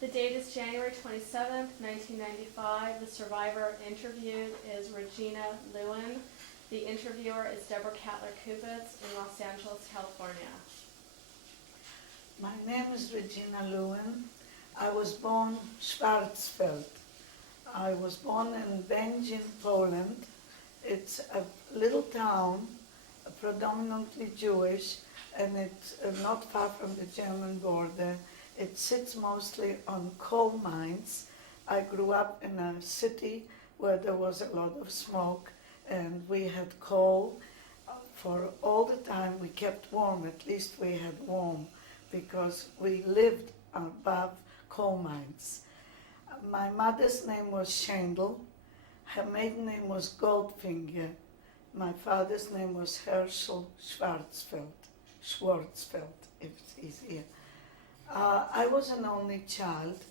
The date is January 27th, 1995. The survivor interviewed is Regina Lewin. The interviewer is Deborah Cattler-Kubitz in Los Angeles, California. My name is Regina Lewin. I was born Schwarzfeld. I was born in Będzin, Poland. It's a little town, predominantly Jewish, and it's not far from the German border. It sits mostly on coal mines. I grew up in a city where there was a lot of smoke, and we had coal. For all the time we kept warm, at least we had warm, because we lived above coal mines. My mother's name was Schendel. Her maiden name was Goldfinger. My father's name was Herschel Schwarzfeld, if it's easier. I was an only child.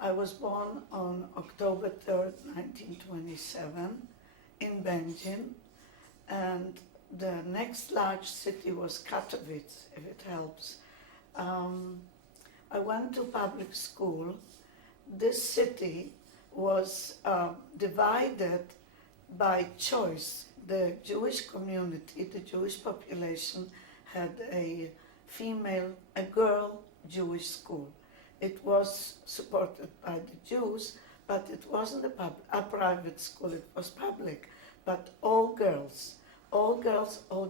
I was born on October 3rd, 1927 in Będzin, and the next large city was Katowice, if it helps. I went to public school. This city was divided by choice. The Jewish community, the Jewish population, had a girl Jewish school. It was supported by the Jews, but it wasn't a private school, it was public. But all girls, all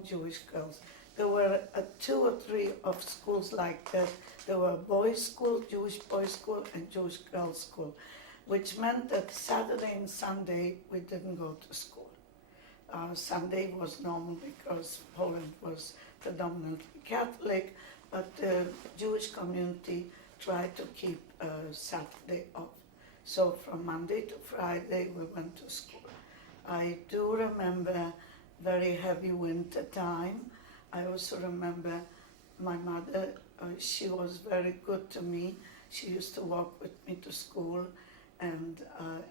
Jewish girls. There were 2 or 3 of schools like that. There were boys' school, Jewish boys' school, and Jewish girls' school, which meant that Saturday and Sunday we didn't go to school. Sunday was normal because Poland was predominantly Catholic, but the Jewish community tried to keep Saturday off. So from Monday to Friday we went to school. I do remember very heavy winter time. I also remember my mother, she was very good to me. She used to walk with me to school, and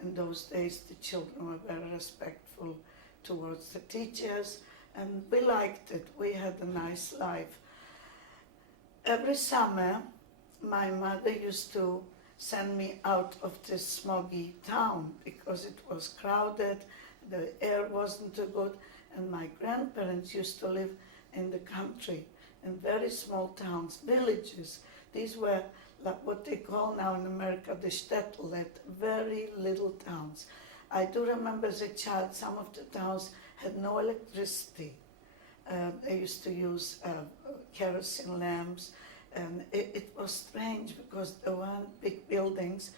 in those days the children were very respectful towards the teachers, and we liked it. We had a nice life. Every summer, my mother used to send me out of this smoggy town because it was crowded, the air wasn't too good, and my grandparents used to live in the country, in very small towns, villages. These were like what they call now in America the shtetl, very little towns. I do remember as a child some of the towns had no electricity. They used to use kerosene lamps, and it was strange because there weren't big buildings.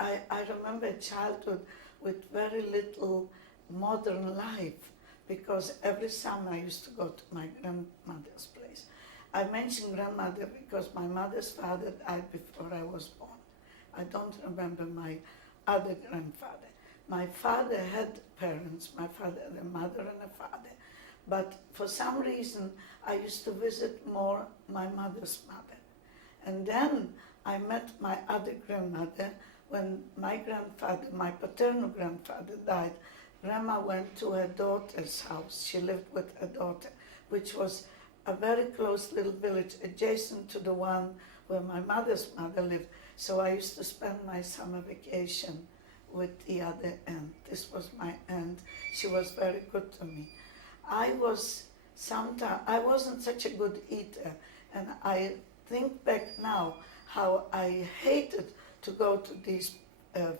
I remember a childhood with very little modern life, because every summer I used to go to my grandmother's place. I mention grandmother because my mother's father died before I was born. I don't remember my other grandfather. My father had parents, my father had a mother and a father, but for some reason I used to visit more my mother's mother. And then I met my other grandmother when my grandfather, my paternal grandfather, died. Grandma went to her daughter's house. She lived with her daughter, which was a very close little village adjacent to the one where my mother's mother lived. So I used to spend my summer vacation with the other aunt. This was my aunt. She was very good to me. I wasn't such a good eater, and I think back now how I hated to go to these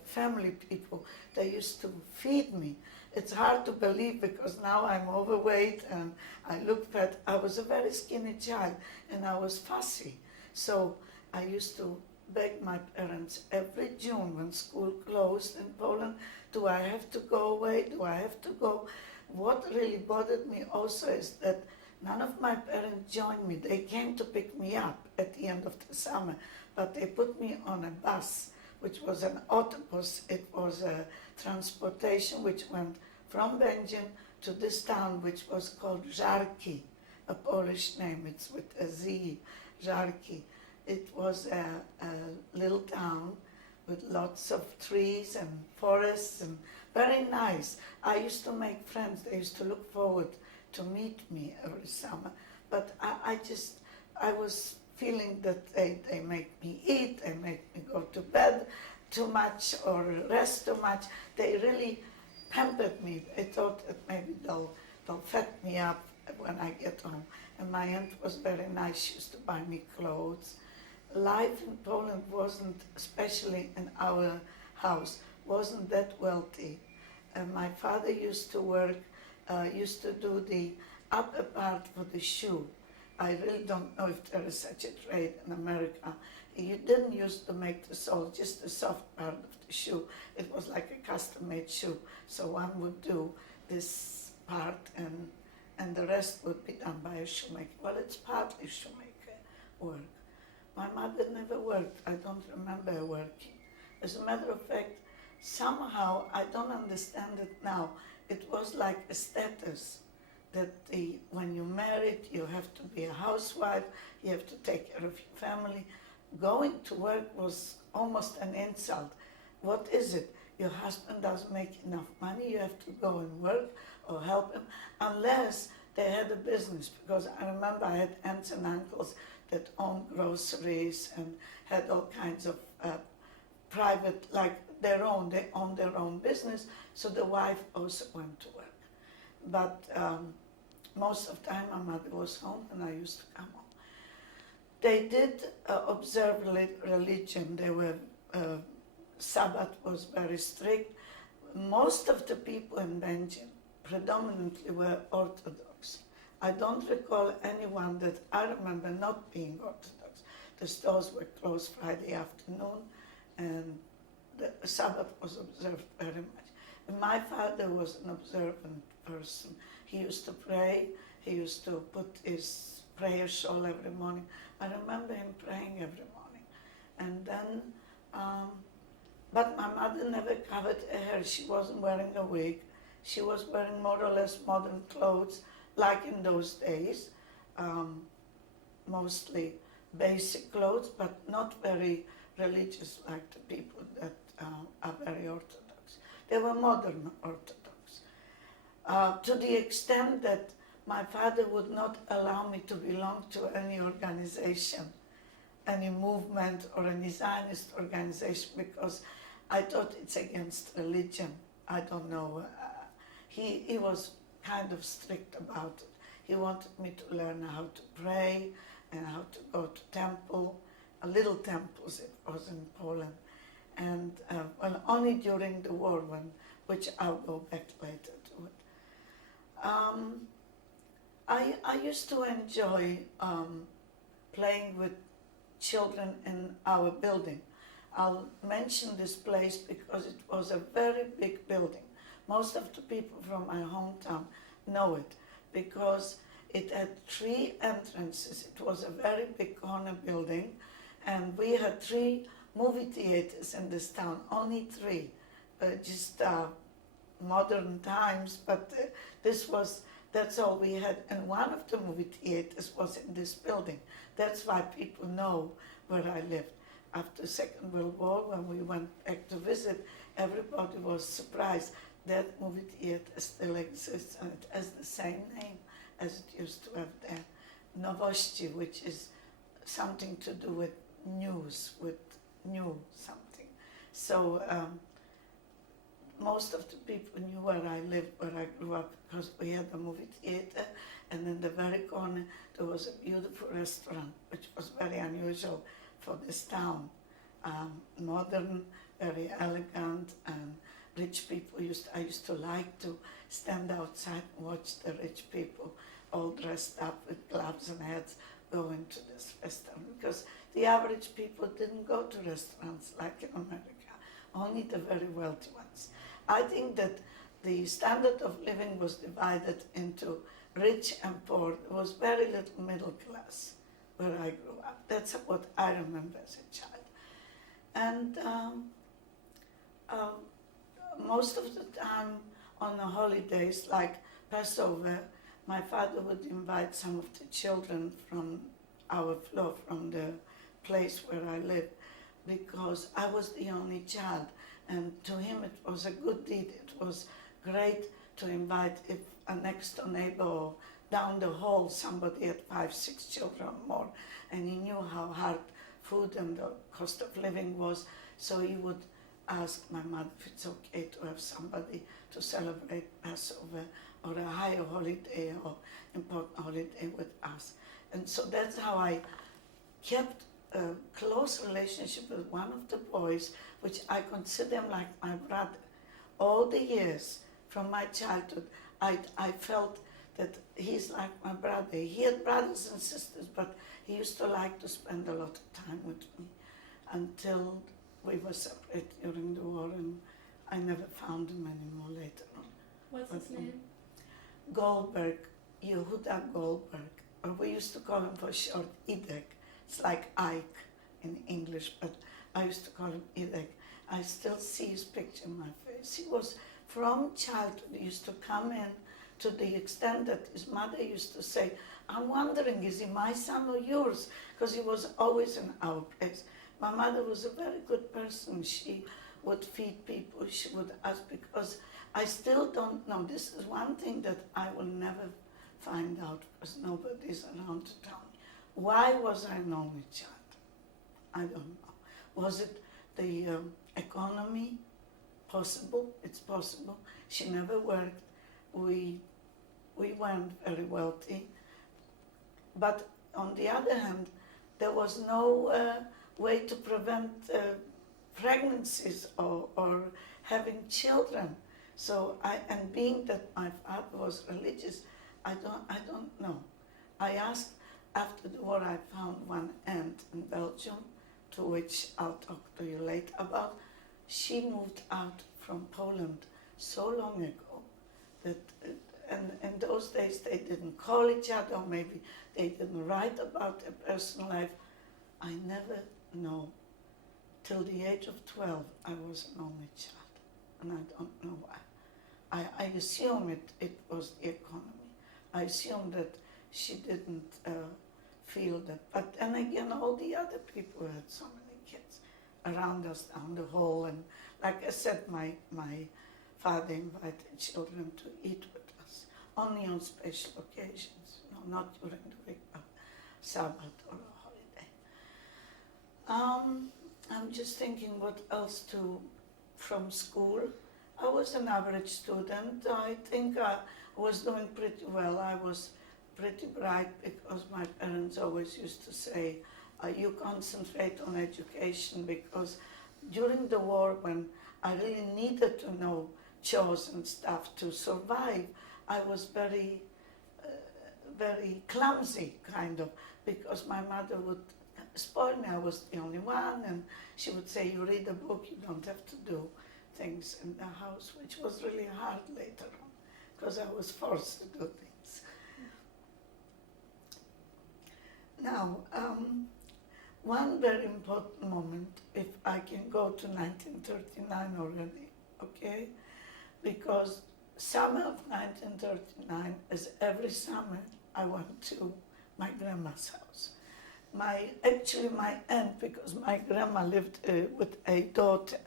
family people. They used to feed me. It's hard to believe because now I'm overweight and I look fat. I was a very skinny child and I was fussy. So I used to beg my parents every June when school closed in Poland, do I have to go away? Do I have to go? What really bothered me also is that none of my parents joined me. They came to pick me up at the end of the summer, but they put me on a bus, which was an autobus. It was a transportation which went from Będzin to this town, which was called Żarki, a Polish name. It's with a Z, Żarki. It was a little town with lots of trees and forests and very nice. I used to make friends. They used to look forward to meet me every summer. But I was feeling that they make me eat, they make me go to bed. bed too much or rest too much. They really pampered me. I thought that maybe they'll fat me up when I get home. And my aunt was very nice. She used to buy me clothes. Life in Poland wasn't, especially in our house, wasn't that wealthy. And my father used to work, used to do the upper part for the shoe. I really don't know if there is such a trade in America. You didn't used to make the sole, just the soft part of the shoe. It was like a custom-made shoe. So one would do this part and the rest would be done by a shoemaker. Well, it's partly shoemaker work. My mother never worked. I don't remember her working. As a matter of fact, somehow, I don't understand it now, it was like a status that when you married, you have to be a housewife, you have to take care of your family. Going to work was almost an insult. What is it? Your husband doesn't make enough money, you have to go and work or help him, unless they had a business. Because I remember I had aunts and uncles that owned groceries and had all kinds of private, like they owned their own business, so the wife also went to work. But most of the time my mother was home and I used to come home. They did observe religion. They were, Sabbath was very strict. Most of the people in Belgium predominantly were Orthodox. I don't recall anyone that I remember not being Orthodox. The stores were closed Friday afternoon and the Sabbath was observed very much. And my father was an observant person. He used to pray. He used to put his prayer shawl every morning. I remember him praying every morning. And then, but my mother never covered her hair. She wasn't wearing a wig. She was wearing more or less modern clothes, like in those days. Mostly basic clothes, but not very religious like the people that are very Orthodox. They were modern Orthodox. To the extent that my father would not allow me to belong to any organization, any movement or any Zionist organization, because I thought it's against religion. I don't know. He was kind of strict about it. He wanted me to learn how to pray and how to go to temple, little temples it was in Poland. And well, only during the war, which I'll go back later to it. I used to enjoy playing with children in our building. I'll mention this place because it was a very big building. Most of the people from my hometown know it because it had 3 entrances. It was a very big corner building, and we had 3 movie theaters in this town, only 3, just modern times, but that's all we had. And one of the movie theaters was in this building. That's why people know where I lived. After the Second World War, when we went back to visit, everybody was surprised. That movie theater still exists, and it has the same name as it used to have then. Nowości, which is something to do with news, with new something. So most of the people knew where I lived, where I grew up, because we had a movie theater, and in the very corner there was a beautiful restaurant, which was very unusual for this town. Modern, very elegant, and rich people I used to like to stand outside and watch the rich people all dressed up with gloves and hats going to this restaurant, because the average people didn't go to restaurants like in America, only the very wealthy ones. I think that the standard of living was divided into rich and poor. There was very little middle class where I grew up. That's what I remember as a child. And most of the time on the holidays, like Passover, my father would invite some of the children from our floor, from the place where I lived, because I was the only child. And to him it was a good deed. It was great to invite if a next door neighbor or down the hall somebody had 5, 6 children or more, and he knew how hard food and the cost of living was. So he would ask my mother if it's okay to have somebody to celebrate Passover or a higher holiday or important holiday with us. And so that's how I kept a close relationship with one of the boys, which I consider him like my brother. All the years from my childhood, I felt that he's like my brother. He had brothers and sisters, but he used to like to spend a lot of time with me until we were separated during the war, and I never found him anymore later on. What's his name? Goldberg, Yehuda Goldberg, or we used to call him for short Idek. It's like Ike in English, but I used to call him Idek. I still see his picture in my face. He was from childhood, he used to come in to the extent that his mother used to say, I'm wondering, is he my son or yours? Because he was always in our place. My mother was a very good person. She would feed people, she would ask, because I still don't know. This is one thing that I will never find out because nobody's around to tell me. Why was I an only child? I don't know. Was it the economy? Possible. It's possible. She never worked. We weren't very wealthy. But on the other hand, there was no way to prevent pregnancies or having children. So and being that my father was religious, I don't know. I asked, after the war I found one aunt in Belgium, to which I'll talk to you later about. She moved out from Poland so long ago that, and in those days they didn't call each other, or maybe they didn't write about their personal life. I never know. Till the age of 12, I was an only child, and I don't know why. I assume it was the economy. I assume that she didn't feel that. But then again, all the other people had so many kids around us down the hall. And like I said, my father invited children to eat with us, only on special occasions, not during the week, but Sabbath or a holiday. I'm just thinking what else from school. I was an average student. I think I was doing pretty well. I was pretty bright because my parents always used to say, you concentrate on education, because during the war, when I really needed to know chores and stuff to survive, I was very, very clumsy, kind of, because my mother would spoil me. I was the only one, and she would say, you read a book, you don't have to do things in the house, which was really hard later on, because I was forced to do things. Now, one very important moment, if I can go to 1939 already, okay? Because summer of 1939, as every summer, I went to my grandma's house. My aunt, because my grandma lived with a daughter,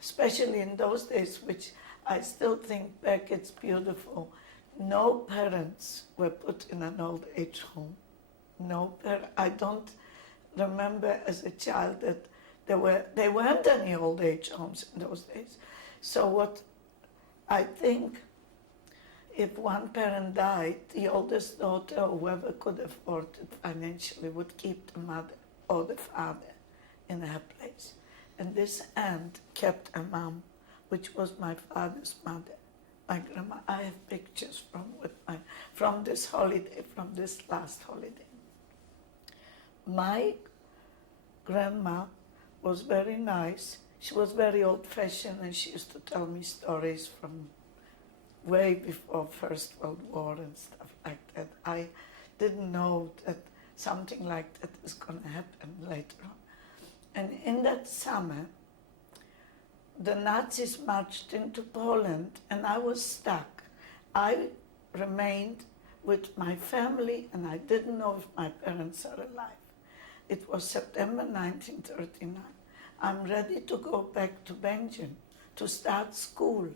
especially in those days, which I still think back, it's beautiful. No parents were put in an old age home. I don't remember as a child that there weren't any old age homes in those days. So what I think, if one parent died, the oldest daughter, or whoever could afford it financially, would keep the mother or the father in her place. And this aunt kept a mom, which was my father's mother, my grandma. I have pictures from this holiday, from this last holiday. My grandma was very nice. She was very old-fashioned, and she used to tell me stories from way before First World War and stuff like that. I didn't know that something like that is going to happen later on. And in that summer, the Nazis marched into Poland, and I was stuck. I remained with my family, and I didn't know if my parents are alive. It was September 1939. I'm ready to go back to Belgium to start school,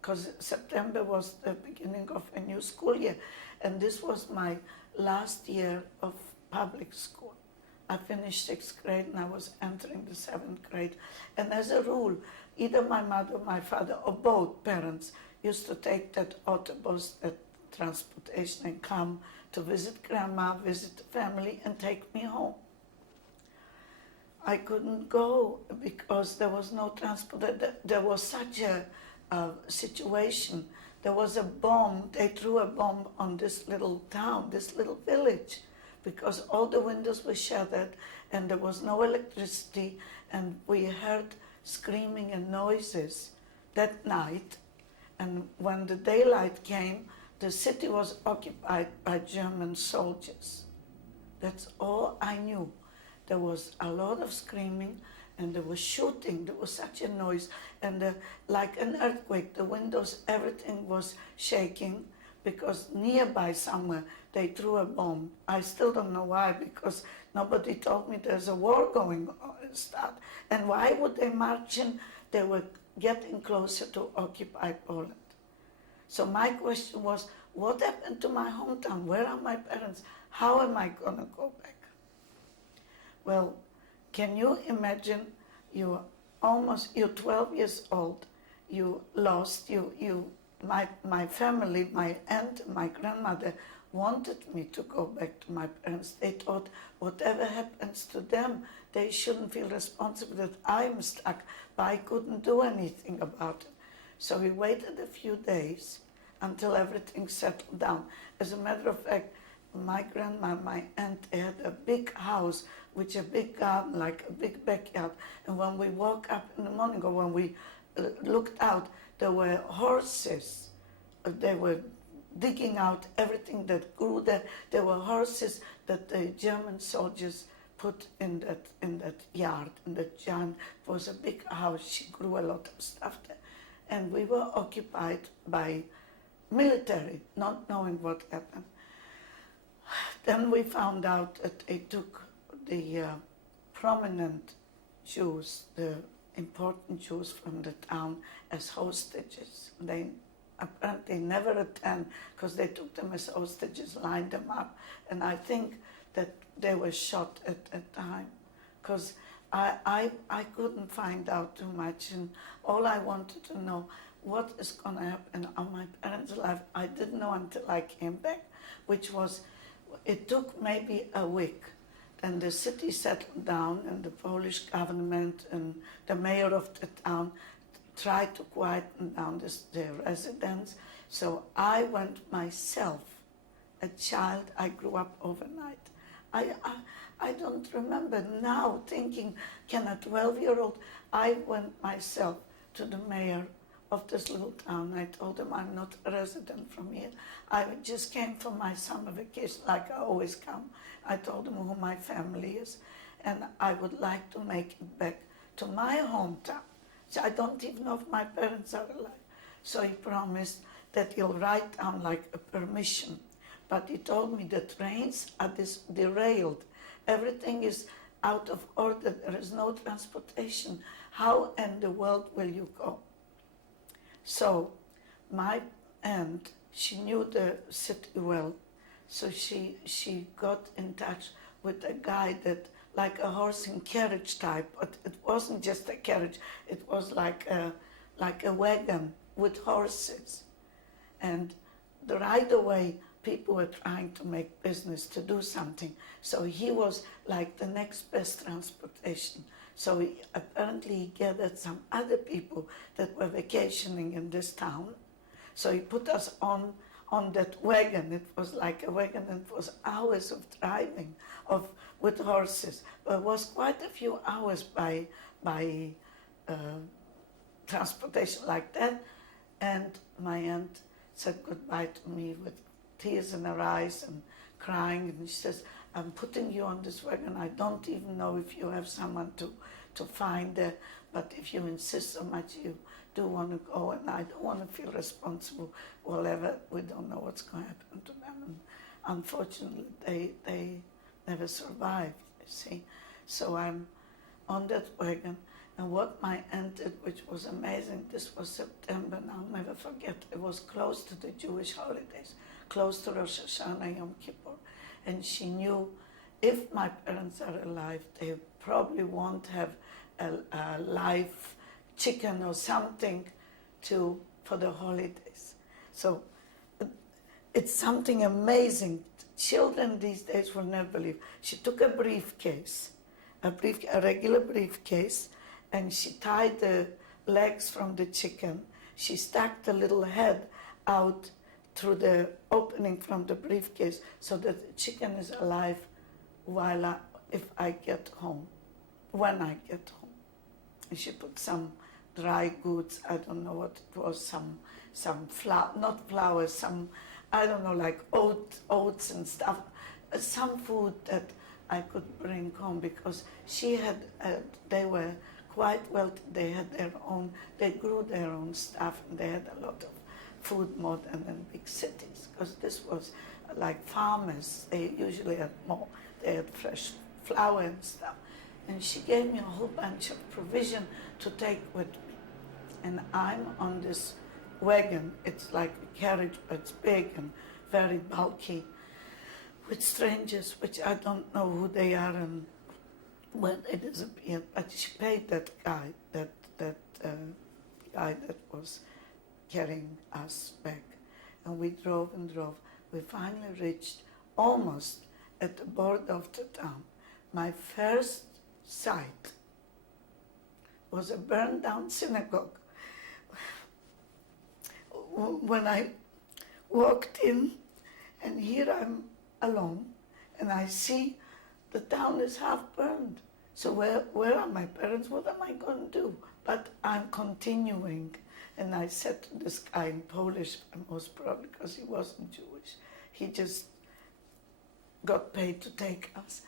because September was the beginning of a new school year, and this was my last year of public school. I finished 6th grade and I was entering the 7th grade. And as a rule, either my mother, my father, or both parents used to take that autobus, that transportation, and come to visit grandma, visit the family, and take me home. I couldn't go because there was no transport. There was such a situation. There was a bomb. They threw a bomb on this little town, this little village, because all the windows were shattered and there was no electricity, and we heard screaming and noises that night. And when the daylight came, the city was occupied by German soldiers. That's all I knew. There was a lot of screaming and there was shooting. There was such a noise, and like an earthquake, the windows, everything was shaking, because nearby somewhere they threw a bomb. I still don't know why, because nobody told me there's a war going on. And why would they march in? They were getting closer to occupy Poland. So my question was, what happened to my hometown? Where are my parents? How am I going to go back? Well, can you imagine, you're 12 years old, you lost, my family, my aunt, my grandmother wanted me to go back to my parents. They thought whatever happens to them, they shouldn't feel responsible that I'm stuck, but I couldn't do anything about it. So we waited a few days until everything settled down. As a matter of fact, my grandma, my aunt, had a big house with a big garden, like a big backyard. And when we woke up in the morning, or when we looked out, there were horses. They were digging out everything that grew there. There were horses that the German soldiers put in that yard, in that giant. It was a big house. She grew a lot of stuff there. And we were occupied by military, not knowing what happened. Then we found out that they took the prominent Jews, the important Jews from the town, as hostages. They apparently never returned because they took them as hostages, lined them up, and I think that they were shot at that time, because I couldn't find out too much, and all I wanted to know, what is going to happen on my parents' life, I didn't know until I came back, which was, it took maybe a week. And the city settled down, and the Polish government and the mayor of the town tried to quieten down their residents. So I went myself, a child. I grew up overnight. I don't remember now thinking, can a 12-year-old, I went myself to the mayor of this little town. I told him I'm not a resident from here. I just came for my summer vacation, like I always come. I told him who my family is, and I would like to make it back to my hometown. So I don't even know if my parents are alive. So he promised that he'll write down like a permission. But he told me the trains are derailed. Everything is out of order. There is no transportation. How in the world will you go? So my aunt, she knew the city well, so she got in touch with a guy that, like a horse and carriage type, but it wasn't just a carriage, it was like a wagon with horses. And right away, people were trying to make business, to do something. So he was like the next best transportation. So he apparently gathered some other people that were vacationing in this town. So he put us on that wagon. It was like a wagon, and it was hours of driving with horses. But it was quite a few hours by transportation like that. And my aunt said goodbye to me with tears in her eyes and crying. And she says, I'm putting you on this wagon. I don't even know if you have someone to find there, but if you insist so much, you do want to go, and I don't want to feel responsible. Whatever, we don't know what's going to happen to them. And unfortunately, they never survived, you see. So I'm on that wagon, and what my aunt did, which was amazing, this was September, and I'll never forget, it was close to the Jewish holidays, close to Rosh Hashanah, Yom Kippur, and she knew if my parents are alive, they probably won't have a live chicken or something for the holidays. So it's something amazing. Children these days will never believe. She took a briefcase, a regular briefcase, and she tied the legs from the chicken. She stuck the little head out through the opening from the briefcase so that the chicken is alive if I get home, when I get home. And she put some dry goods, I don't know what it was, some flour, not flour, some, I don't know, like oats and stuff, some food that I could bring home, because she had, they were quite wealthy, they had their own, they grew their own stuff, and they had a lot of food more than in big cities, because this was like farmers, they usually had more, they had fresh flour and stuff. And she gave me a whole bunch of provision to take with me. And I'm on this wagon, it's like a carriage, but it's big and very bulky, with strangers, which I don't know who they are and when they disappeared. But she paid that guy, that guy that was carrying us back. And we drove and drove. We finally reached almost at the border of the town. My first sight was a burned down synagogue. When I walked in, and here I'm alone, and I see the town is half burned. So where are my parents? What am I going to do? But I'm continuing. And I said to this guy in Polish, most probably because he wasn't Jewish, he just got paid to take us,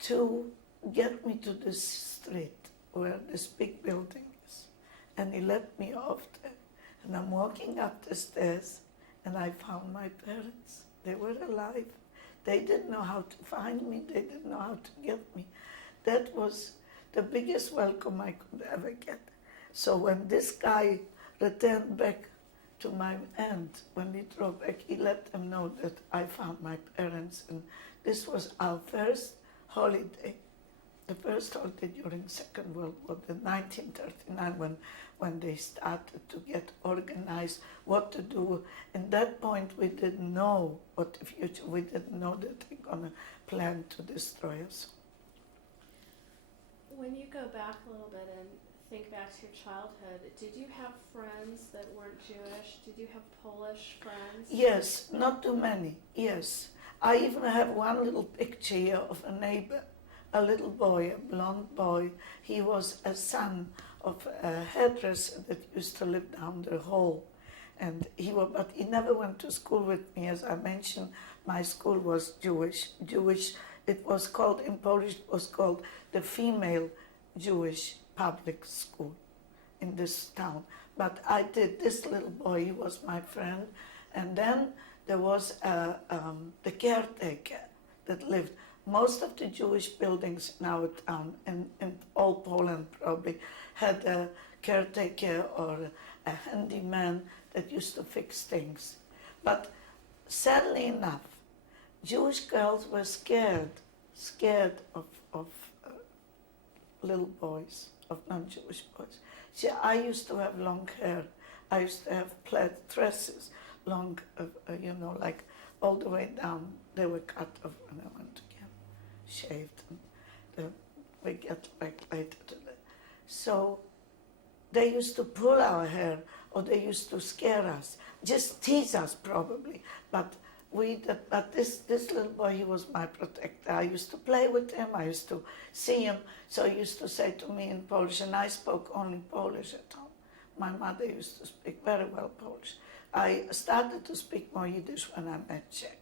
to get me to this street where this big building is. And he let me off there. And I'm walking up the stairs, and I found my parents. They were alive. They didn't know how to find me. They didn't know how to get me. That was the biggest welcome I could ever get. So when this guy returned back to my aunt, when we drove back, he let them know that I found my parents. And this was our first holiday, the first holiday during Second World War, the 1939, when they started to get organized, what to do. At that point, we didn't know what the future, we didn't know that they're going to plan to destroy us. When you go back a little bit and think back to your childhood, did you have friends that weren't Jewish? Did you have Polish friends? Yes, not too many, yes. I even have one little picture here of a neighbor, a little boy, a blonde boy. He was a son of a hairdresser that used to live down the hall. And but he never went to school with me. As I mentioned, my school was Jewish. It was called, in Polish, it was called the Female Jewish Public School in this town. But this little boy, he was my friend. And then there was the caretaker that lived. Most of the Jewish buildings in our town, in all Poland probably, had a caretaker or a handyman that used to fix things. But sadly enough, Jewish girls were scared of little boys, of non-Jewish boys. See, I used to have long hair. I used to have plaid dresses, long, like all the way down. They were cut off when I went to camp, shaved, and we get back later to that. So they used to pull our hair, or they used to scare us, just tease us probably. But this little boy, he was my protector. I used to play with him, I used to see him, so he used to say to me in Polish, and I spoke only Polish at home. My mother used to speak very well Polish. I started to speak more Yiddish when I met Czech,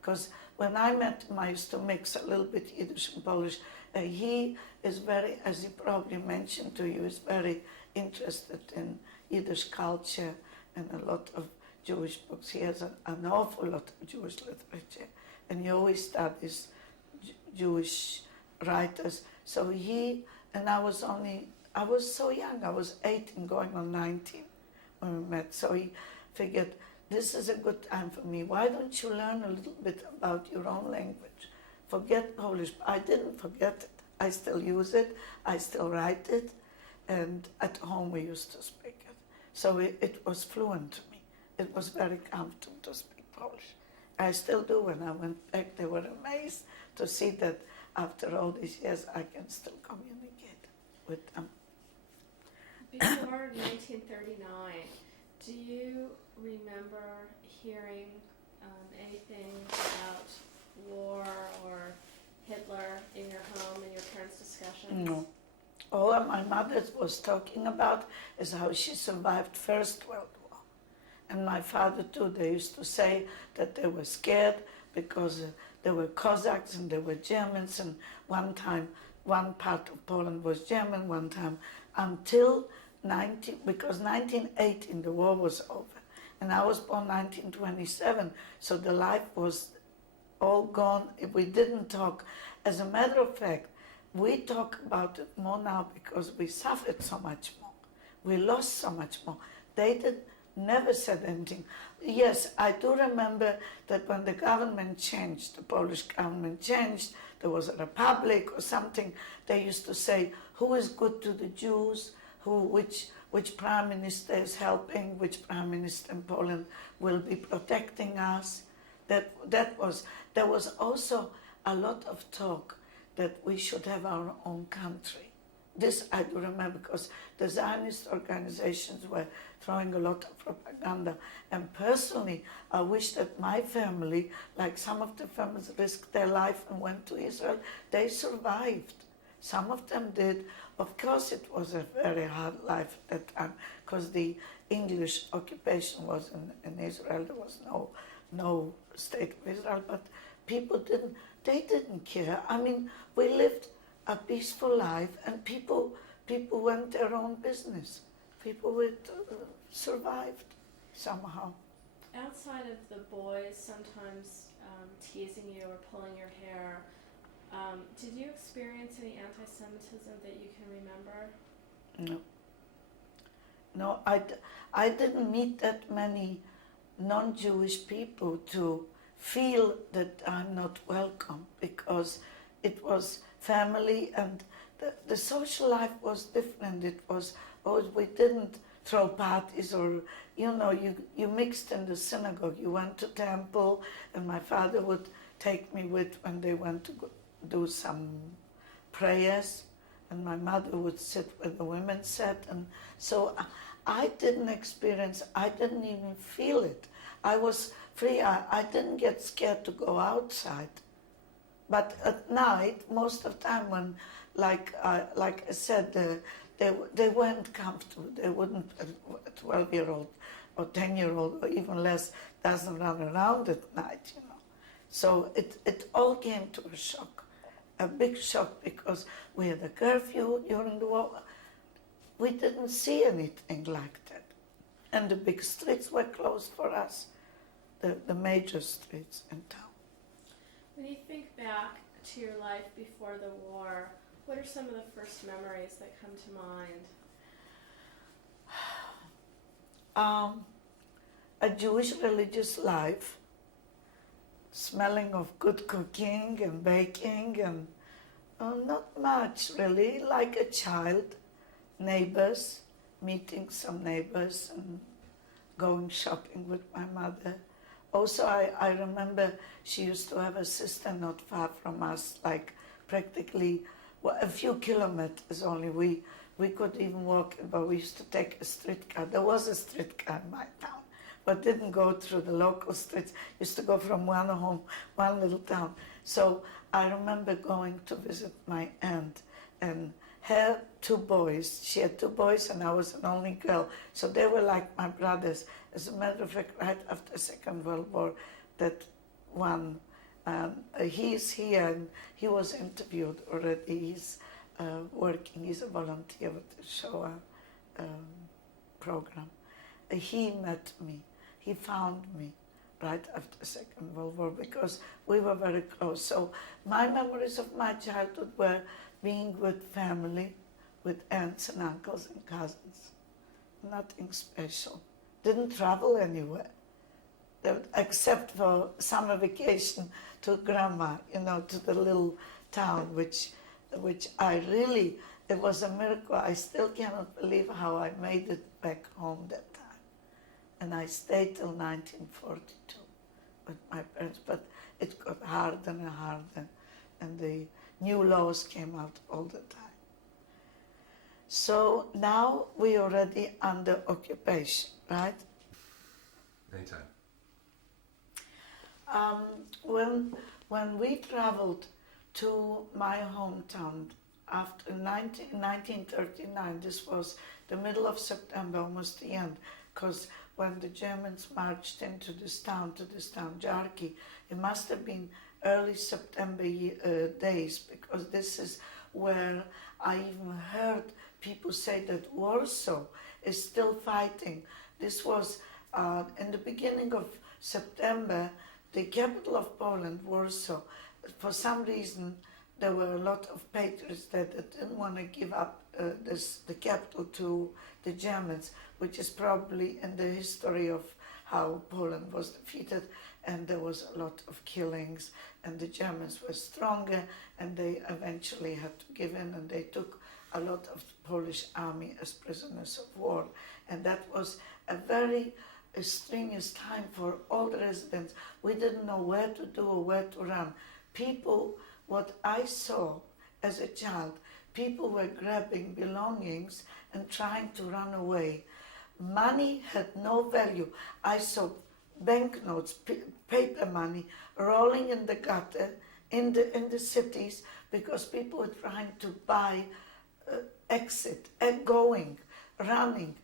because when I met him, I used to mix a little bit Yiddish and Polish. He is very, as he probably mentioned to you, is very interested in Yiddish culture and a lot of Jewish books. He has an awful lot of Jewish literature, and he always studies Jewish writers. So I was so young, I was 18 going on 19 when we met. So he figured, this is a good time for me. Why don't you learn a little bit about your own language forget Polish. I didn't forget it. I still use it. I still write it. And at home we used to speak it. So it was fluent to me. It was very comfortable to speak Polish. I still do. When I went back, they were amazed to see that after all these years I can still communicate with them. Before 1939, do you remember hearing anything about war or Hitler in your home, in your parents' discussions? No. All my mother was talking about is how she survived First World War. And my father too, they used to say that they were scared because there were Cossacks and there were Germans, and one time one part of Poland was German, one time until because 1918 the war was over. And I was born 1927, so the life was all gone. We didn't talk. As a matter of fact, we talk about it more now because we suffered so much more. We lost so much more. They never said anything. Yes, I do remember that when the government changed, the Polish government changed, there was a republic or something, they used to say, who is good to the Jews, which prime minister is helping, which prime minister in Poland will be protecting us. There was also a lot of talk that we should have our own country. This I do remember because the Zionist organizations were throwing a lot of propaganda. And personally, I wish that my family, like some of the families risked their life and went to Israel, they survived. Some of them did. Of course, it was a very hard life at that time because the English occupation was in Israel. There was no state of Israel, but people didn't care. I mean, we lived a peaceful life, and people went their own business. People survived somehow. Outside of the boys sometimes teasing you or pulling your hair, did you experience any anti-Semitism that you can remember? No, I didn't meet that many non-Jewish people to feel that I'm not welcome, because it was family and the social life was different. It was always, we didn't throw parties or, you mixed in the synagogue. You went to temple, and my father would take me with when they went to do some prayers, and my mother would sit where the women sat. And so I didn't experience, I didn't even feel it. I was free. I didn't get scared to go outside. But at night, most of the time when, like I said, they weren't comfortable. They wouldn't, a 12-year-old or 10-year-old or even less doesn't run around at night, So it all came to a shock, a big shock, because we had a curfew during the war. We didn't see anything like that. And the big streets were closed for us, the major streets in town. When you think back to your life before the war, what are some of the first memories that come to mind? A Jewish religious life, smelling of good cooking and baking, and not much really, like a child, neighbors, meeting some neighbors and going shopping with my mother. Also, I remember she used to have a sister not far from us, like practically a few kilometers only. We could even walk, but we used to take a streetcar. There was a streetcar in my town, but didn't go through the local streets. Used to go from one home, one little town. So I remember going to visit my aunt, and her two boys. She had two boys, and I was an only girl. So they were like my brothers. As a matter of fact, right after the Second World War, that one, he's here, and he was interviewed already. He's working, he's a volunteer with the Shoah program. He met me, he found me right after the Second World War, because we were very close. So my memories of my childhood were being with family, with aunts and uncles and cousins. Nothing special. Didn't travel anywhere. except for summer vacation to grandma, to the little town, which I really, it was a miracle. I still cannot believe how I made it back home that time. And I stayed till 1942 with my parents, but it got harder and harder, and the new laws came out all the time. So now we are already under occupation, right? Anytime. When we traveled to my hometown after 1939, this was the middle of September, almost the end, because when the Germans marched into this town, Jarki, it must have been early September days, because this is where I even heard people say that Warsaw is still fighting. This was in the beginning of September, the capital of Poland, Warsaw. For some reason, there were a lot of patriots that didn't want to give up the capital to the Germans, which is probably in the history of how Poland was defeated, and there was a lot of killings, and the Germans were stronger, and they eventually had to give in, and they took a lot of the Polish army as prisoners of war. And that was a very strenuous time for all the residents. We didn't know where to do or where to run. People, what I saw as a child, people were grabbing belongings and trying to run away. Money had no value. I saw banknotes, paper money, rolling in the gutter in the cities, because people were trying to buy exit, going, running.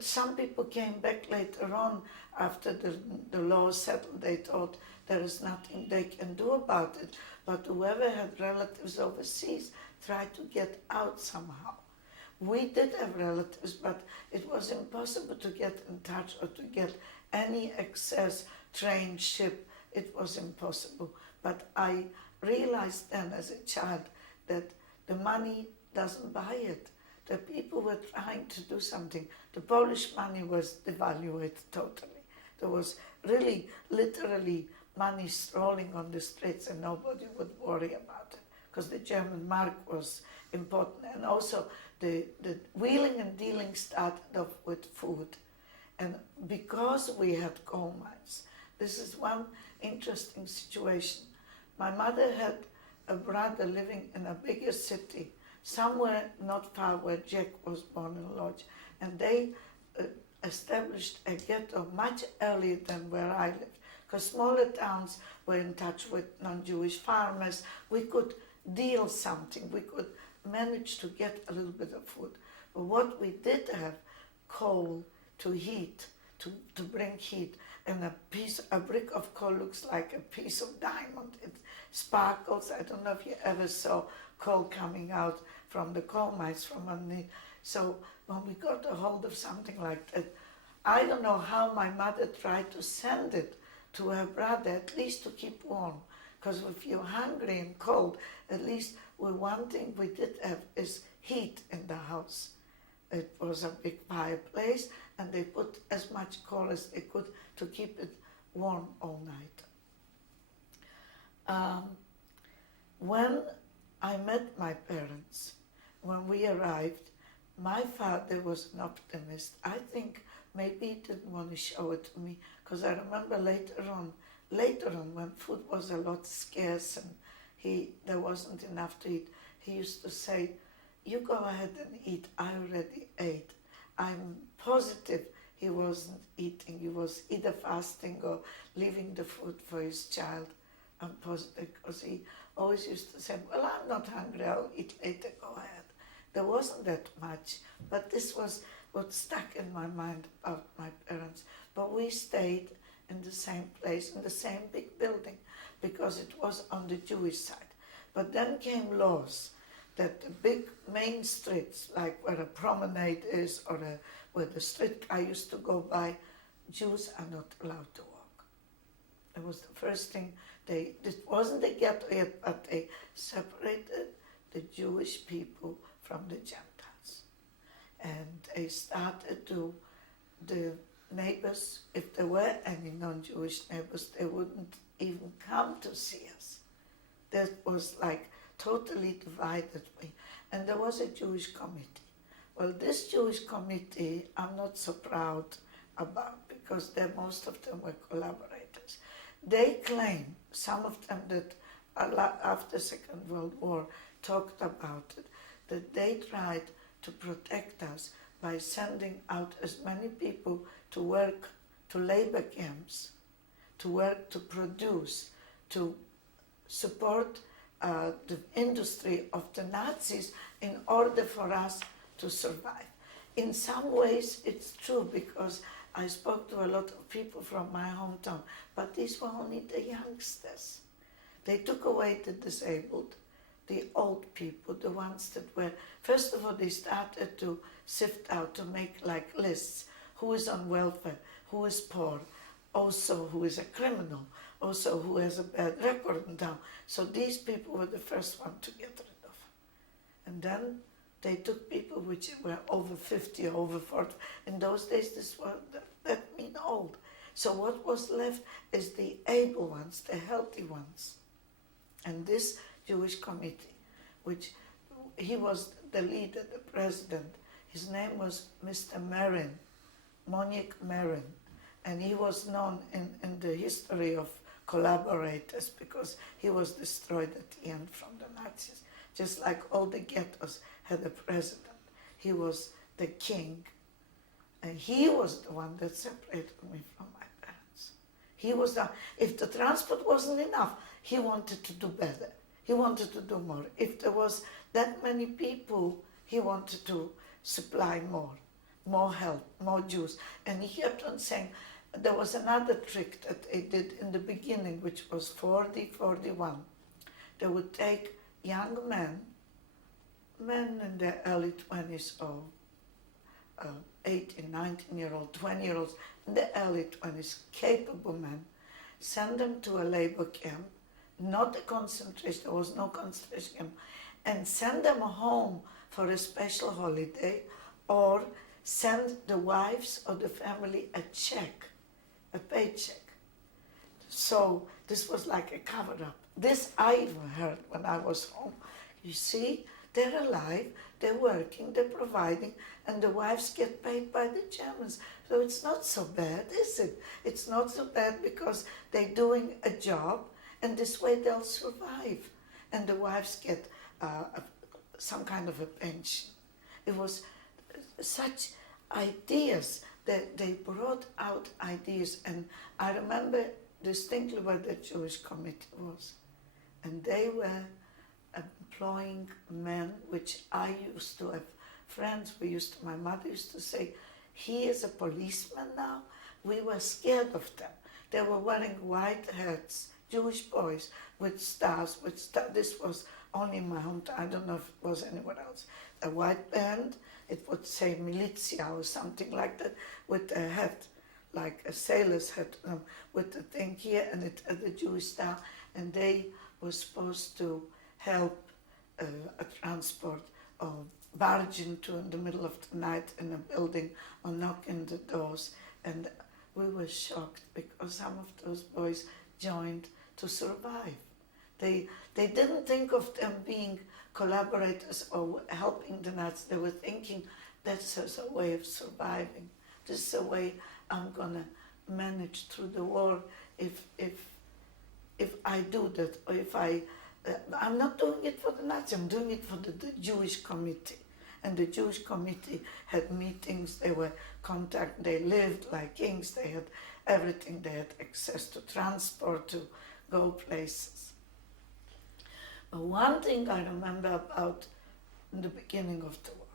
Some people came back later on after the law settled. They thought there is nothing they can do about it. But whoever had relatives overseas tried to get out somehow. We did have relatives, but it was impossible to get in touch or to get any access, train, ship. It was impossible. But I realized then as a child that the money doesn't buy it. The people were trying to do something. The Polish money was devalued totally. There was really, literally, money strolling on the streets, and nobody would worry about it, because the German mark was important. And also the wheeling and dealing started off with food. And because we had coal mines, this is one interesting situation. My mother had a brother living in a bigger city, somewhere not far where Jack was born in Lodz, and they established a ghetto much earlier than where I lived, because smaller towns were in touch with non-Jewish farmers. We could deal something, we could manage to get a little bit of food. But what we did have, coal to heat, to bring heat, and a brick of coal looks like a piece of diamond. It sparkles. I don't know if you ever saw coal coming out from the coal mines from underneath. So when we got a hold of something like that, I don't know how my mother tried to send it to her brother, at least to keep warm. Because if you're hungry and cold, at least one thing we did have is heat in the house. It was a big fireplace, and they put as much coal as they could to keep it warm all night. When I met my parents, when we arrived, my father was an optimist. I think maybe he didn't want to show it to me, because I remember later on when food was a lot scarce and there wasn't enough to eat, he used to say, "You go ahead and eat, I already ate." I'm positive he wasn't eating. He was either fasting or leaving the food for his child. I'm positive, because he always used to say, "Well, I'm not hungry, I'll eat later, go ahead." There wasn't that much, but this was what stuck in my mind about my parents. But we stayed in the same place, in the same big building, because it was on the Jewish side. But then came laws that the big main streets, like where a promenade is or where the street I used to go by, Jews are not allowed to walk. It was the first thing it wasn't a ghetto yet, but they separated the Jewish people from the Gentiles. And they started to, neighbors, if there were any non-Jewish neighbors, they wouldn't even come to see us. That was like totally divided. And there was a Jewish committee. Well, this Jewish committee, I'm not so proud about because most of them were collaborators. They claim, some of them that after Second World War talked about it, that they tried to protect us by sending out as many people to work to labor camps, to work to produce, to support the industry of the Nazis in order for us to survive. In some ways it's true because I spoke to a lot of people from my hometown, but these were only the youngsters. They took away the disabled, the old people, the ones that were, first of all, they started to sift out, to make like lists, who is on welfare, who is poor, also who is a criminal, also who has a bad record in town. So these people were the first one to get rid of. And then they took people which were over 50 or over 40. In those days, that mean old. So what was left is the able ones, the healthy ones. And this Jewish committee, which he was the leader, the president, his name was Mr. Marin, Monique Marin, and he was known in the history of collaborators because he was destroyed at the end from the Nazis. Just like all the ghettos had a president. He was the king, and he was the one that separated me from my parents. He was if the transport wasn't enough, he wanted to do better. He wanted to do more. If there was that many people, he wanted to supply more help, more Jews. And he kept on saying, there was another trick that they did in the beginning, which was 41. They would take young men in their early 20s or 18, 19-year-old, 20-year-olds, in their early 20s, capable men, send them to a labor camp, not a concentration, there was no concentration camp, and send them home for a special holiday, or send the wives or the family a check, a paycheck. So this was like a cover-up. This I even heard when I was home. You see, they're alive, they're working, they're providing, and the wives get paid by the Germans. So it's not so bad, is it? It's not so bad because they're doing a job, and this way they'll survive. And the wives get some kind of a pension. It was such ideas that they brought out ideas, and I remember distinctly where the Jewish committee was. And they were employing men, which I used to have friends. My mother used to say, he is a policeman now. We were scared of them. They were wearing white hats, Jewish boys with stars. This was only in my hometown. I don't know if it was anywhere else. A white band, it would say militia or something like that, with a hat, like a sailor's hat, with the thing here and the Jewish star. And they were supposed to help a transport or barge into in the middle of the night in a building or knock in the doors. And we were shocked because some of those boys joined to survive. They didn't think of them being collaborators or helping the Nazis. They were thinking, that's as a way of surviving. This is a way I'm gonna manage through the war if I do that, or if I'm not doing it for the Nazis, I'm doing it for the Jewish committee. And the Jewish committee had meetings, they were contact, they lived like kings, they had everything, they had access to transport, to go places. But one thing I remember about in the beginning of the war,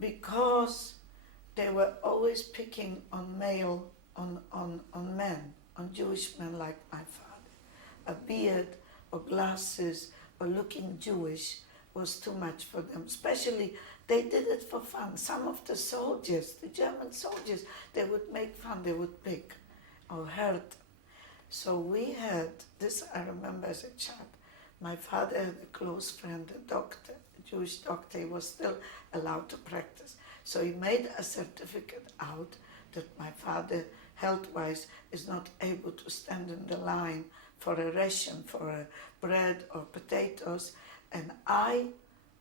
because they were always picking on men, on Jewish men like my father. A beard or glasses or looking Jewish was too much for them. Especially, they did it for fun. Some of the soldiers, the German soldiers, they would make fun, they would pick or hurt. So we had, this I remember as a child, my father had a close friend, a doctor, a Jewish doctor. He was still allowed to practice. So he made a certificate out that my father, health-wise, is not able to stand in the line for a ration, for a bread or potatoes, and I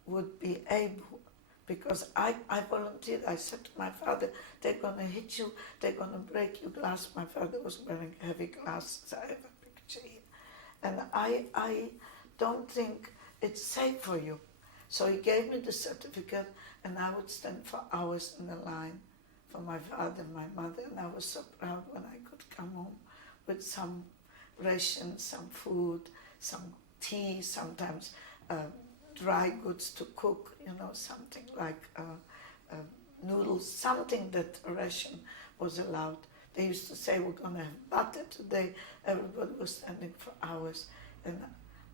would be able, because I volunteered. I said to my father, they're going to hit you, they're going to break your glass. My father was wearing heavy glasses. I have a picture here. And I don't think it's safe for you. So he gave me the certificate, and I would stand for hours in the line for my father and my mother, and I was so proud when I could come home with some rations, some food, some tea, sometimes dry goods to cook, something like noodles, something that a ration was allowed. They used to say, we're going to have butter today. Everybody was standing for hours. And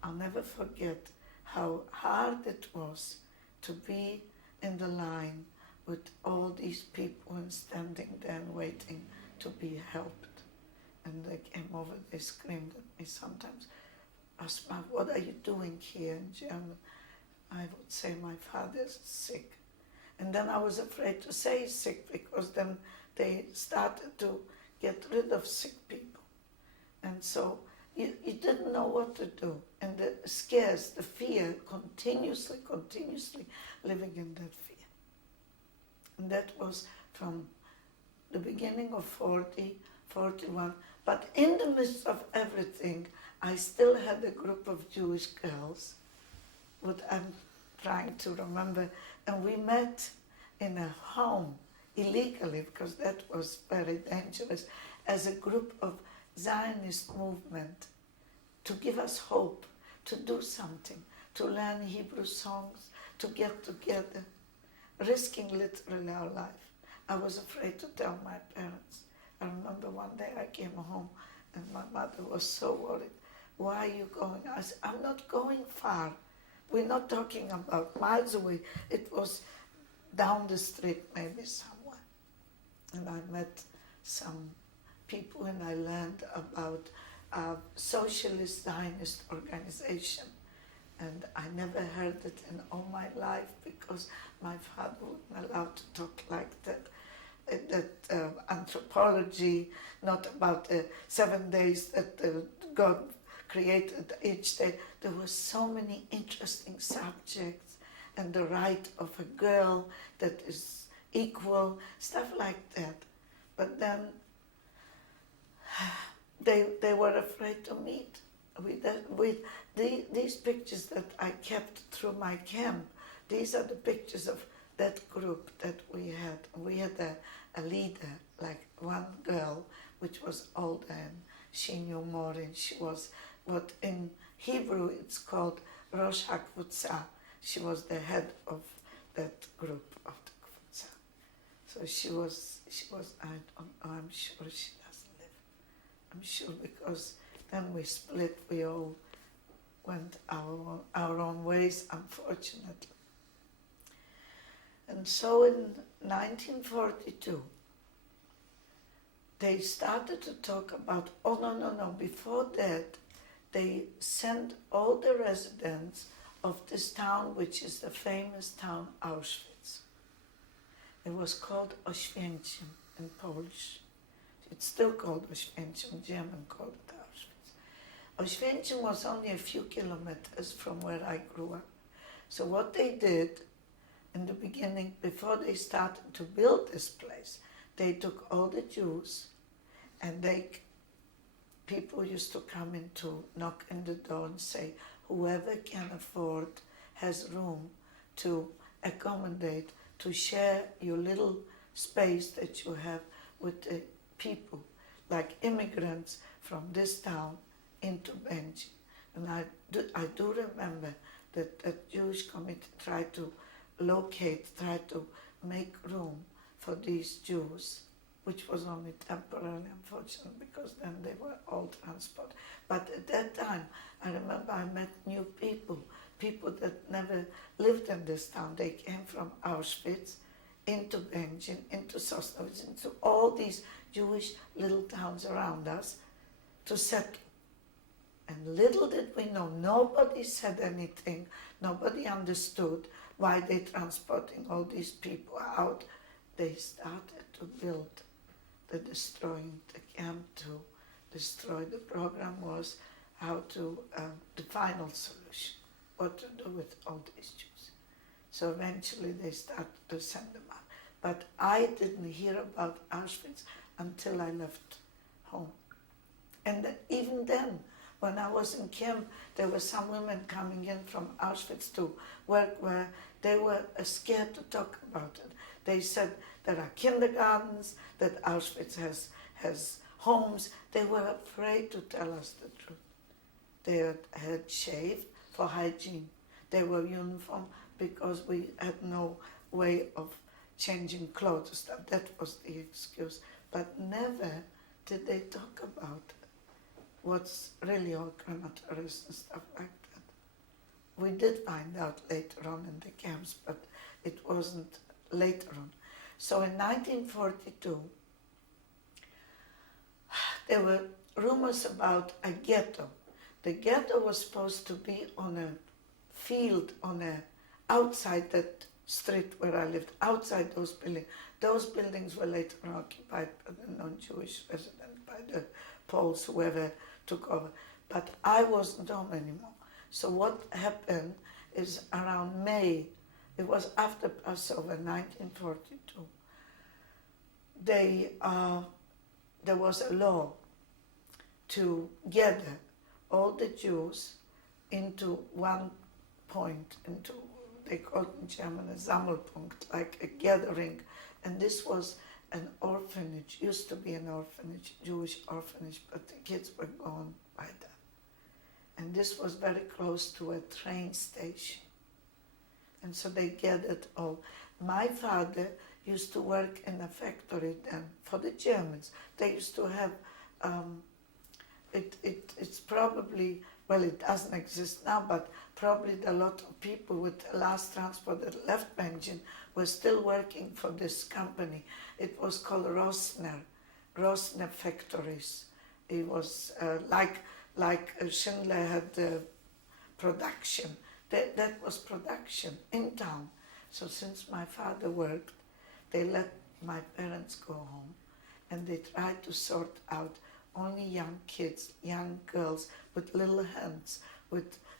I'll never forget how hard it was to be in the line with all these people and standing there and waiting to be helped. And they came over, they screamed at me sometimes, Asma, what are you doing here in German? I would say, my father's sick. And then I was afraid to say sick, because then they started to get rid of sick people. And so you didn't know what to do. And the scares, the fear, continuously living in that fear. And that was from the beginning of 40, 41. But in the midst of everything, I still had a group of Jewish girls, what I'm trying to remember, and we met in a home illegally, because that was very dangerous, as a group of Zionist movement, to give us hope, to do something, to learn Hebrew songs, to get together, risking literally our life. I was afraid to tell my parents. I remember one day I came home and my mother was so worried. Why are you going? I said, I'm not going far. We're not talking about miles away. It was down the street, maybe somewhere. And I met some people and I learned about a socialist Zionist organization. And I never heard it in all my life, because my father wasn't allowed to talk like that. Anthropology, not about the 7 days that God created each day. There were so many interesting subjects, and the right of a girl that is equal, stuff like that. But then they were afraid to meet. With these pictures that I kept through my camp, these are the pictures of that group that we had. We had a leader, like one girl, which was older, and she knew more, and she was what in Hebrew it's called Rosh HaKvutza. She was the head of that group of the Kvutza. So she was, I don't know, I'm sure she doesn't live. I'm sure, because then we split, we all went our own ways, unfortunately. And so in 1942, they started to talk about, no, before that, they sent all the residents of this town, which is the famous town Auschwitz. It was called Oświęcim in Polish. It's still called Oświęcim, German called it Auschwitz. Oświęcim was only a few kilometers from where I grew up. So what they did in the beginning, before they started to build this place, they took all the Jews, and people used to come in to knock in the door and say, whoever can afford has room to accommodate, to share your little space that you have with the people, like immigrants from this town into Benji. And I do remember that the Jewish committee tried to try to make room for these Jews, which was only temporarily, unfortunately, because then they were all transported. But at that time, I remember I met new people that never lived in this town. They came from Auschwitz into Benjin, into Sosnowitz, into all these Jewish little towns around us to settle. And little did we know, nobody said anything, nobody understood why they're transporting all these people out. they started to build destroying the camp to destroy. The program was how to, the final solution, what to do with all these Jews. So eventually they started to send them out. But I didn't hear about Auschwitz until I left home. And even then, when I was in camp, there were some women coming in from Auschwitz to work where they were scared to talk about it. They said there are kindergartens, that Auschwitz has homes. They were afraid to tell us the truth. They had shaved for hygiene. They were uniform because we had no way of changing clothes. That was the excuse. But never did they talk about what's really all crematories and stuff like that. We did find out later on in the camps, but it wasn't later on. So in 1942, there were rumors about a ghetto. The ghetto was supposed to be on a field, outside that street where I lived, outside those buildings. Those buildings were later occupied by the non-Jewish residents, by the Poles, whoever took over. But I wasn't home anymore. So what happened is around May, it was after Passover, 1942, there was a law to gather all the Jews into one point, they called in German a Sammelpunkt, like a gathering. And this was an orphanage, used to be an orphanage, Jewish orphanage, but the kids were gone by then. And this was very close to a train station. And so they gathered all. My father used to work in a factory then for the Germans. They used to have, it's probably, well, it doesn't exist now, but probably a lot of people with the last transport that left Benjamin were still working for this company. It was called Rosner Factories. It was like Schindler had the production. That was production in town. So since my father worked, they let my parents go home, and they tried to sort out only young kids, young girls with little hands,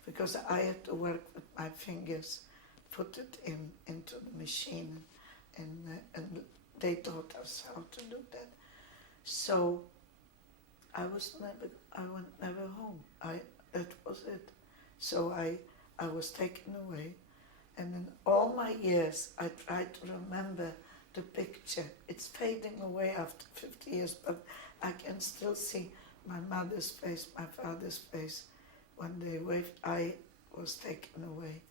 because I had to work with my fingers, put it into the machine, and they taught us how to do that. So I went never home. That was it. So I was taken away, and in all my years I tried to remember the picture. It's fading away after 50 years, but I can still see my mother's face, my father's face. When they waved, I was taken away,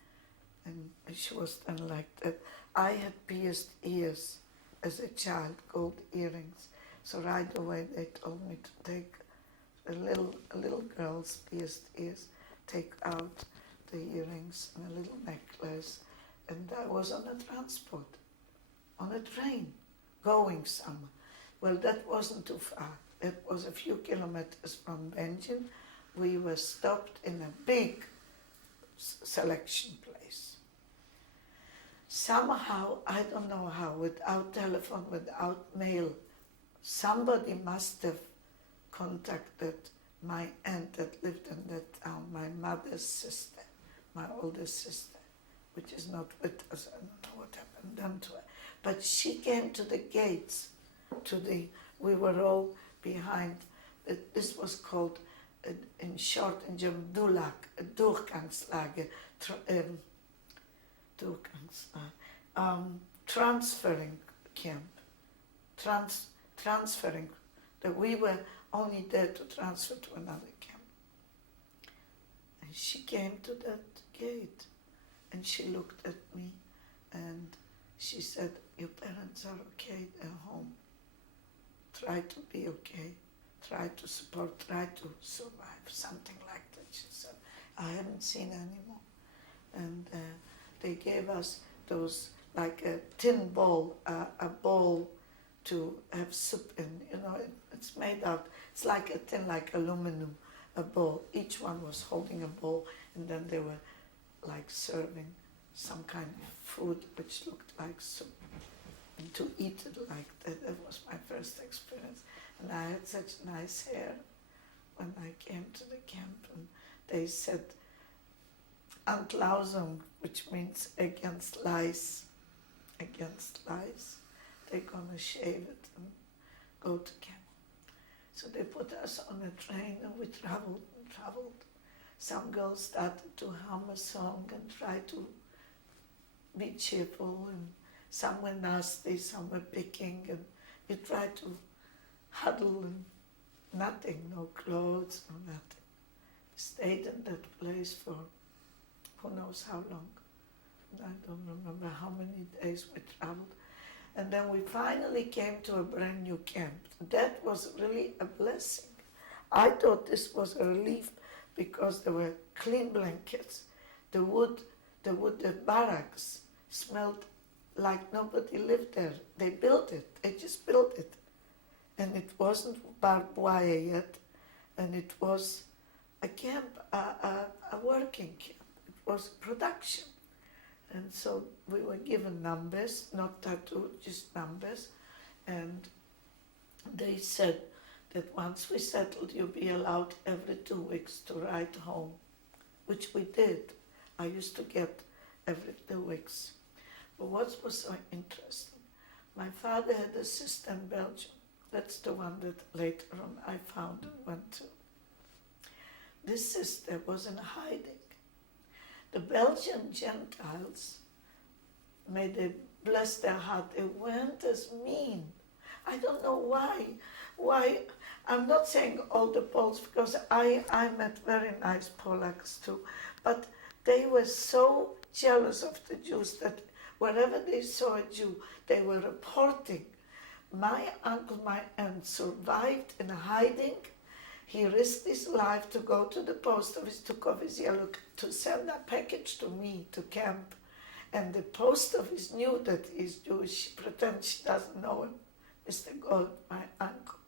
and she was done like that. I had pierced ears as a child, gold earrings. So right away they told me to take a little girl's pierced ears, take out the earrings and a little necklace, and I was on a transport, on a train, going somewhere. Well, that wasn't too far. It was a few kilometers from Benjamin. We were stopped in a big selection place. Somehow, I don't know how, without telephone, without mail, somebody must have contacted my aunt that lived in that town, my mother's sister, my older sister, which is not with us. I don't know what happened done to her. But she came to the gates, we were all behind. This was called, in short, in German, Dulag, a Durchgangslage, transferring camp, transferring, that we were only there to transfer to another camp. And she came to that gate, and she looked at me, and she said, "Your parents are okay, they're home. Try to be okay. Try to support, try to survive," something like that, she said. I haven't seen anymore. And they gave us those, like a tin bowl, a bowl to have soup in. It's made out, it's like a tin, like aluminum, a bowl. Each one was holding a bowl, and then they were like serving some kind of food which looked like soup. and to eat it like that. That was my first experience. And I had such nice hair when I came to the camp, and they said, Antlausen, which means against lice. Against lice. They're gonna shave it and go to camp. So they put us on a train and we traveled and traveled. Some girls started to hum a song and try to be cheerful, and some were nasty, some were picking, and we tried to huddle and nothing, no clothes, no nothing. We stayed in that place for who knows how long. I don't remember how many days we traveled. And then we finally came to a brand new camp. That was really a blessing. I thought this was a relief because there were clean blankets. The barracks smelled like nobody lived there. They built it. They just built it. And it wasn't barbed wire yet. And it was a camp, a working camp. It was production. And so we were given numbers, not tattooed, just numbers. And they said that once we settled, you'll be allowed every 2 weeks to ride home, which we did. I used to get every 2 weeks. But what was so interesting, my father had a sister in Belgium. That's the one that later on I found and went to. This sister was in hiding. The Belgian Gentiles, may they bless their heart, they weren't as mean. I don't know why. I'm not saying all the Poles, because I met very nice Polacks too, but they were so jealous of the Jews that wherever they saw a Jew, they were reporting. My uncle, my aunt, survived in hiding. He risked his life to go to the post office, took off his yellow, to send a package to me, to camp. And the post office knew that he's Jewish. She pretends she doesn't know him. Mr. Gold, my uncle.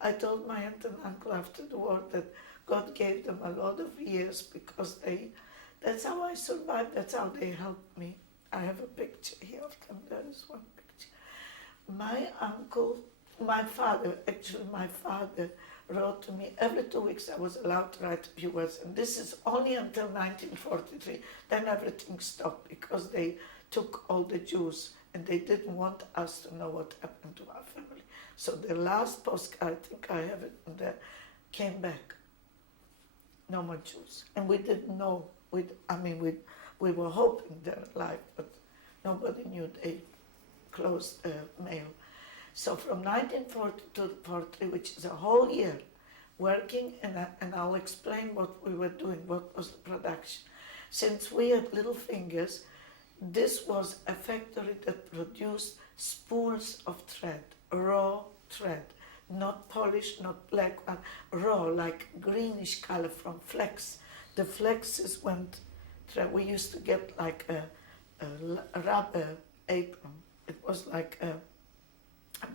I told my aunt and uncle after the war that God gave them a lot of years because that's how I survived, that's how they helped me. I have a picture here of them, there is one picture. My father wrote to me every 2 weeks. I was allowed to write to the US, and this is only until 1943. Then everything stopped because they took all the Jews and they didn't want us to know what happened to our family. So the last postcard, I think I have it in there, came back. No more Jews. And we didn't know. We were hoping they're alive, but nobody knew. They closed the mail. So from 1940 to 43, which is a whole year, working, and I'll explain what we were doing, what was the production. Since we had little fingers, this was a factory that produced spools of thread, raw thread, not polished, not black, raw, like greenish color from flax. The flaxes went thread. We used to get like a rubber apron. It was like a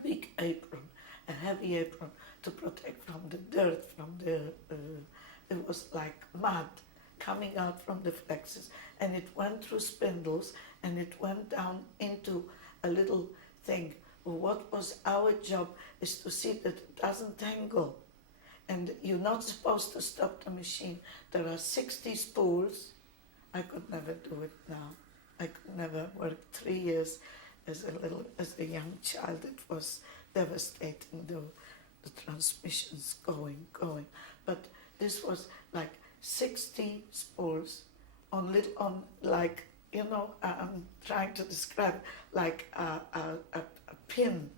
big apron, a heavy apron to protect from the dirt, it was like mud coming out from the flaxes, and it went through spindles and it went down into a little thing. What was our job is to see that it doesn't tangle, and you're not supposed to stop the machine. There are 60 spools. I could never do it now. I could never work 3 years. As a young child, it was devastating, the transmissions going. But this was like 60 spools on like, I'm trying to describe like a pin,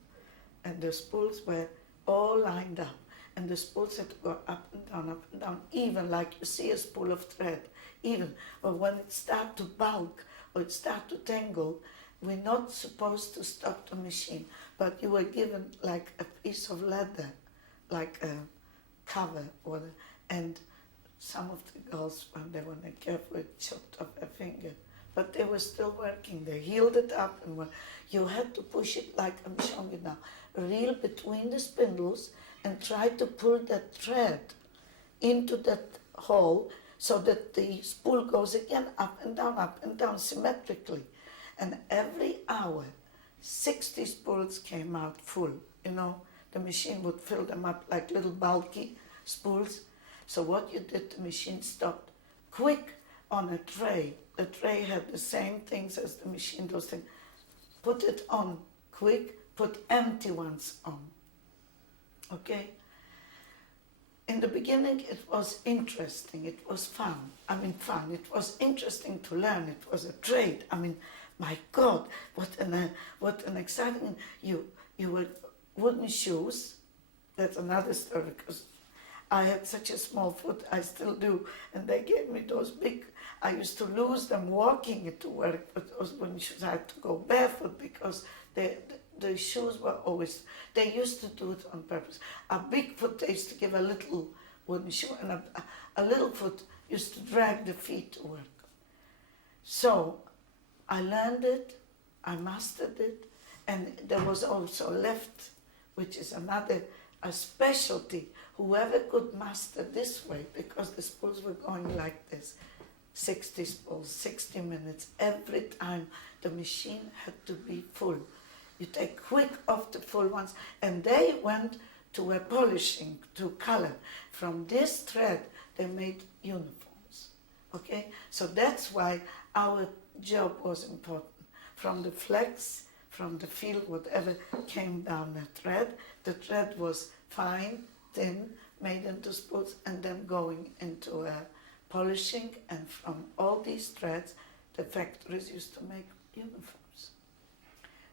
and the spools were all lined up, and the spools had to go up and down, even like you see a spool of thread, even. But when it started to bulk or it started to tangle, we're not supposed to stop the machine, but you were given like a piece of leather, like a cover, and some of the girls, when they were not careful, it chopped off a finger. But they were still working. They healed it up, and you had to push it like I'm showing you now. Reel between the spindles and try to pull that thread into that hole so that the spool goes again up and down symmetrically. And every hour, 60 spools came out full. You know, the machine would fill them up like little bulky spools. So what you did, the machine stopped quick on a tray. The tray had the same things as the machine, those things. Put it on quick, put empty ones on. Okay? In the beginning, it was interesting. It was fun. Fun. It was interesting to learn. It was a trade. My God, what an exciting. You were wooden shoes. That's another story, because I had such a small foot. I still do, and they gave me those big. I used to lose them walking to work, but those wooden shoes I had to go barefoot because the shoes were always. They used to do it on purpose. A big foot they used to give a little wooden shoe, and a little foot used to drag the feet to work. So I learned it, I mastered it, and there was also left, which is a specialty. Whoever could master this way, because the spools were going like this, 60 spools, 60 minutes, every time the machine had to be full. You take quick off the full ones, and they went to a polishing, to color. From this thread, they made uniforms. Okay? So that's why our job was important. From the flax, from the field, whatever came down the thread was fine, thin, made into spools, and then going into a polishing, and from all these threads, the factories used to make uniforms.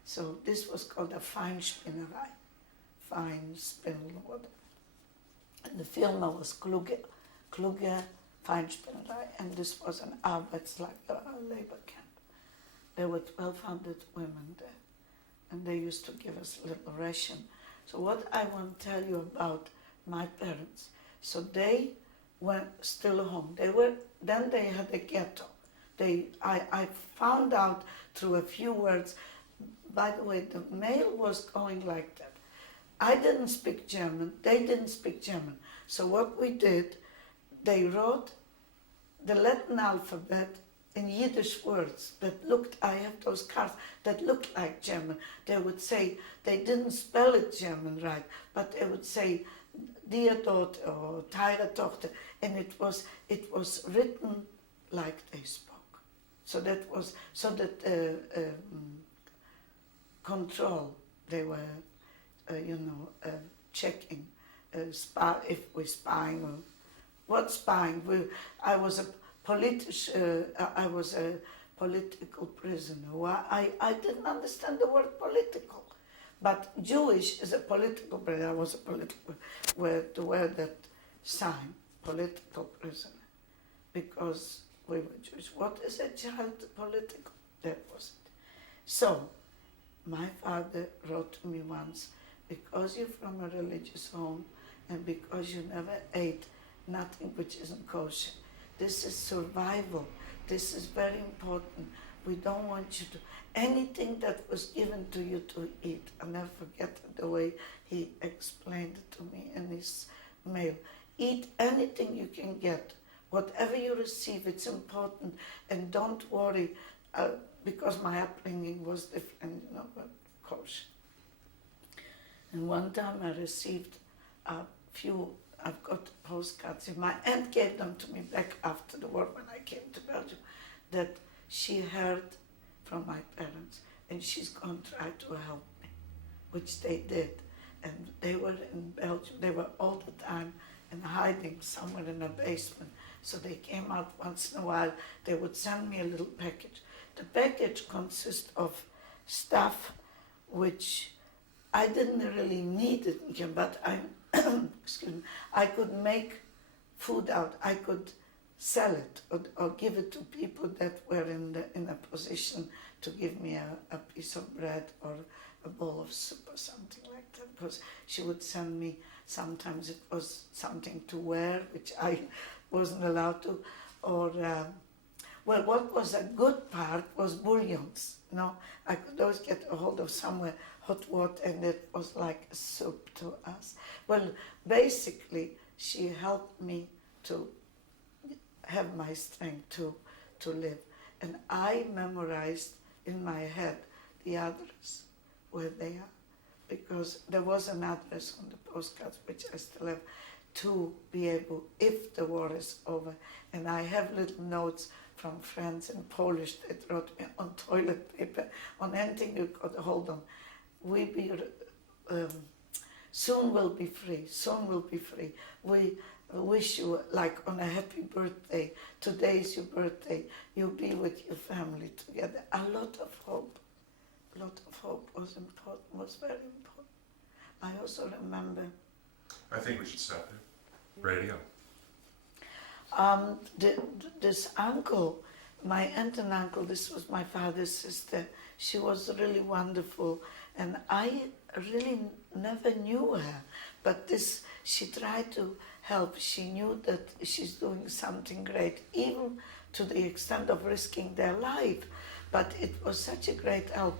So this was called a Feinspinnerei, fine spindle. And the firma was Kluge Feinspinnerei, and this was an Arbeitslager, a labor camp. There were 1,200 women there, and they used to give us a little ration. So what I want to tell you about my parents, so they were still home. Then they had a ghetto. I found out through a few words. By the way, the mail was going like that. I didn't speak German. They didn't speak German. So what we did, they wrote the Latin alphabet in Yiddish words that looked, I have those cards that looked like German. They would say, they didn't spell it German right, but they would say, dear daughter or teure Tochter, and it was written like they spoke. So that control, they were, checking, if we're spying or what spying. I was a political prisoner. I didn't understand the word political, but Jewish is a political prisoner. I was a political, to wear that sign, political prisoner, because we were Jewish. What is a child political? That was it. So, my father wrote to me once, because you're from a religious home and because you never ate nothing which isn't kosher, this is survival. This is very important. We don't want you to, anything that was given to you to eat. I'll never forget the way he explained it to me in his mail. Eat anything you can get. Whatever you receive, it's important. And don't worry, because my upbringing was different, but kosher. And one time I received a few, I've got postcards. My aunt gave them to me back after the war when I came to Belgium, that she heard from my parents, and she's going to try to help me, which they did. And they were in Belgium. They were all the time in hiding somewhere in a basement. So they came out once in a while. They would send me a little package. The package consists of stuff which I didn't really need it, but excuse me, I could make food out. I could sell it or give it to people that were in a position to give me a piece of bread or a bowl of soup or something like that, because she would send me, sometimes it was something to wear, which I wasn't allowed to, or, well, what was a good part was bouillons. I could always get a hold of somewhere hot water, and it was like a soup to us. Well, basically, she helped me to have my strength to live. And I memorized in my head the address. where they are, because there was an address on the postcards, which I still have, to be able, if the war is over. And I have little notes from friends in Polish that wrote me on toilet paper, on anything you could hold on. We be, soon we'll be free, soon we'll be free. We wish you, like on a happy birthday, today is your birthday, you'll be with your family together. A lot of hope was important, was very important. I also remember. I think we should stop there. Ready to go. This uncle, my aunt and uncle, this was my father's sister. She was really wonderful, and I really never knew her. But she tried to help. She knew that she's doing something great, even to the extent of risking their life. But it was such a great help.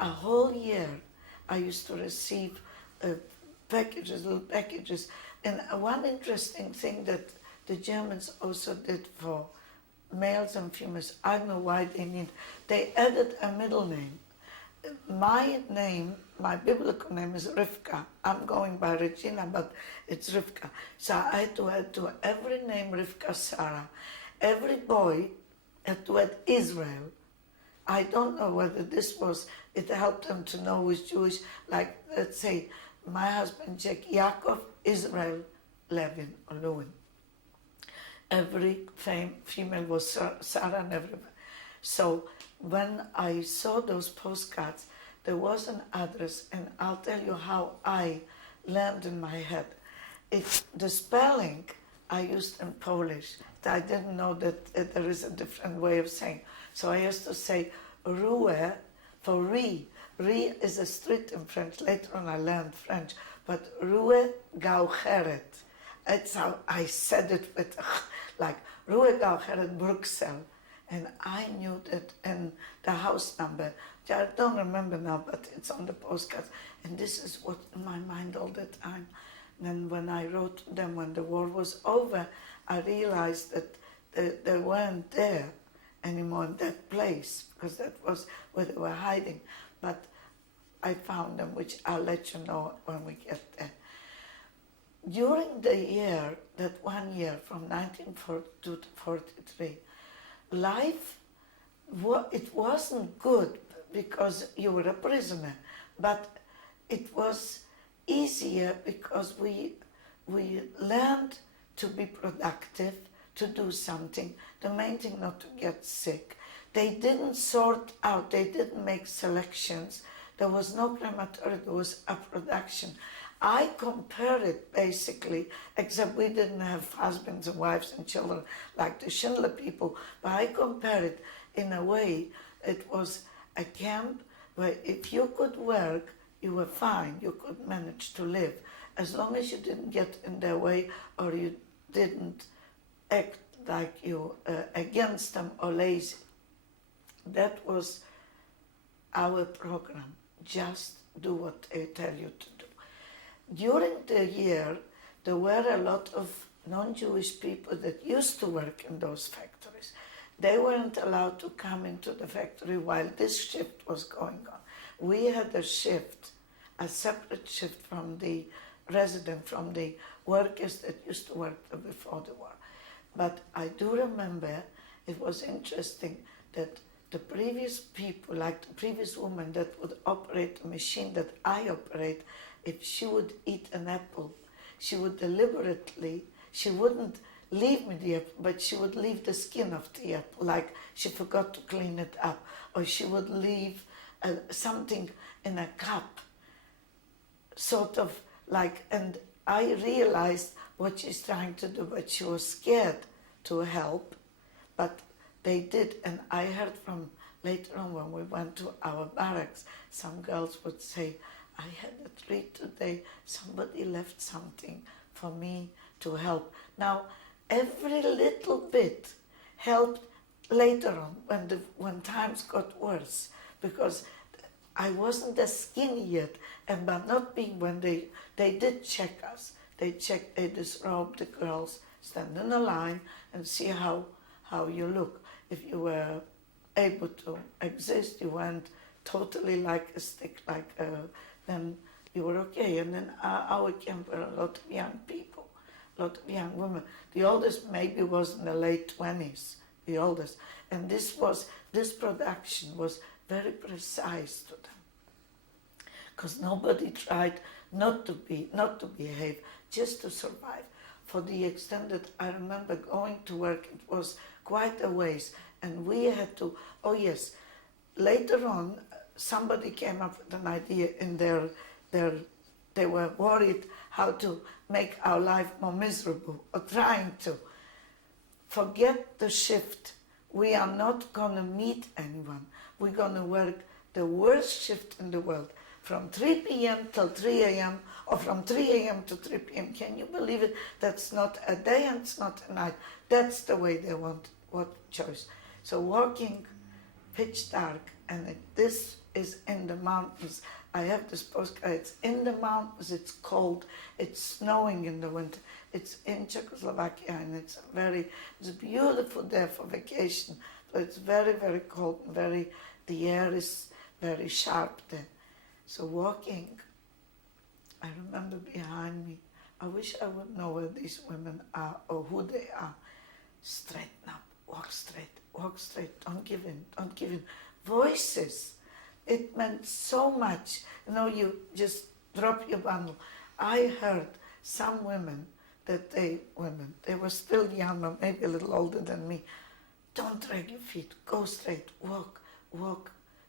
A whole year, I used to receive little packages. And one interesting thing that the Germans also did for males and females, I don't know why they added a middle name. My name, my biblical name is Rivka. I'm going by Regina, but it's Rivka. So I had to add to every name Rivka Sarah. Every boy had to add Israel. I don't know whether it helped them to know who's Jewish. Like, let's say, my husband Jack Yaakov Israel Levin or Lewin. Every female was Sarah and everyone. So when I saw those postcards, there was an address, and I'll tell you how I learned in my head. The spelling I used in Polish, I didn't know that there is a different way of saying. So I used to say Rue for Rie. Rie is a street in French. Later on I learned French. But Rue Gaucheret. That's how I said it with, like, Rue Gaucheret, Bruxelles. And I knew that, and the house number, which I don't remember now, but it's on the postcards. And this is what in my mind all the time. And then when I wrote them when the war was over, I realized that they weren't there anymore in that place, because that was where they were hiding. But I found them, which I'll let you know when we get there. During the year, that 1 year, from 1942 to 43, life, it wasn't good because you were a prisoner, but it was easier because we learned to be productive, to do something. The main thing, not to get sick. They didn't sort out, they didn't make selections. There was no crematory, there was a production. I compare it basically, except we didn't have husbands and wives and children like the Schindler people, but I compare it in a way, it was a camp where if you could work, you were fine, you could manage to live, as long as you didn't get in their way or you didn't act like you against them or lazy. That was our program. Just do what they tell you to do. During the year, there were a lot of non-Jewish people that used to work in those factories. They weren't allowed to come into the factory while this shift was going on. We had a shift, a separate shift from the from the workers that used to work there before the war. But I do remember it was interesting that the previous people, like the previous woman that would operate the machine that I operate, if she would eat an apple, she would deliberately, she wouldn't leave me the apple, but she would leave the skin of the apple, like she forgot to clean it up, or she would leave something in a cup, sort of like, and I realized what she's trying to do, but she was scared to help, but they did, and I heard from later on when we went to our barracks, some girls would say, I had a treat today, somebody left something for me to help. Now, every little bit helped later on when times got worse, because I wasn't as skinny yet, and by not being, when they did check us, they disrobed the girls, stand in a line and see how you look. If you were able to exist, you went totally like a stick, then you were okay. And then our camp were a lot of young people, a lot of young women. The oldest maybe was in the late 20s, the oldest. And this production was very precise to them, because nobody tried not to behave, just to survive. For the extent that I remember going to work, it was quite a ways, and we had to. Oh yes, later on, somebody came up with an idea in they were worried how to make our life more miserable, or trying to. Forget the shift. We are not going to meet anyone. We're going to work the worst shift in the world, from 3 p.m. till 3 a.m., or from 3 a.m. to 3 p.m. Can you believe it? That's not a day and it's not a night. That's the way they want choice. So walking pitch dark, and this is in the mountains. I have this postcard. It's in the mountains. It's cold. It's snowing in the winter. It's in Czechoslovakia, and it's a beautiful day for vacation. But it's very, very cold. And the air is very sharp there. So walking, I remember behind me. I wish I would know where these women are or who they are. Straighten up. Walk straight. Don't give in. Voices. It meant so much. You just drop your bundle. I heard some women, they were still young, or maybe a little older than me. Don't drag your feet. Go straight. Walk.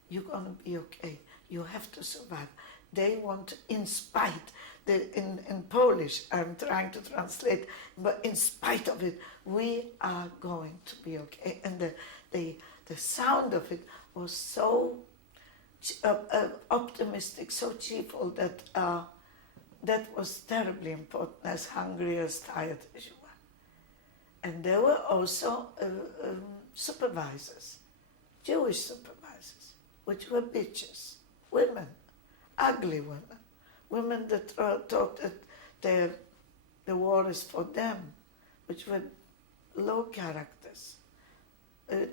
You're going to be okay. You have to survive. They want, in spite, in Polish, I'm trying to translate, but in spite of it, we are going to be okay. And the sound of it was so optimistic, so cheerful, that was terribly important, as hungry, as tired as you were. And there were also supervisors, Jewish supervisors, which were bitches, women, ugly women that thought that the war is for them, which were low characters.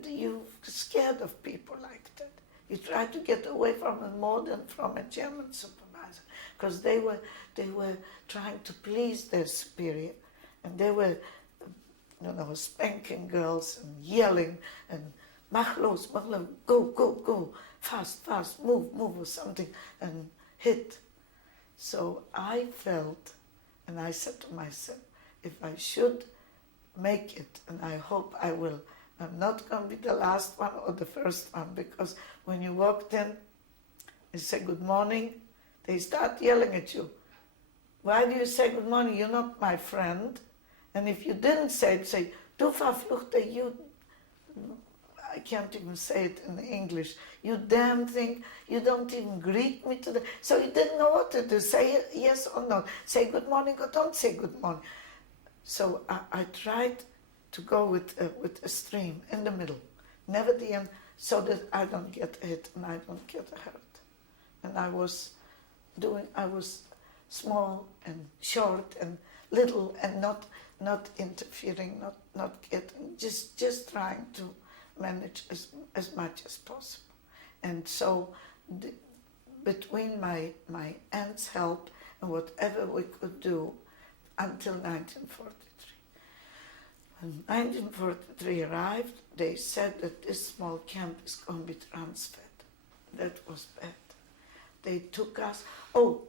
You're scared of people like that. You try to get away from them more than from a German supervisor, because they were trying to please their superior, and they were, spanking girls and yelling and mach los, go, fast, move, or something, and hit. So I felt, and I said to myself, if I should make it, and I hope I will, I'm not going to be the last one or the first one, because when you walked in, you say good morning, they start yelling at you. Why do you say good morning? You're not my friend. And if you didn't say it, say, du verfluchte, you, I can't even say it in English, you damn thing, you don't even greet me today. So you didn't know what to do, say yes or no, say good morning or don't say good morning. So I tried to go with a stream in the middle, never the end, so that I don't get hit and I don't get hurt. And I was small and short and little and not interfering, not getting, just trying to manage as much as possible. And so between my aunt's help and whatever we could do until 1943. When 1943 arrived, they said that this small camp is going to be transferred. That was bad. They took us,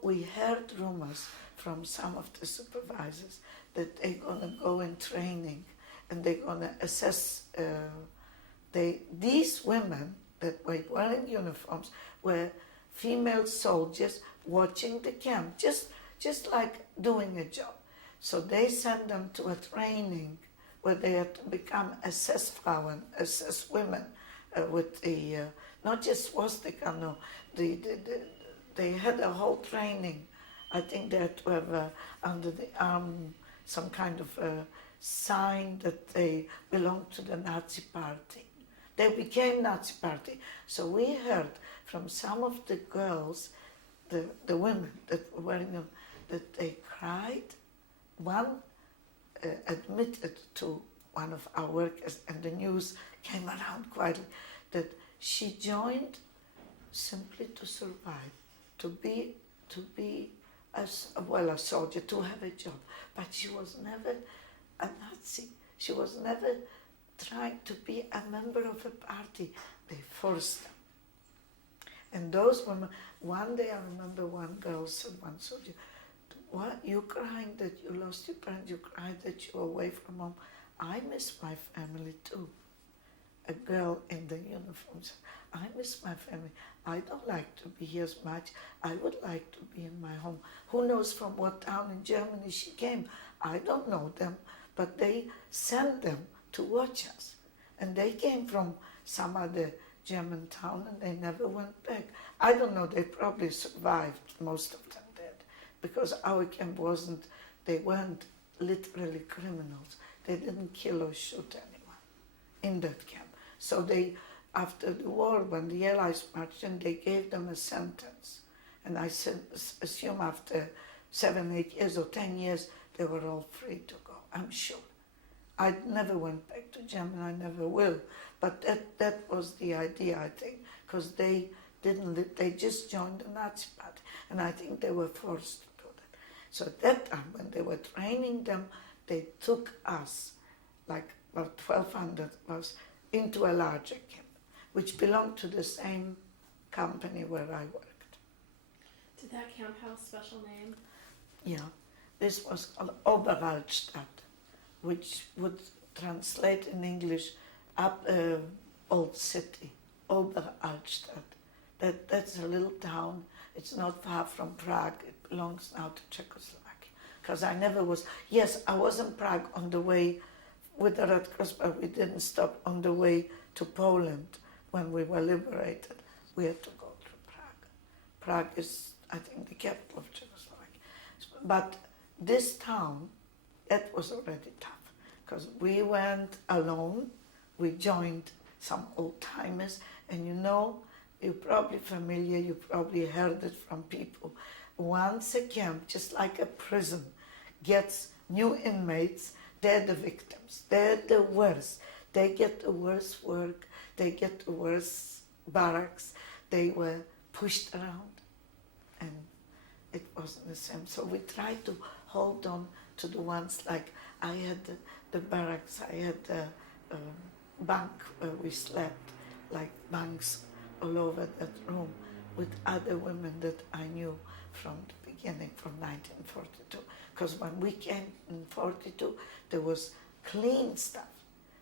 we heard rumors from some of the supervisors that they're going to go in training and they're going to assess, these women that were wearing uniforms were female soldiers watching the camp, just like doing a job. So they sent them to a training where they had to become Assessfrauen, assess women with the, not just swastika, no, they had a whole training. I think they had to have under the arm some kind of sign that they belonged to the Nazi party. They became Nazi party. So we heard from some of the girls, the women that were wearing them, that they cried. One admitted to one of our workers, and the news came around quietly, that she joined simply to survive, to be as well a soldier, to have a job. But she was never a Nazi. She was never trying to be a member of a party. They forced them. And those women, one day I remember one girl said, one soldier, "What, you crying that you lost your parents, you cried that you were away from home. I miss my family too." A girl in the uniform said, "I miss my family. I don't like to be here as much. I would like to be in my home." Who knows from what town in Germany she came? I don't know them, but they sent them to watch us. And they came from some other German town and they never went back. I don't know, they probably survived, most of them did, because our camp wasn't, they weren't literally criminals. They didn't kill or shoot anyone in that camp. So they, after the war, when the Allies marched in, they gave them a sentence. And I assume after 7, 8 years or 10 years, they were all free to go, I'm sure. I never went back to Germany, I never will. But that was the idea, I think, because they just joined the Nazi party. And I think they were forced to do that. So at that time, when they were training them, they took us, like about 1,200 of us, into a larger camp, which belonged to the same company where I worked. Did that camp have a special name? Yeah, this was called Oberaltstadt, which would translate in English old city, Oberaltstadt. That's a little town. It's not far from Prague. It belongs now to Czechoslovakia. Because I never was, yes, I was in Prague on the way with the Red Cross, but we didn't stop on the way to Poland when we were liberated. We had to go through Prague. Prague is, I think, the capital of Czechoslovakia. But this town, that was already tough, because we went alone. We joined some old-timers, and you're probably familiar, you probably heard it from people. Once a camp, just like a prison, gets new inmates, they're the victims. They're the worst. They get the worst work. They get the worst barracks. They were pushed around, and it wasn't the same. So we tried to hold on to the ones, like I had the barracks, I had the bunk where we slept, like bunks all over that room with other women that I knew from the beginning, from 1942. Because when we came in 42, there was clean stuff,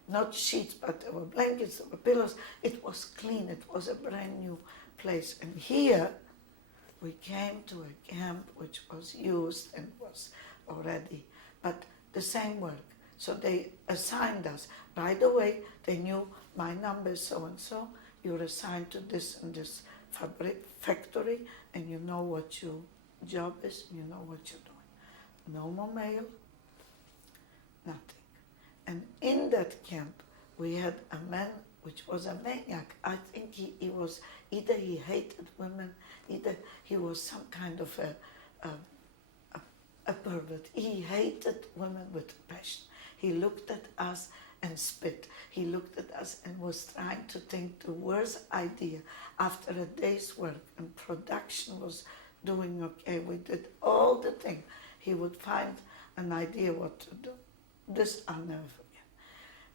not sheets, but there were blankets, there were pillows. It was clean, it was a brand new place. And here, we came to a camp which was used and was already, but the same work. So they assigned us. By the way, they knew my number is so-and-so, you're assigned to this and this factory, and you know what your job is, and you know what you're doing. No more mail, nothing. And in that camp, we had a man which was a maniac. I think he was, either he hated women, either he was some kind of a pervert. He hated women with passion. He looked at us and spit. He looked at us and was trying to think the worst idea. After a day's work and production was doing okay, we did all the things. He would find an idea what to do. This I'll never forget.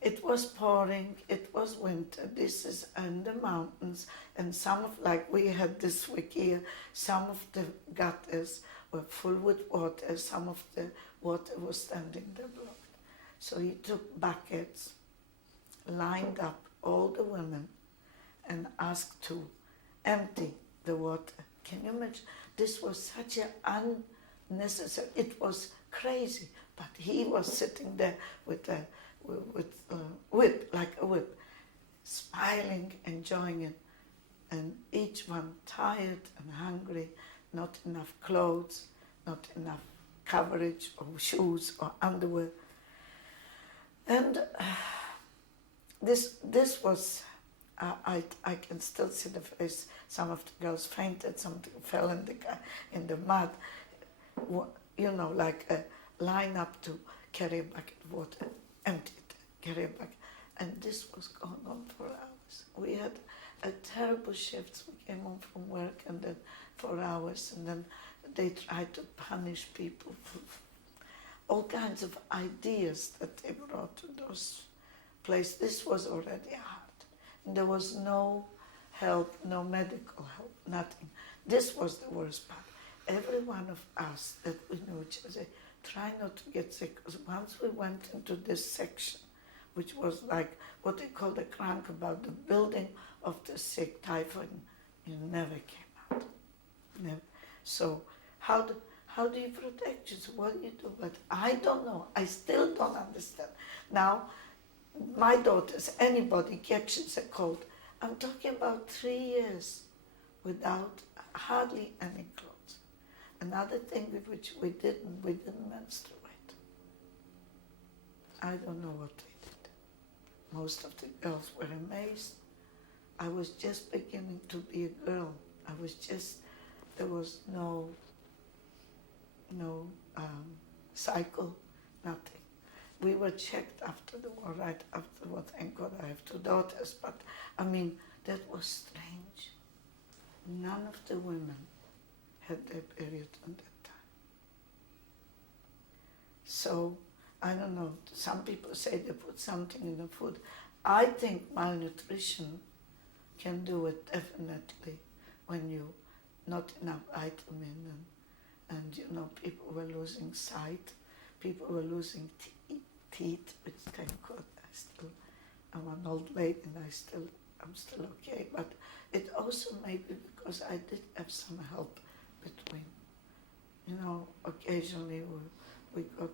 It was pouring, it was winter, this is in the mountains, and some of, like we had this week here, some of the gutters were full with water, some of the water was standing there blocked. So he took buckets, lined up all the women, and asked to empty the water. Can you imagine? This was such an unnecessary, it was crazy, but he was sitting there with a whip, like a whip, smiling, enjoying it, and each one tired and hungry, not enough clothes, not enough coverage or shoes or underwear. And this was, I can still see the face. Some of the girls fainted, some fell in the mud, like a line up to carry a bucket of water, empty it, carry a bucket. And this was going on for hours. We had terrible shifts. We came home from work and then 4 hours, and then they tried to punish people for all kinds of ideas that they brought to those places. This was already hard. And there was no help, no medical help, nothing. This was the worst part. Every one of us that we knew each other, try not to get sick, because once we went into this section, which was like what they call the crank about the building of the sick, typhoid, you never came out. Never. So how do you protect yourself? What do you do? But I don't know. I still don't understand. Now, my daughters, anybody catches a cold, I'm talking about 3 years without hardly any clothes. Another thing with which we didn't menstruate. I don't know what they did. Most of the girls were amazed. I was just beginning to be a girl. There was no cycle, nothing. We were checked after the war, right after the war. Thank God I have 2 daughters, but I mean, that was strange. None of the women had their period at that time. So, I don't know, some people say they put something in the food. I think malnutrition can do it definitely when you not enough vitamin and you know, people were losing sight, people were losing teeth, which thank God I'm an old lady and I'm still okay, but it also may be because I did have some help between, you know, occasionally we got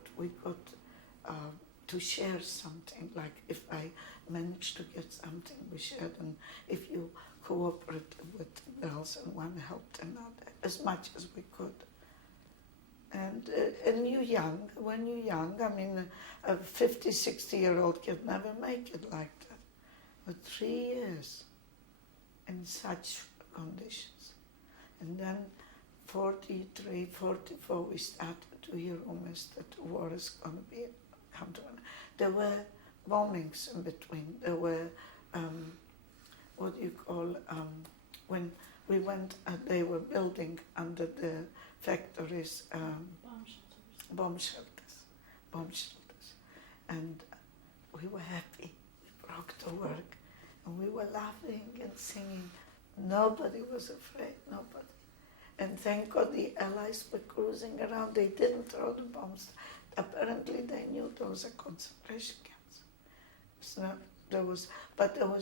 to share something, like if I managed to get something, we shared, and if you cooperated with the girls and one helped another, as much as we could. And when you're young, I mean, a 50, 60-year-old can never make it like that. But 3 years in such conditions. And then 43, 44, we started to hear rumors that the war is going to come to an end. There were bombings in between. There were, when we went, they were building under the factories bomb shelters. And we were happy. We broke to work. And we were laughing and singing. Nobody was afraid, nobody. And thank God the Allies were cruising around. They didn't throw the bombs. Apparently they knew those are concentration camps. So there was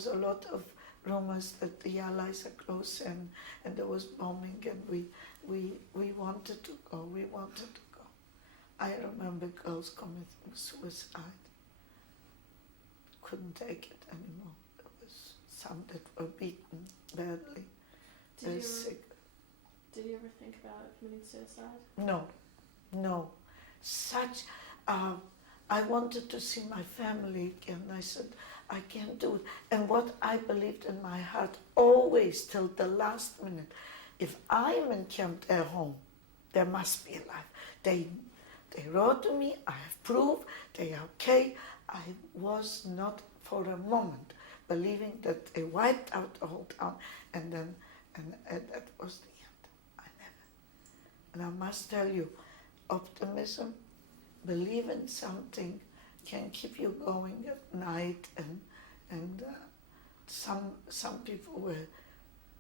a lot of rumors that the Allies are close and there was bombing, and we wanted to go. I remember girls committing suicide. Couldn't take it anymore. There was some that were beaten badly. Sick. Did you ever think about committing suicide? No. I wanted to see my family again. I said, I can't do it. And what I believed in my heart, always till the last minute, if I'm encamped at home, there must be a life. They wrote to me, I have proof, they are okay. I was not for a moment believing that they wiped out the whole town, and that was the end. I never. And I must tell you, optimism, believe in something, can keep you going at night, and some people were,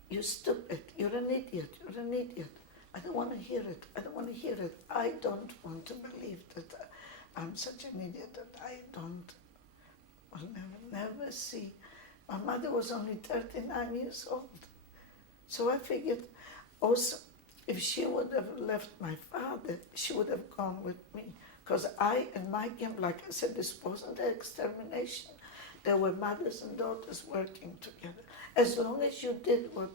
you're stupid, you're an idiot. I don't want to hear it. I don't want to believe that I'm such an idiot that I will never see. My mother was only 39 years old. So I figured also, if she would have left my father, she would have gone with me. Because in my camp, like I said, this wasn't an extermination. There were mothers and daughters working together. As long as you did what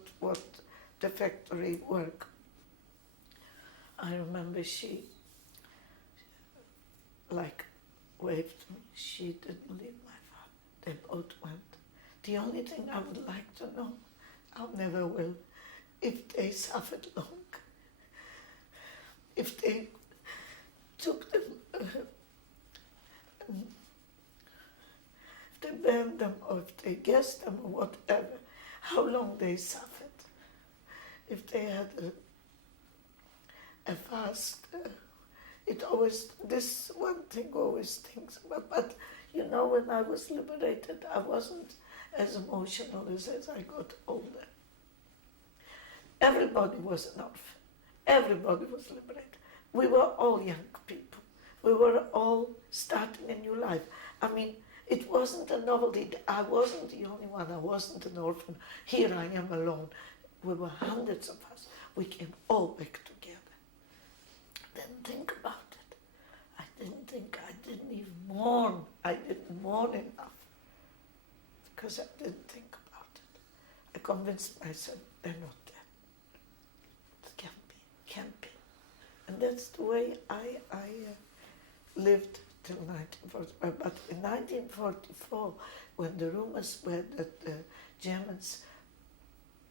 the factory work. I remember she waved to me. She didn't leave my father. They both went. The only thing I would like to know, I never will, if they suffered long, if they took them, if they burned them, or if they gassed them, or whatever, how long they suffered. If they had a fast, it always, this one thing always thinks about. But you know, when I was liberated, I wasn't as emotional as I got older. Everybody was an orphan. Everybody was liberated. We were all young people. We were all starting a new life. I mean, it wasn't a novelty. I wasn't the only one. I wasn't an orphan. Here I am alone. We were hundreds of us. We came all back together. Didn't think about it. I didn't even mourn. I didn't mourn enough because I didn't think about it. I convinced myself they're not dead. It can't be. And that's the way I lived till 1945. But in 1944, when the rumors were that the Germans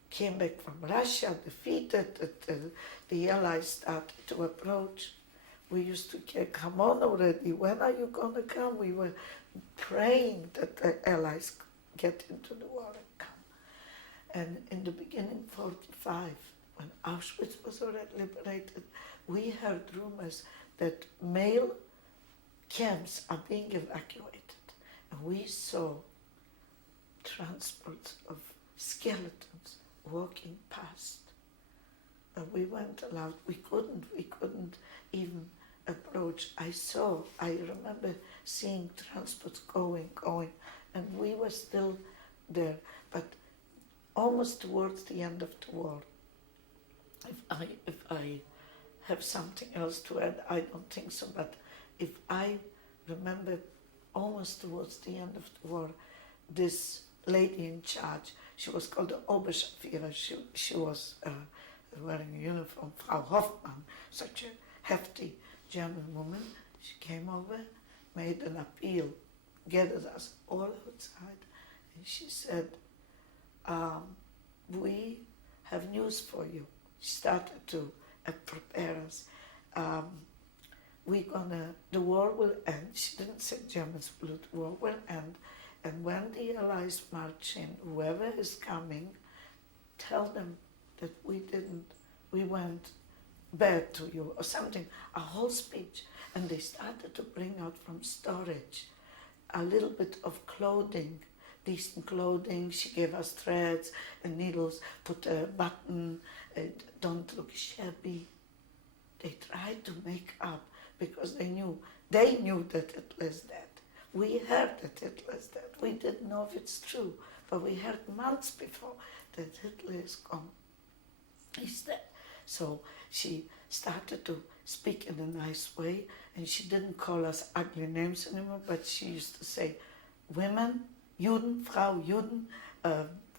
came back from Russia, defeated, that the Allies started to approach, we used to say, come on already, when are you going to come? We were praying that the Allies get into the war and come. And in the beginning, 45, when Auschwitz was already liberated, we heard rumors that male camps are being evacuated. And we saw transports of skeletons walking past. But we weren't allowed, we couldn't even approach. I remember seeing transports going, and we were still there. But almost towards the end of the war, if I have something else to add, I don't think so, but if I remember almost towards the end of the war, this lady in charge, she was called the Oberaltstadt. She was wearing a uniform, Frau Hoffmann, such a hefty German woman. She came over, made an appeal, gathered us all outside, and she said, we have news for you. She started to prepare us. The war will end. She didn't say Germans will, the war will end. And when the Allies march in, whoever is coming, tell them that we went bad to you or something, a whole speech. And they started to bring out from storage a little bit of clothing, decent clothing. She gave us threads and needles, put a button, don't look shabby. They tried to make up because they knew that Hitler's dead. We heard that Hitler's dead. We didn't know if it's true, but we heard months before that Hitler is gone. He's dead. So she started to speak in a nice way, and she didn't call us ugly names anymore, but she used to say, women, Juden, Frau Juden,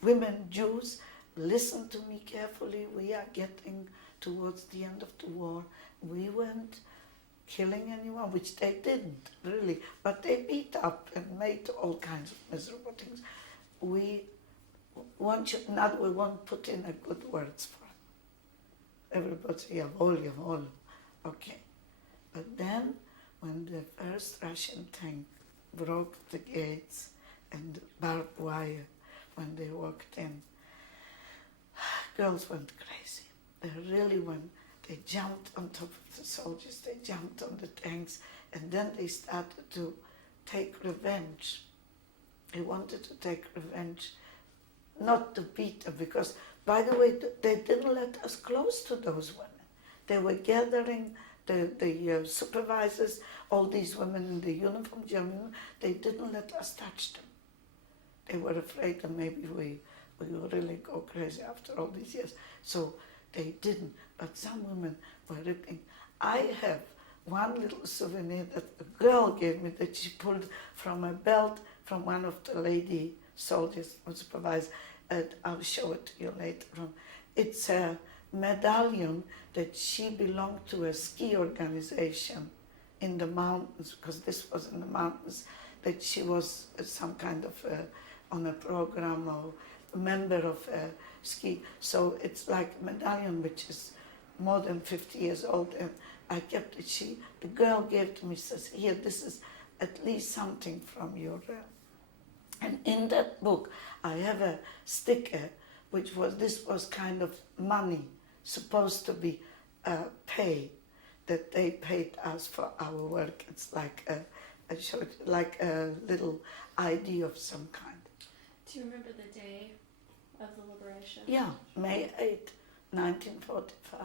women, Jews, listen to me carefully. We are getting towards the end of the war. We weren't killing anyone, which they didn't really, but they beat up and made all kinds of miserable things. We won't put in a good words for him. Everybody say, jawohl. Okay. But then, when the first Russian tank broke the gates and barbed wire, when they walked in, girls went crazy. They really went. They jumped on top of the soldiers, they jumped on the tanks, and then they started to take revenge. They wanted to take revenge, not to beat them, because, by the way, they didn't let us close to those women. They were gathering the supervisors, all these women in the uniform, German, they didn't let us touch them. They were afraid that maybe we will really go crazy after all these years. So they didn't, but some women were ripping. I have one little souvenir that a girl gave me that she pulled from a belt from one of the lady soldiers or supervisors. I'll show it to you later on. It's a medallion that she belonged to a ski organization in the mountains, because this was in the mountains, that she was some kind of on a program or a member of a ski. So it's like a medallion which is more than 50 years old, and I kept it. The girl gave to me, says, here, this is at least something from your... And in that book, I have a sticker this was kind of money supposed to be pay that they paid us for our work. It's like a little ID of some kind. Do you remember the day of the liberation? Yeah, May 8, 1945.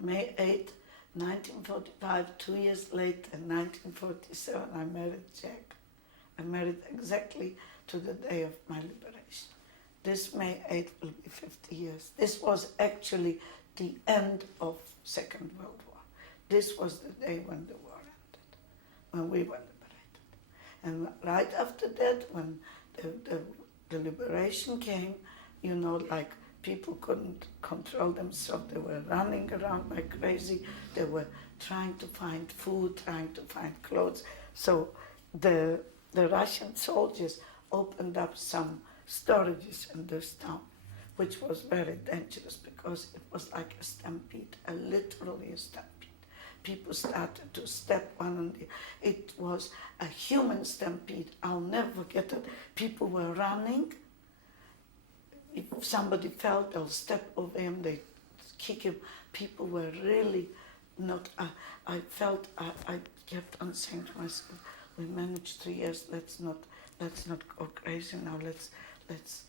May 8, 1945, 2 years later, in 1947, I married Jack. I married exactly to the day of my liberation. This May 8 will be 50 years. This was actually the end of Second World War. This was the day when the war ended, when we were liberated. And right after that, when the liberation came, you know, like people couldn't control themselves. They were running around like crazy. They were trying to find food, trying to find clothes. So the Russian soldiers opened up some storages in this town, which was very dangerous because it was like a stampede, literally a stampede. People started to step one on the. It was a human stampede. I'll never forget it. People were running. If somebody fell, they'll step over him, they kick him. People were really not. I kept on saying to myself, we managed 3 years. Let's not go crazy now. Let's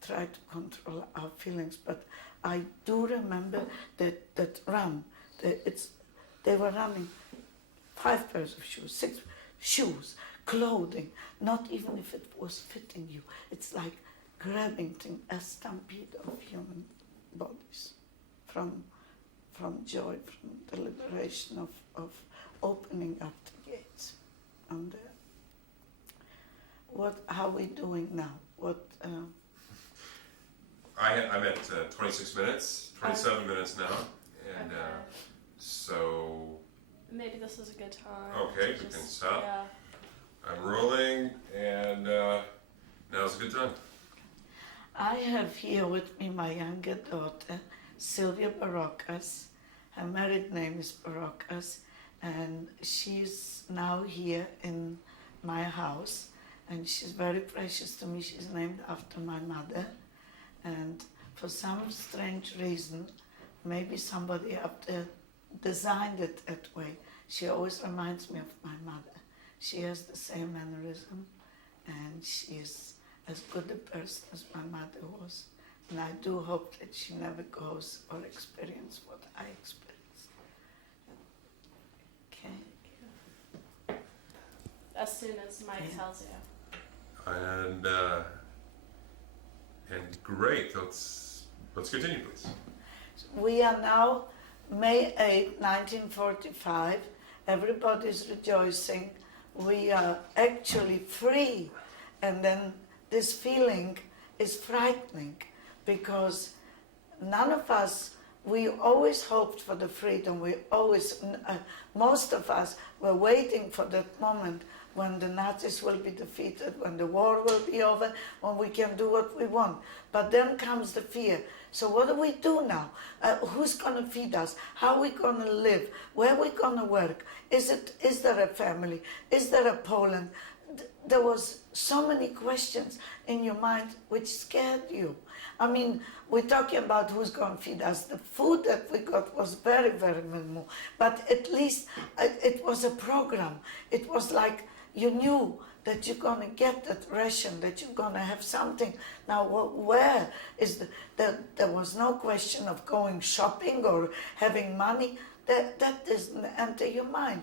try to control our feelings. But I do remember that run. They were running 5 pairs of shoes, 6 shoes, clothing. Not even if it was fitting you. It's like grabbing a stampede of human bodies from joy, from the liberation of opening up the gates. And how are we doing now? I'm at 26 minutes, 27 minutes now, and Okay. so Maybe this is a good time. okay, to we can just- stop. Yeah. I'm rolling, and now's a good time. I have here with me my younger daughter, Sylvia Barocas. Her married name is Barocas, and she's now here in my house, and she's very precious to me. She's named after my mother, and for some strange reason, maybe somebody up there designed it that way. She always reminds me of my mother. She has the same mannerism, and she's as good a person as my mother was. And I do hope that she never goes or experiences what I experienced. Okay. As soon as Mike Yeah. tells you. And great. Let's continue, please. We are now May 8, 1945. Everybody's rejoicing. We are actually free. And then this feeling is frightening because none of us, we always hoped for the freedom. We always, most of us were waiting for that moment when the Nazis will be defeated, when the war will be over, when we can do what we want. But then comes the fear. So what do we do now? Who's going to feed us? How are we going to live? Where are we going to work? Is there a family? Is there a Poland? There was so many questions in your mind which scared you. I mean, we're talking about who's going to feed us. The food that we got was very, very minimal. But at least it was a program. It was like you knew that you're going to get that ration, that you're going to have something. Now, where is there was no question of going shopping or having money. That doesn't enter your mind.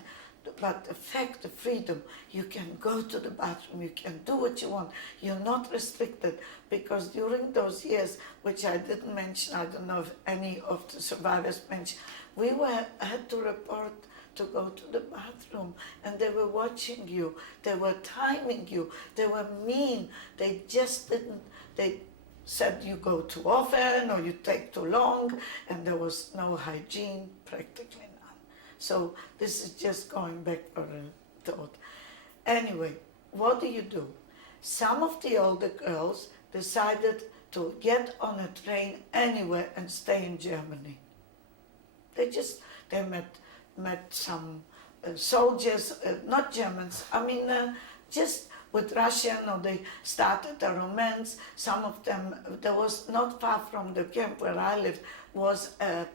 But the fact, the freedom, you can go to the bathroom, you can do what you want. You're not restricted, because during those years, which I didn't mention, I don't know if any of the survivors mentioned, we had to report to go to the bathroom, and they were watching you, they were timing you, they were mean, they just didn't, they said you go too often or you take too long, and there was no hygiene, practically none. So this is just going back for a thought. Anyway, what do? Some of the older girls decided to get on a train anywhere and stay in Germany. They met some soldiers, not Germans, I mean, just with Russian, or they started a romance. Some of them, there was not far from the camp where I lived, was a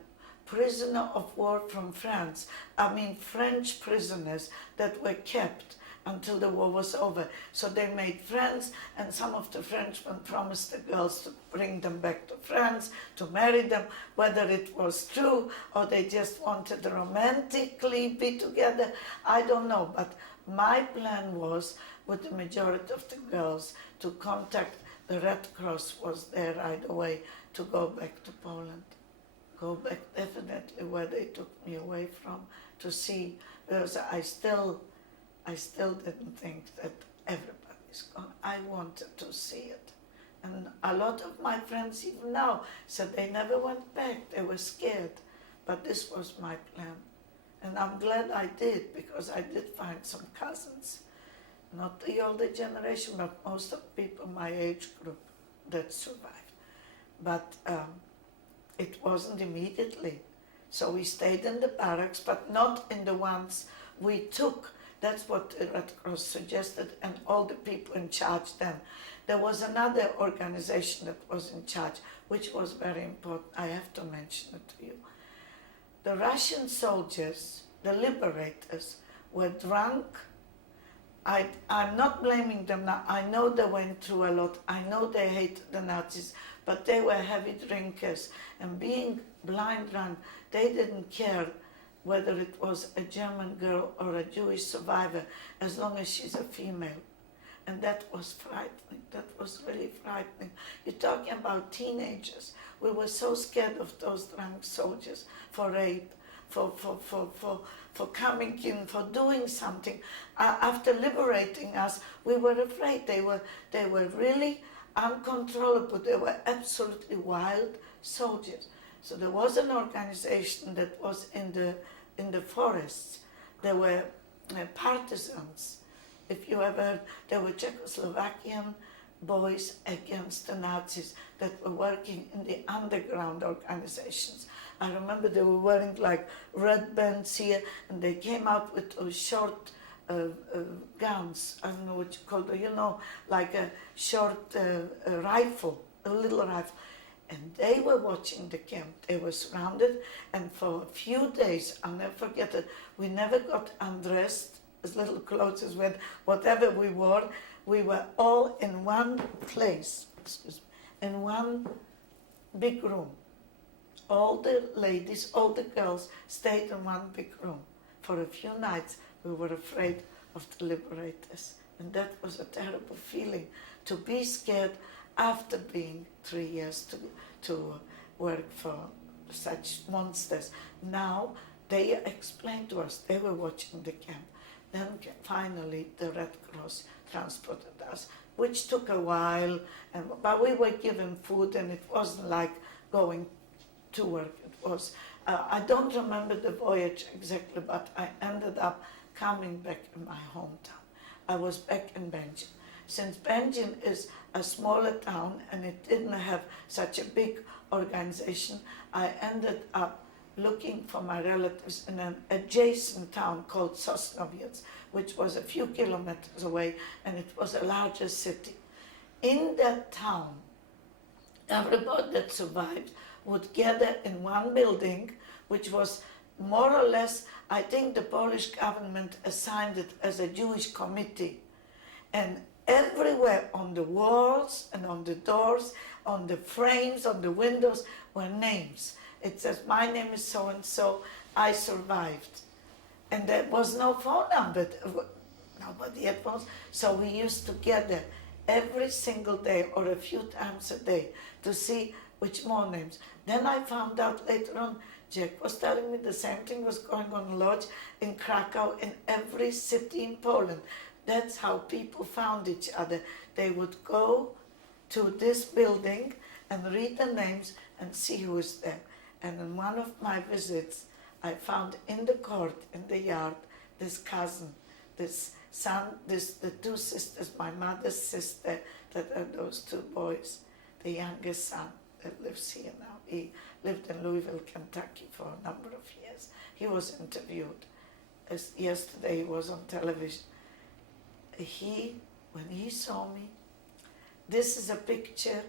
prisoner of war from France. I mean, French prisoners that were kept until the war was over. So they made friends, and some of the Frenchmen promised the girls to bring them back to France, to marry them, whether it was true or they just wanted to romantically be together, I don't know. But my plan was, with the majority of the girls, to contact the Red Cross was there right away, to go back to Poland. Go back definitely where they took me away from, to see, because I still didn't think that everybody's gone. I wanted to see it. And a lot of my friends even now said they never went back. They were scared. But this was my plan. And I'm glad I did, because I did find some cousins. Not the older generation, but most of the people my age group that survived. But it wasn't immediately. So we stayed in the barracks, but not in the ones we took. That's what the Red Cross suggested, and all the people in charge then. There was another organization that was in charge, which was very important. I have to mention it to you. The Russian soldiers, the liberators, were drunk. I'm not blaming them now. I know they went through a lot. I know they hated the Nazis, but they were heavy drinkers. And being blind drunk, they didn't care whether it was a German girl or a Jewish survivor, as long as she's a female. And that was frightening. That was really frightening. You're talking about teenagers. We were so scared of those drunk soldiers for rape, for coming in, for doing something. After liberating us, we were afraid. They were really uncontrollable. They were absolutely wild soldiers. So there was an organization that was in the forests. There were partisans. If you ever heard, there were Czechoslovakian boys against the Nazis that were working in the underground organizations. I remember they were wearing like red bands here, and they came out with short guns. I don't know what you call it, like a short rifle, a little rifle. And they were watching the camp. They were surrounded, and for a few days, I'll never forget it, we never got undressed, as little clothes as with whatever we wore. We were all in one place, in one big room. All the ladies, all the girls stayed in one big room. For a few nights, we were afraid of the liberators. And that was a terrible feeling, to be scared after being 3 years to work for such monsters. Now, they explained to us, they were watching the camp. Then finally the Red Cross transported us, which took a while, but we were given food, and it wasn't like going to work. It was, I don't remember the voyage exactly, but I ended up coming back in my hometown. I was back in Belgium. Since Belgium is a smaller town and it didn't have such a big organization, I ended up looking for my relatives in an adjacent town called Sosnowiec, which was a few kilometers away, and it was a larger city. In that town, everybody that survived would gather in one building, which was more or less, I think the Polish government assigned it as a Jewish committee. And everywhere on the walls and on the doors, on the frames, on the windows were names. It says, my name is so-and-so, I survived. And there was no phone number. Nobody had phones. So we used to gather every single day or a few times a day to see which more names. Then I found out later on, Jack was telling me the same thing was going on in Lodz, in Krakow, in every city in Poland. That's how people found each other. They would go to this building and read the names and see who is there. And in one of my visits, I found in the court, in the yard, this cousin, this son, the two sisters, my mother's sister, that are those two boys, the youngest son that lives here now. He lived in Louisville, Kentucky for a number of years. He was interviewed. Yesterday he was on television. He when he saw me, this is a picture.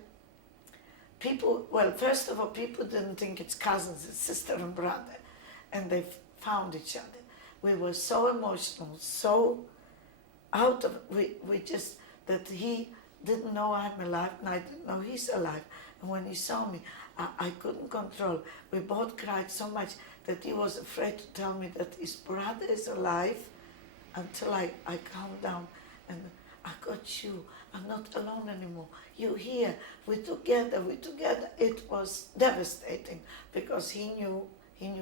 People, well, first of all, people didn't think it's cousins, it's sister and brother, and they found each other. We were so emotional, so out of, we just, that he didn't know I'm alive and I didn't know he's alive. And when he saw me, I couldn't control. We both cried so much that he was afraid to tell me that his brother is alive until I calmed down and I got you. I'm not alone anymore. You're here. We're together. We're together. It was devastating because he knew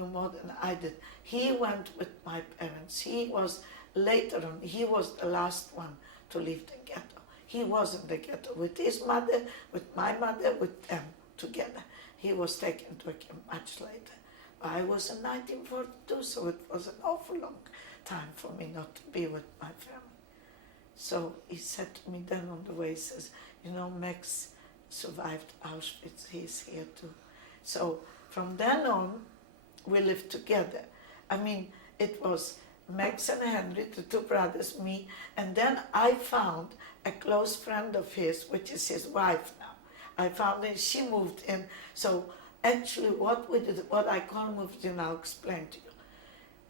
more than I did. He went with my parents. He was later on. He was the last one to leave the ghetto. He was in the ghetto with his mother, with my mother, with them together. He was taken to a camp much later. I was in 1942, so it was an awful long time for me not to be with my family. So he said to me then on the way, he says, you know, Max survived Auschwitz, he's here too. So from then on, we lived together. I mean, it was Max and Henry, the two brothers, me, and then I found a close friend of his, which is his wife now. I found her, she moved in. So actually what we did, what I call moved in, I'll explain to you.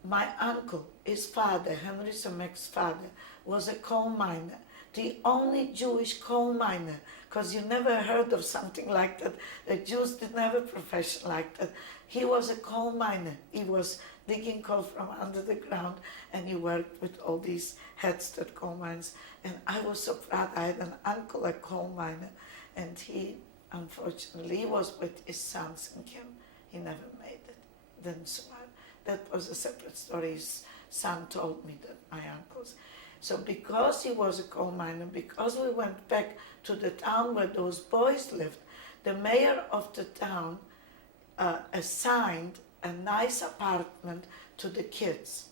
My uncle, his father, Henry's and Max's father, was a coal miner, the only Jewish coal miner, because you never heard of something like that. The Jews didn't have a profession like that. He was a coal miner. He was digging coal from under the ground, and he worked with all these heads at coal mines. And I was so proud. I had an uncle, a coal miner, and he, unfortunately, he was with his sons in camp. He never made it, didn't survive. That was a separate story. His son told me that, my uncle's. So because he was a coal miner, because we went back to the town where those boys lived, the mayor of the town assigned a nice apartment to the kids,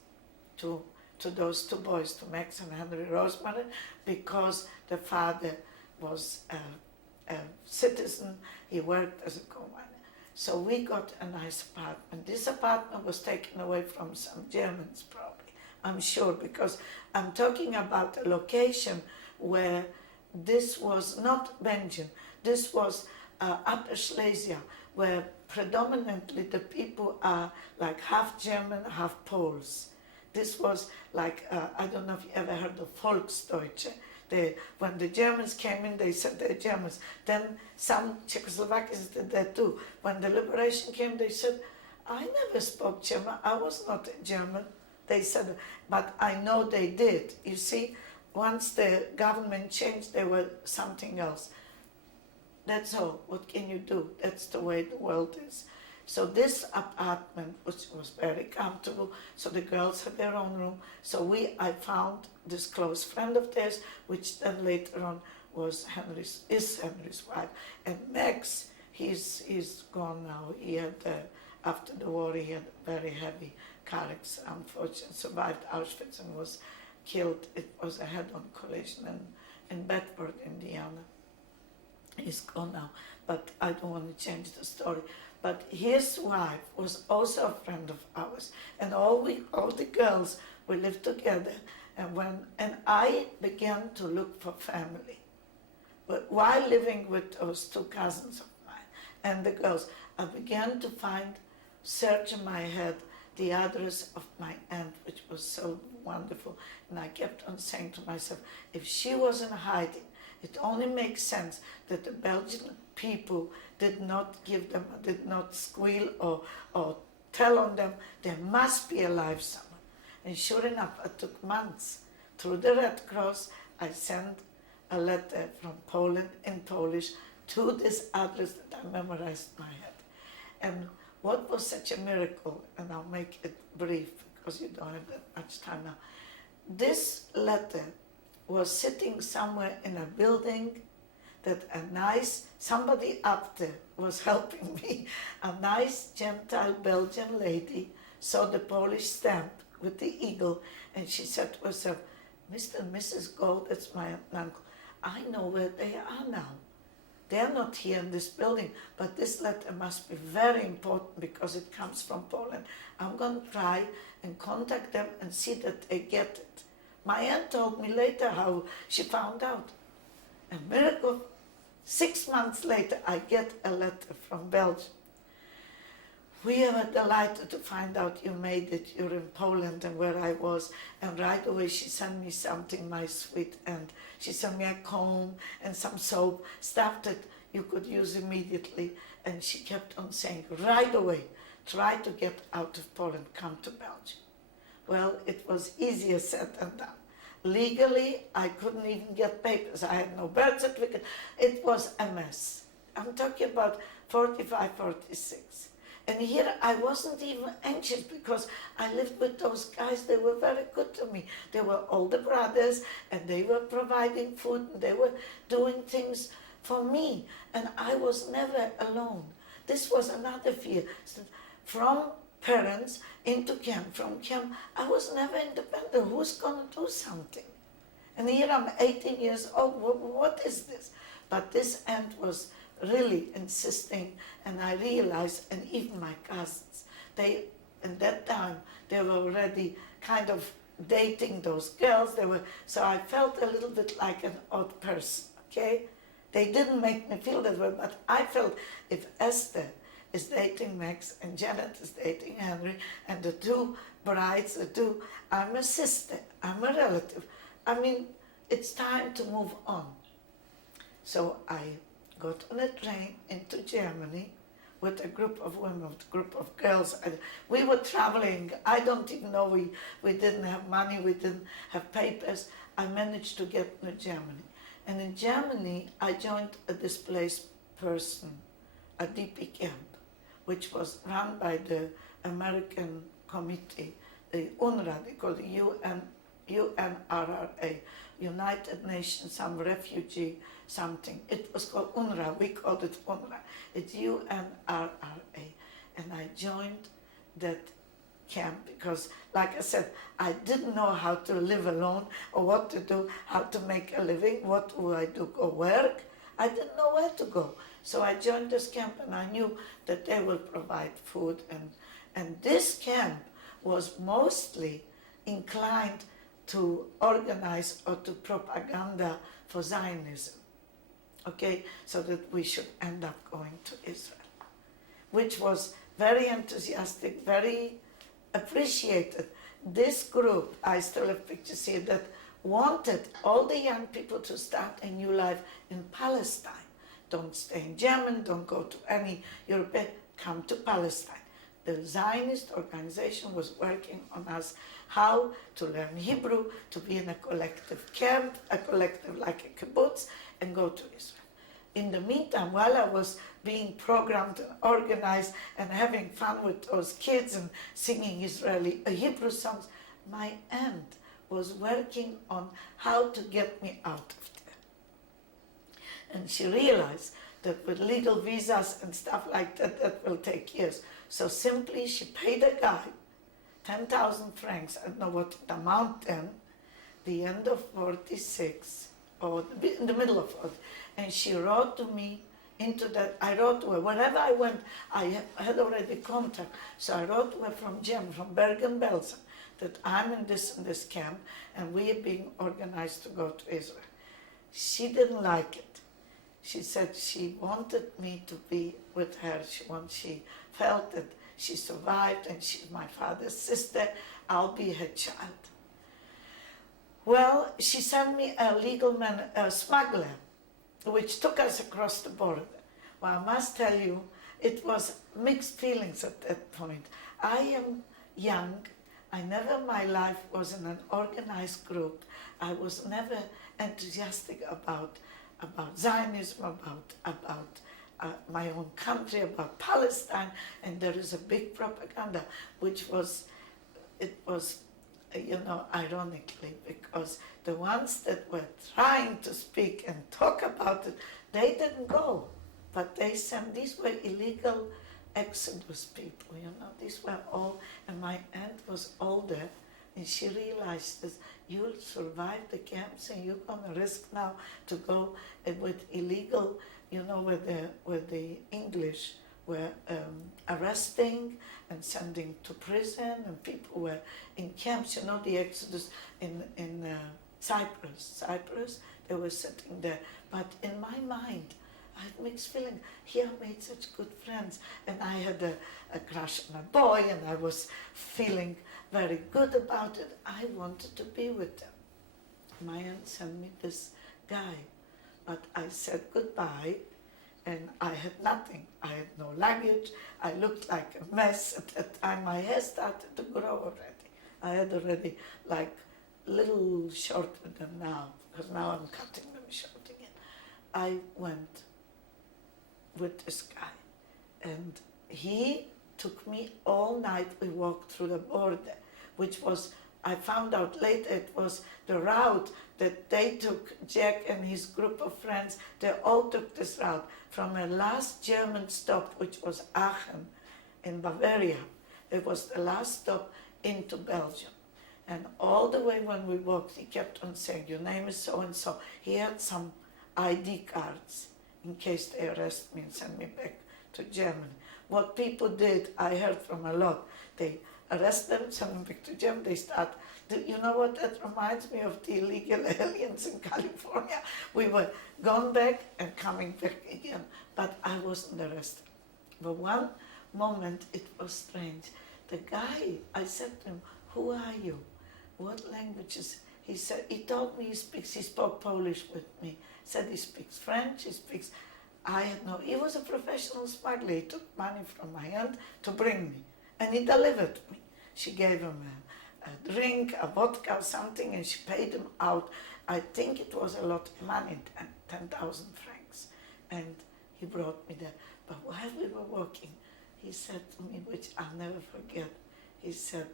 to those two boys, to Max and Henry Rosemary, because the father was a citizen, he worked as a coal miner. So we got a nice apartment. This apartment was taken away from some Germans probably, I'm sure, because I'm talking about a location where this was not Belgium, this was Upper Silesia, where predominantly the people are like half German, half Poles. This was like, I don't know if you ever heard of Volksdeutsche. When the Germans came in, they said they're Germans. Then some Czechoslovakians did that too. When the liberation came, they said, I never spoke German, I was not a German. They said, but I know they did. You see, once the government changed, they were something else. That's all. What can you do? That's the way the world is. So this apartment, which was very comfortable, so the girls had their own room. So I found this close friend of theirs, which then later on was Henry's wife. And Max, he's gone now. He had, after the war, he had a very heavy car accident, unfortunately, survived Auschwitz and was killed. It was a head-on collision in Bedford, Indiana. He's gone now, but I don't want to change the story. But his wife was also a friend of ours, and all the girls, we lived together. And I began to look for family, but while living with those two cousins of mine and the girls, I began to search in my head the address of my aunt, which was so wonderful. And I kept on saying to myself, if she was in hiding, it only makes sense that the Belgian people did not squeal or tell on them. There must be alive someone. And sure enough, it took months. Through the Red Cross, I sent a letter from Poland in Polish to this address that I memorized in my head. And what was such a miracle, and I'll make it brief because you don't have that much time now. This letter was sitting somewhere in a building that somebody up there was helping me. A nice Gentile Belgian lady saw the Polish stamp with the eagle, and she said to herself, Mr. and Mrs. Gold, that's my uncle, I know where they are now. They're not here in this building, but this letter must be very important because it comes from Poland. I'm going to try and contact them and see that they get it. My aunt told me later how she found out. A miracle. 6 months later, I get a letter from Belgium. We are delighted to find out you made it. You're in Poland and where I was. And right away she sent me something, my sweet aunt. She sent me a comb and some soap, stuff that you could use immediately. And she kept on saying, right away, try to get out of Poland, come to Belgium. Well, it was easier said than done. Legally, I couldn't even get papers. I had no birth certificate. It was a mess. I'm talking about 45, 46. And here I wasn't even anxious because I lived with those guys. They were very good to me. They were older brothers and they were providing food and they were doing things for me. And I was never alone. This was another fear. So from parents into camp, from camp, I was never independent. Who's going to do something? And here I'm 18 years old. What is this? But this aunt was really insisting, and I realized, and even my cousins, they, in that time, they were already kind of dating those girls. So I felt a little bit like an odd person, okay? They didn't make me feel that way, but I felt if Esther is dating Max and Janet is dating Henry, and the two brides, I'm a sister, I'm a relative. I mean, it's time to move on. So I got on a train into Germany with a group of women, a group of girls. And we were traveling. I don't even know, we didn't have money, we didn't have papers. I managed to get to Germany. And in Germany, I joined a displaced person, a DP camp, which was run by the American committee, the UNRWA, they call the UNRRA, United Nations, some refugee, something. It was called UNRWA, we called it UNRWA. It's UNRRA. And I joined that camp because, like I said, I didn't know how to live alone or what to do, how to make a living, what would I do, go work? I didn't know where to go. So I joined this camp and I knew that they will provide food. And this camp was mostly inclined to organize or to propaganda for Zionism, okay, so that we should end up going to Israel, which was very enthusiastic, very appreciated. This group, I still have pictures here, that wanted all the young people to start a new life in Palestine. Don't stay in Germany, don't go to any European, come to Palestine. The Zionist organization was working on us how to learn Hebrew, to be in a collective camp, a collective like a kibbutz, and go to Israel. In the meantime, while I was being programmed and organized and having fun with those kids and singing Hebrew songs, my aunt was working on how to get me out of there. And she realized that with legal visas and stuff like that, that will take years. So simply she paid a guy 10,000 francs, I don't know what the amount then, the end of 46, or in the middle of 40, and she wrote to me into that. I wrote to her, wherever I went, I had already contact, so I wrote to her from Germany, from Bergen-Belsen, that I'm in this camp, and we are being organized to go to Israel. She didn't like it. She said she wanted me to be with her. She felt that she survived and she's my father's sister. I'll be her child. Well, she sent me a legal man, a smuggler, which took us across the border. Well, I must tell you, it was mixed feelings at that point. I am young. I never in my life was in an organized group. I was never enthusiastic about Zionism, about my own country, about Palestine, and there is a big propaganda, which was, ironically, because the ones that were trying to speak and talk about it, they didn't go, but they sent, these were illegal Exodus people, these were all, and my aunt was older, and she realized that you'll survive the camps and you're gonna risk now to go with illegal, with the English were arresting and sending to prison, and people were in camps. You know, the Exodus in Cyprus, they were sitting there. But in my mind, I had mixed feeling. Here I made such good friends, and I had a crush on a boy, and I was feeling very good about it. I wanted to be with them. My aunt sent me this guy, but I said goodbye, and I had nothing. I had no luggage. I looked like a mess at that time. My hair started to grow already. I had already like little shorter than now, because now I'm cutting them short again. I went with this guy, and he took me all night. We walked through the border, which was, I found out later, it was the route that they took. Jack and his group of friends, they all took this route from a last German stop, which was Aachen in Bavaria. It was the last stop into Belgium. And all the way when we walked, he kept on saying, your name is so-and-so. He had some ID cards in case they arrest me and send me back to Germany. What people did, I heard from a lot. They arrest them, send them back to Germany, they start. You know what that reminds me of? The illegal aliens in California. We were going back and coming back again, but I wasn't arrested. But one moment it was strange. The guy, I said to him, who are you? What languages? He said, he told me he spoke Polish with me. He said he speaks French, I had no, he was a professional smuggler. He took money from my aunt to bring me, and he delivered me. She gave him a drink, a vodka or something, and she paid him out. I think it was a lot of money, 10,000 francs. And he brought me there. But while we were walking, he said to me, which I'll never forget, he said,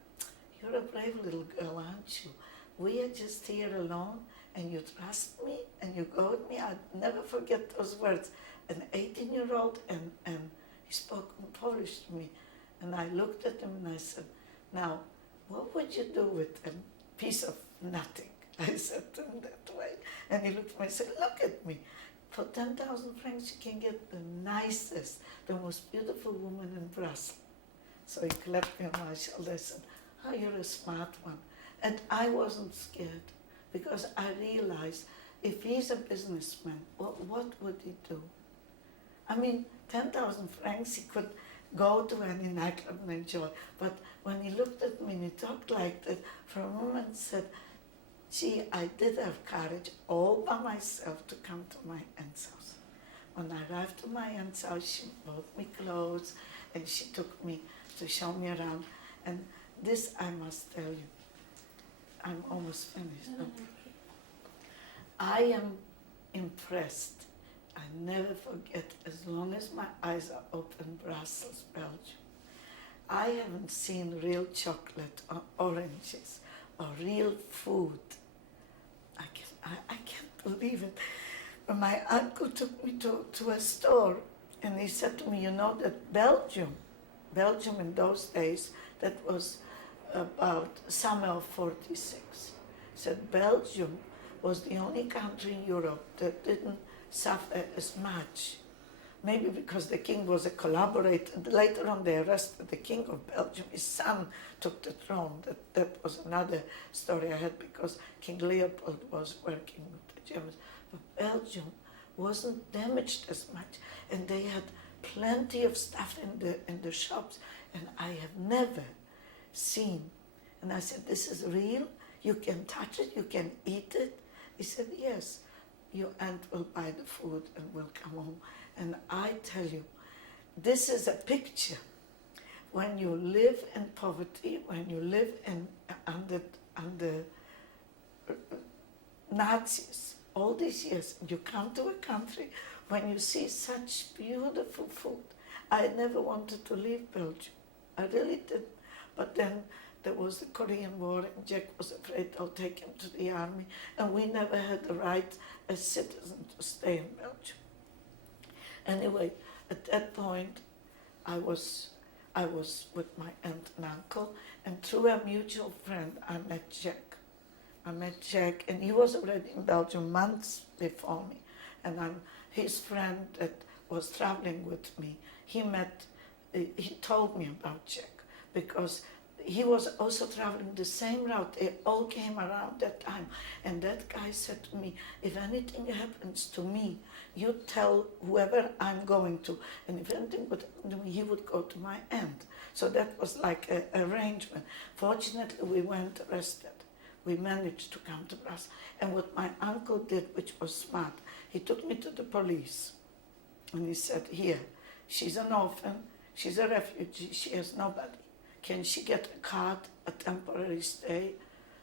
you're a brave little girl, aren't you? We are just here alone, and you trust me, and you go with me. I'll never forget those words. An 18-year-old, and he spoke in Polish to me. And I looked at him and I said, now, what would you do with a piece of nothing? I said to him that way. And he looked at me and said, look at me. For 10,000 francs, you can get the nicest, the most beautiful woman in Brussels. So he clapped me on my shoulder and said, oh, you're a smart one. And I wasn't scared, because I realized if he's a businessman, what would he do? I mean, 10,000 francs, he could go to any nightclub and enjoy. But when he looked at me and he talked like that, for a moment said, gee, I did have courage all by myself to come to my aunt's house. When I arrived to my aunt's house, she bought me clothes and she took me to show me around. And this I must tell you, I'm almost finished. No? I am impressed. I never forget, as long as my eyes are open, Brussels, Belgium. I haven't seen real chocolate or oranges or real food. I can't believe it. When my uncle took me to a store, and he said to me, you know that Belgium in those days, that was about summer of 46. He said Belgium was the only country in Europe that didn't suffer as much. Maybe because the king was a collaborator. Later on they arrested the king of Belgium. His son took the throne. That was another story I had, because King Leopold was working with the Germans. But Belgium wasn't damaged as much, and they had plenty of stuff in the shops, and I have never seen. And I said, this is real? You can touch it? You can eat it? He said, yes. Your aunt will buy the food and will come home. And I tell you, this is a picture. When you live in poverty, when you live under Nazis all these years, you come to a country when you see such beautiful food. I never wanted to leave Belgium. I really didn't. But then there was the Korean War, and Jack was afraid I'll take him to the army, and we never had the right as citizens to stay in Belgium. Anyway, at that point, I was with my aunt and uncle, and through a mutual friend, I met Jack, and he was already in Belgium months before me, and I'm his friend that was traveling with me, he told me about Jack because he was also traveling the same route. They all came around that time. And that guy said to me, if anything happens to me, you tell whoever I'm going to. And if anything would happen to me, he would go to my aunt. So that was like an arrangement. Fortunately, we weren't arrested. We managed to come to Brussels. And what my uncle did, which was smart, he took me to the police. And he said, here, she's an orphan, she's a refugee, she has nobody. Can she get a card, a temporary stay,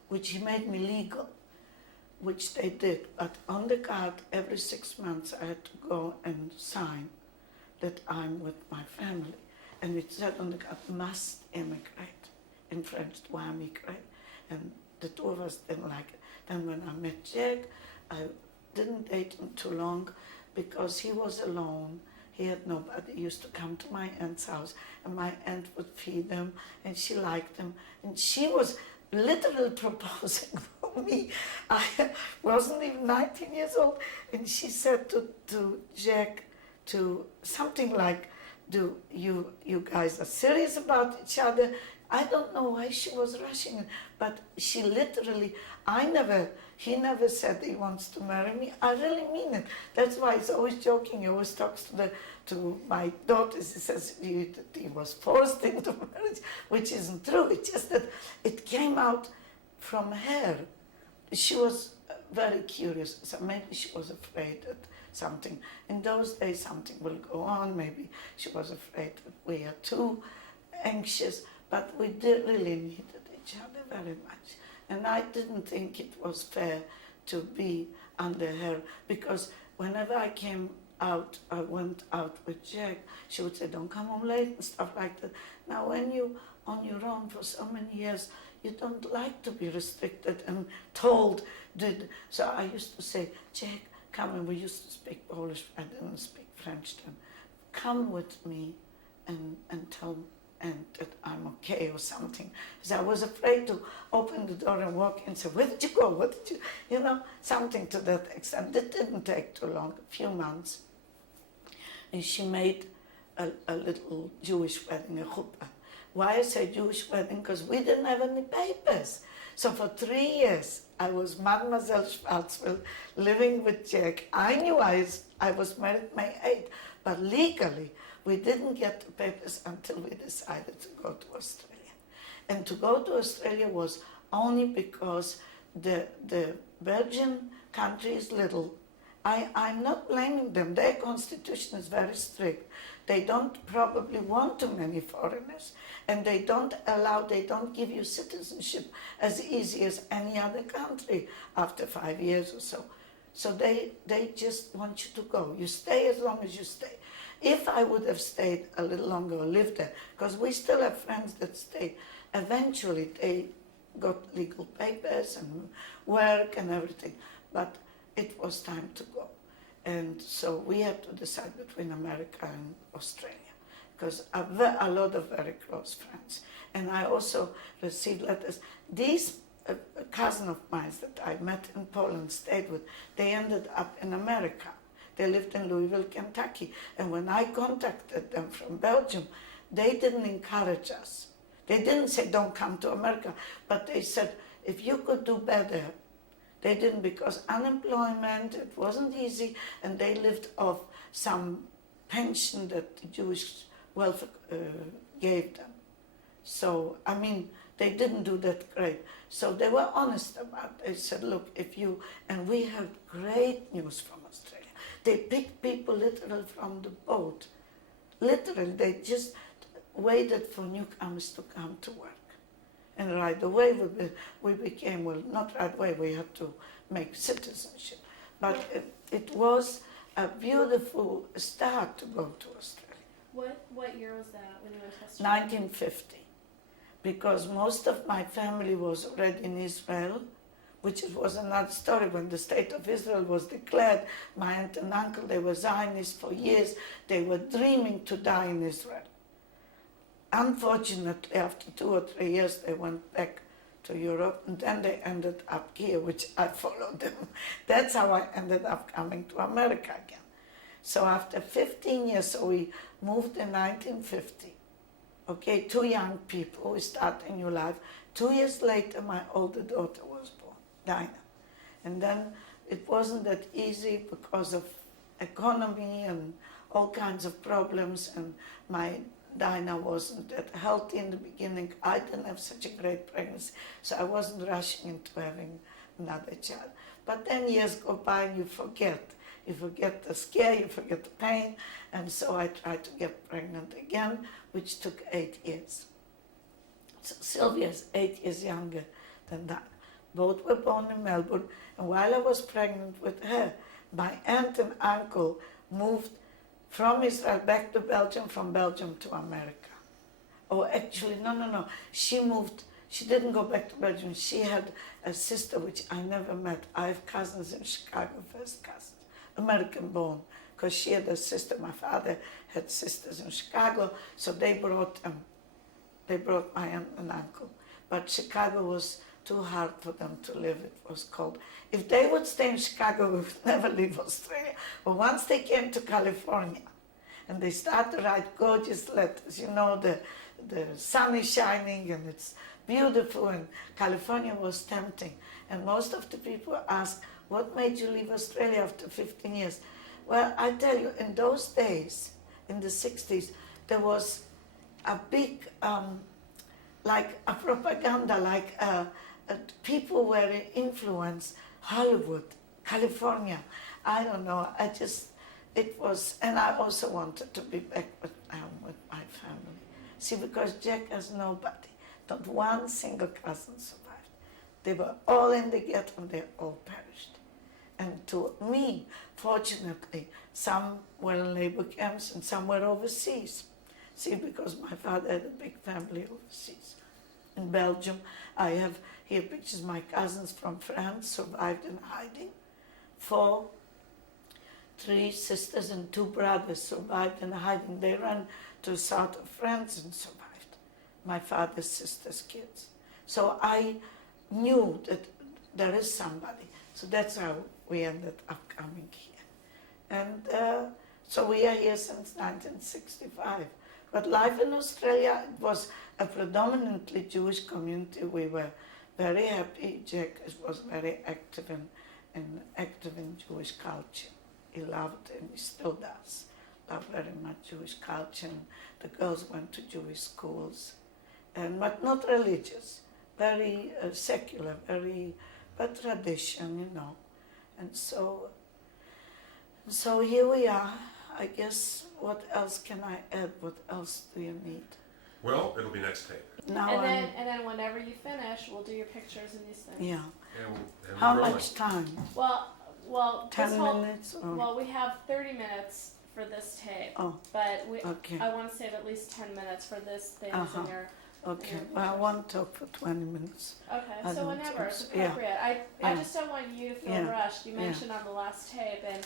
which he made me legal, which they did. But on the card, every 6 months, I had to go and sign that I'm with my family. And it said on the card, must immigrate, in French, doit migrer. And the two of us didn't like it. Then when I met Jack, I didn't date him too long because he was alone. He had nobody. He used to come to my aunt's house, and my aunt would feed him, and she liked him. And she was literally proposing for me. I wasn't even 19 years old, and she said to Jack, to something like, "Do you guys are serious about each other?" I don't know why she was rushing it, but she literally, he never said he wants to marry me. I really mean it. That's why he's always joking. He always talks to my daughters. He says he was forced into marriage, which isn't true. It's just that it came out from her. She was very curious, so maybe she was afraid that something, in those days something will go on. Maybe she was afraid that we are too anxious. But we really needed each other very much. And I didn't think it was fair to be under her, because whenever I went out with Jack, she would say, don't come home late and stuff like that. Now, when you're on your own for so many years, you don't like to be restricted and told. So I used to say, Jack, come, and we used to speak Polish. I didn't speak French then. Come with me and tell me that I'm okay or something. Because I was afraid to open the door and walk in and say, where did you go? What did you, something to that extent. It didn't take too long, a few months. And she made a little Jewish wedding, a chuppah. Why I say Jewish wedding? Because we didn't have any papers. So for 3 years, I was Mademoiselle Schwarzfeld, living with Jack. I knew I was married May 8th, but legally, we didn't get the papers until we decided to go to Australia. And to go to Australia was only because the Belgian country is little. I'm not blaming them. Their constitution is very strict. They don't probably want too many foreigners, and they don't give you citizenship as easy as any other country after 5 years or so. So they just want you to go. You stay as long as you stay. If I would have stayed a little longer or lived there, because we still have friends that stayed, eventually they got legal papers and work and everything, but it was time to go. And so we had to decide between America and Australia, because a lot of very close friends. And I also received letters. These cousin of mine that I met in Poland, stayed with, they ended up in America. They lived in Louisville, Kentucky. And when I contacted them from Belgium, they didn't encourage us. They didn't say, don't come to America. But they said, if you could do better. They didn't, because unemployment, it wasn't easy, and they lived off some pension that the Jewish welfare gave them. So, they didn't do that great. So they were honest about it. They said, look, and we have great news from Australia. They picked people literally from the boat. Literally, they just waited for newcomers to come to work. And right away we became, well, not right away, we had to make citizenship. But it was a beautiful start to go to Australia. What year was that when you went to Australia? 1950. Because most of my family was already in Israel, which was another story. When the state of Israel was declared, my aunt and uncle, they were Zionists for years. They were dreaming to die in Israel. Unfortunately, after 2 or 3 years, they went back to Europe, and then they ended up here, which I followed them. That's how I ended up coming to America again. So after 15 years, so we moved in 1950. Okay, two young people, we start a new life. 2 years later, my older daughter was born, Dinah. And then it wasn't that easy because of economy and all kinds of problems, and my Dinah wasn't that healthy in the beginning. I didn't have such a great pregnancy, so I wasn't rushing into having another child. But then years go by and you forget. You forget the scare, you forget the pain, and so I tried to get pregnant again, which took 8 years. So Sylvia's 8 years younger than that. Both were born in Melbourne, and while I was pregnant with her, my aunt and uncle moved from Israel back to Belgium, from Belgium to America. Oh, actually, no. She moved, she didn't go back to Belgium. She had a sister which I never met. I have cousins in Chicago, first cousins, American born, because she had a sister. My father had sisters in Chicago, so they brought my aunt and uncle. But Chicago was too hard for them to live. It was cold. If they would stay in Chicago, we would never leave Australia. But once they came to California, and they started to write gorgeous letters, you know, the sun is shining and it's beautiful, and California was tempting. And most of the people ask, what made you leave Australia after 15 years? Well, I tell you, in those days, in the 60s, there was a big, like a propaganda, like people were influenced, Hollywood, California. I don't know, it was, and I also wanted to be back with my family. See, because Jack has nobody, not one single cousin survived. They were all in the ghetto and they all perished. And to me, fortunately, some were in labor camps and some were overseas. See, because my father had a big family overseas. In Belgium, I have here pictures of my cousins from France survived in hiding. 3 sisters and 2 brothers survived in hiding. They ran to the south of France and survived. My father's sister's kids. So I knew that there is somebody. So that's how we ended up coming here. And so we are here since 1965. But life in Australia, it was a predominantly Jewish community. We were very happy. Jack was very active in Jewish culture. He loved and he still does love very much Jewish culture. And the girls went to Jewish schools, but not religious, very secular, but tradition, you know. And so here we are. I guess, what else can I add? What else do you need? Well, it'll be next tape. And then whenever you finish, we'll do your pictures and these things. Yeah. And How rolling. much time? Well, 10 minutes? Or? Well, we have 30 minutes for this tape. Oh, but okay. I want to save at least 10 minutes for this thing. Okay, well, I want to talk for 20 minutes. Okay, so whenever it's yeah. appropriate. I just don't want you to feel rushed. You mentioned on the last tape, and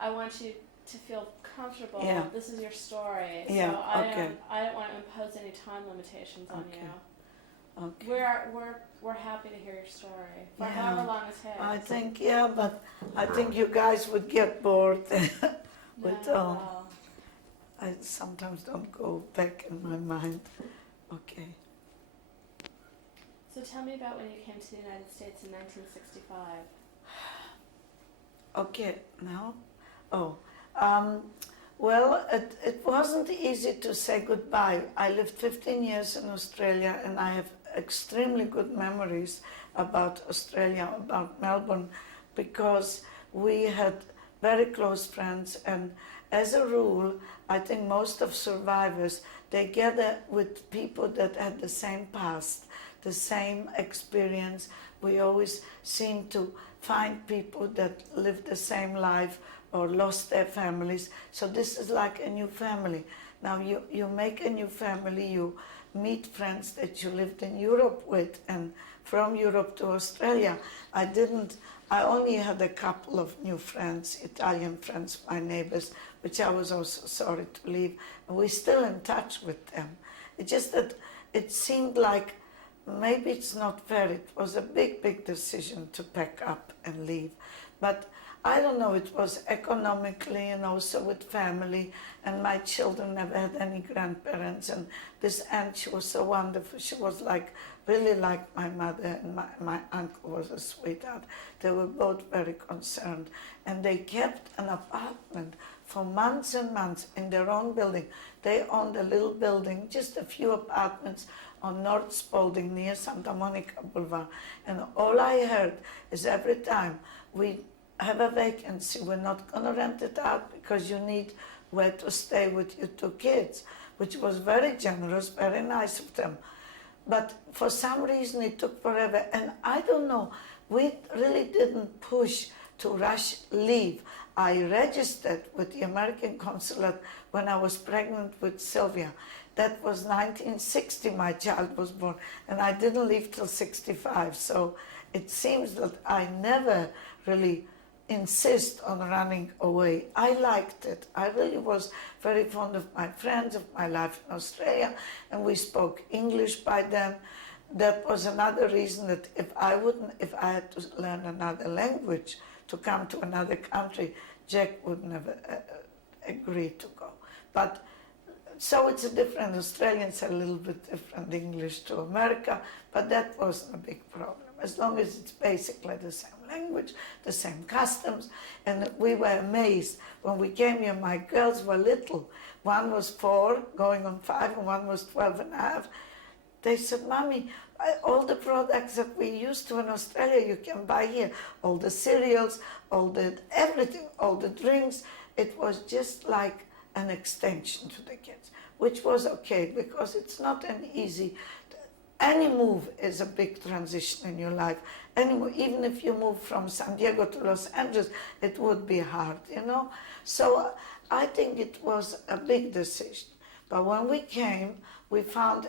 I want you to feel comfortable. Yeah. This is your story. Yeah, So okay. I don't want to impose any time limitations on Okay. you. Okay. We're happy to hear your story for Yeah. however long it takes. I think, but I think you guys would get bored with No. I sometimes don't go back in my mind. Okay. So tell me about when you came to the United States in 1965. Okay, now? Well, it wasn't easy to say goodbye. I lived 15 years in Australia and I have extremely good memories about Australia, about Melbourne, because we had very close friends, and as a rule, I think most of survivors, they gather with people that had the same past, the same experience. We always seem to find people that lived the same life or lost their families. So this is like a new family. Now you make a new family, you meet friends that you lived in Europe with, and from Europe to Australia, I only had a couple of new friends, Italian friends, my neighbors, which I was also sorry to leave. And we're still in touch with them. It's just that it seemed like maybe it's not fair. It was a big, big decision to pack up and leave. But I don't know, it was economically and also with family, and my children never had any grandparents, and this aunt, she was so wonderful. She was like, really like my mother, and my uncle was a sweetheart. They were both very concerned, and they kept an apartment for months and months in their own building. They owned a little building, just a few apartments on North Spalding near Santa Monica Boulevard, and all I heard is every time we have a vacancy, we're not going to rent it out because you need where to stay with your 2 kids, which was very generous, very nice of them. But for some reason it took forever, and I don't know, we really didn't push to rush leave. I registered with the American consulate when I was pregnant with Sylvia. That was 1960, my child was born, and I didn't leave till 65. So it seems that I never really insist on running away. I liked it. I really was very fond of my friends, of my life in Australia, and we spoke English by then. That was another reason that if I had to learn another language to come to another country, Jack would never agree to go. But so it's a different, Australians are a little bit different English to America, but that wasn't a big problem, as long as it's basically the same language, the same customs. And we were amazed when we came here. My girls were little. One was 4, going on 5, and one was 12 and a half. They said, Mommy, all the products that we used to in Australia, you can buy here. All the cereals, all the everything, all the drinks. It was just like an extension to the kids, which was okay, because it's not an easy. Any move is a big transition in your life. Even if you move from San Diego to Los Angeles, it would be hard, you know. So I think it was a big decision. But when we came, we found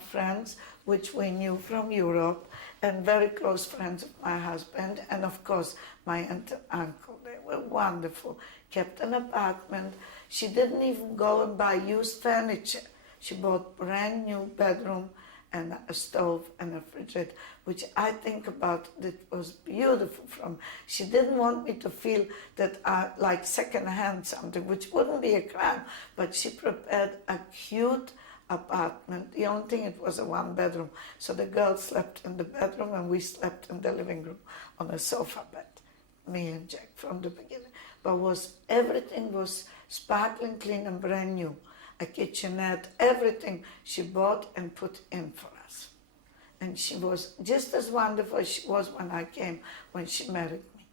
friends which we knew from Europe, and very close friends of my husband, and of course my aunt and uncle. They were wonderful. Kept an apartment. She didn't even go and buy used furniture. She bought brand new bedroom and a stove and a refrigerator, which I think about, it was beautiful from. She didn't want me to feel that I like second-hand something, which wouldn't be a crime, but she prepared a cute apartment. The only thing, it was a 1-bedroom. So the girls slept in the bedroom and we slept in the living room on a sofa bed, me and Jack, from the beginning. But everything was sparkling clean and brand new. A kitchenette, everything she bought and put in for us. And she was just as wonderful as she was when she married me.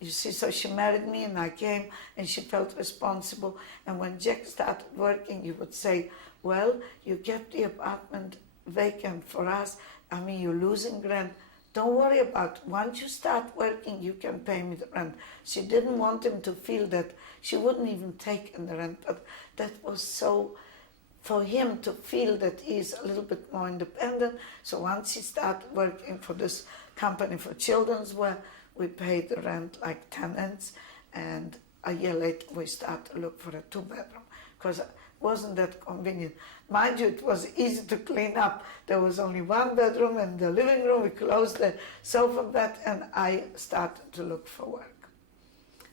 You see, so she married me and I came, and she felt responsible. And when Jack started working, he would say, well, you kept the apartment vacant for us. I mean, you're losing rent. Don't worry about it. Once you start working, you can pay me the rent. She didn't want him to feel that. She wouldn't even take in the rent, but that was so, for him to feel that he's a little bit more independent. So once he started working for this company for children's wear, we paid the rent like tenants, and a year later we started to look for a 2-bedroom, because it wasn't that convenient. Mind you, it was easy to clean up. There was only 1 bedroom in the living room. We closed the sofa bed, and I started to look for work.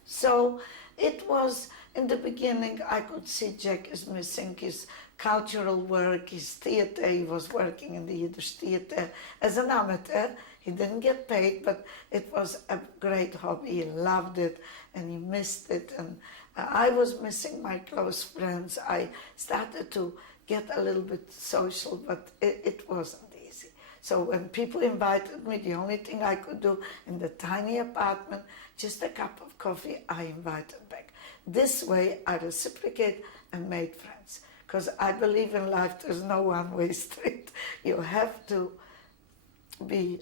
So it was, in the beginning, I could see Jack is missing his cultural work, his theater. He was working in the Yiddish theater as an amateur. He didn't get paid, but it was a great hobby. He loved it, and he missed it. And I was missing my close friends. I started to get a little bit social, but it wasn't easy. So when people invited me, the only thing I could do in the tiny apartment, just a cup of coffee, I invited back. This way I reciprocate and made friends, because I believe in life there's no one-way street. You have to be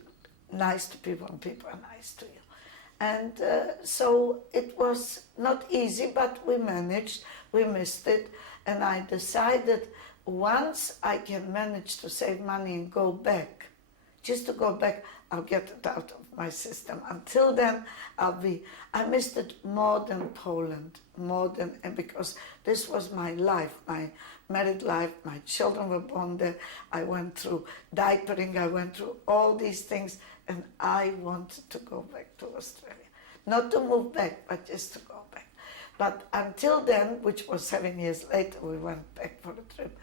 nice to people, and people are nice to you. And so it was not easy, but we managed. We missed it, and I decided once I can manage to save money and go back, just to go back, I'll get it out of my system. Until then, I missed it more than Poland, and because this was my life, my married life, my children were born there, I went through diapering, I went through all these things, and I wanted to go back to Australia. Not to move back, but just to go back. But until then, which was 7 years later, we went back for a trip,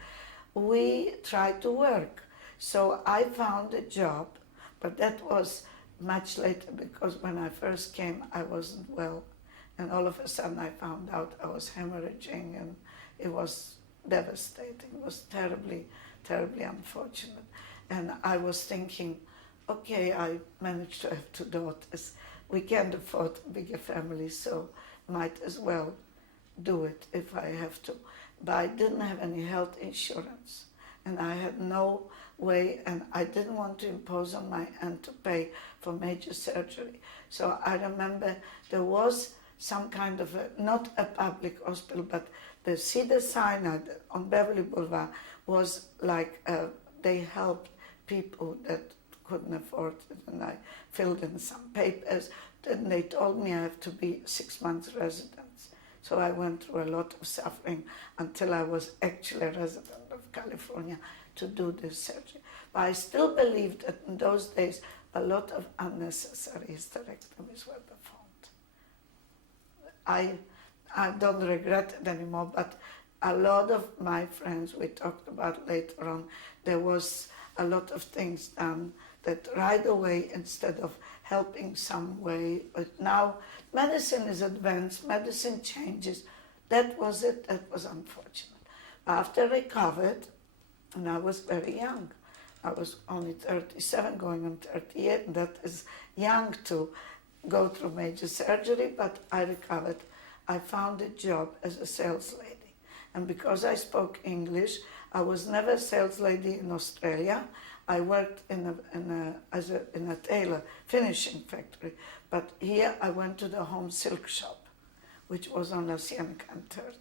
we tried to work. So I found a job, but that was much later because when I first came, I wasn't well. And all of a sudden I found out I was hemorrhaging, and it was devastating. It was terribly, terribly unfortunate. And I was thinking, okay, I managed to have 2 daughters. We can't afford a bigger family, so might as well do it if I have to. But I didn't have any health insurance, and I had no way, and I didn't want to impose on my aunt to pay for major surgery. So I remember there was some kind of not a public hospital, but the Cedars-Sinai on Beverly Boulevard was like they helped people that couldn't afford it, and I filled in some papers. Then they told me I have to be 6 months residence. So I went through a lot of suffering until I was actually a resident of California to do this surgery. But I still believe that in those days a lot of unnecessary hysterectomies were performed. I don't regret it anymore, but a lot of my friends, we talked about later on, there was a lot of things done that right away, instead of helping some way, but now medicine is advanced, medicine changes. That was it, that was unfortunate. After I recovered, and I was very young, I was only 37 going on 38, and that is young to go through major surgery, but I recovered. I found a job as a sales lady. And because I spoke English, I was never a sales lady in Australia. I worked in a tailor finishing factory, but here I went to the home silk shop, which was on La Cienega and 3rd.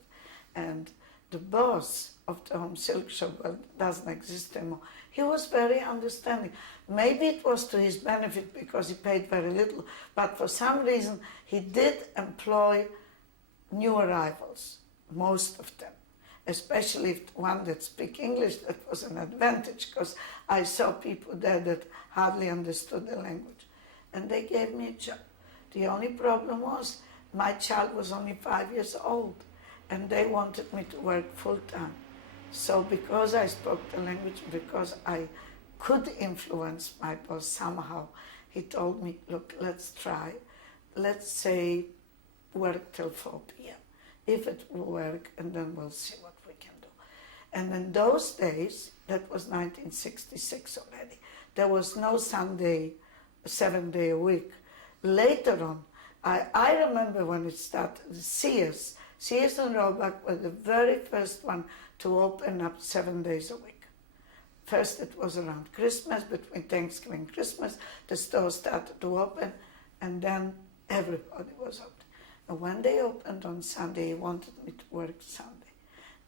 And the boss of the home silk shop, well, doesn't exist anymore, he was very understanding. Maybe it was to his benefit because he paid very little, but for some reason he did employ new arrivals, most of them. Especially if one that speak English, that was an advantage because I saw people there that hardly understood the language. And they gave me a job. The only problem was my child was only 5 years old and they wanted me to work full time. So because I spoke the language, because I could influence my boss somehow, he told me, look, let's try. Let's say work till 4 p.m. If it will work, and then we'll see what we can do. And in those days, that was 1966 already, there was no Sunday, 7 day a week. Later on, I remember when it started, Sears and Roebuck were the very first one to open up 7 days a week. First it was around Christmas, between Thanksgiving and Christmas, the stores started to open, and then everybody was open. And when they opened on Sunday, he wanted me to work Sunday.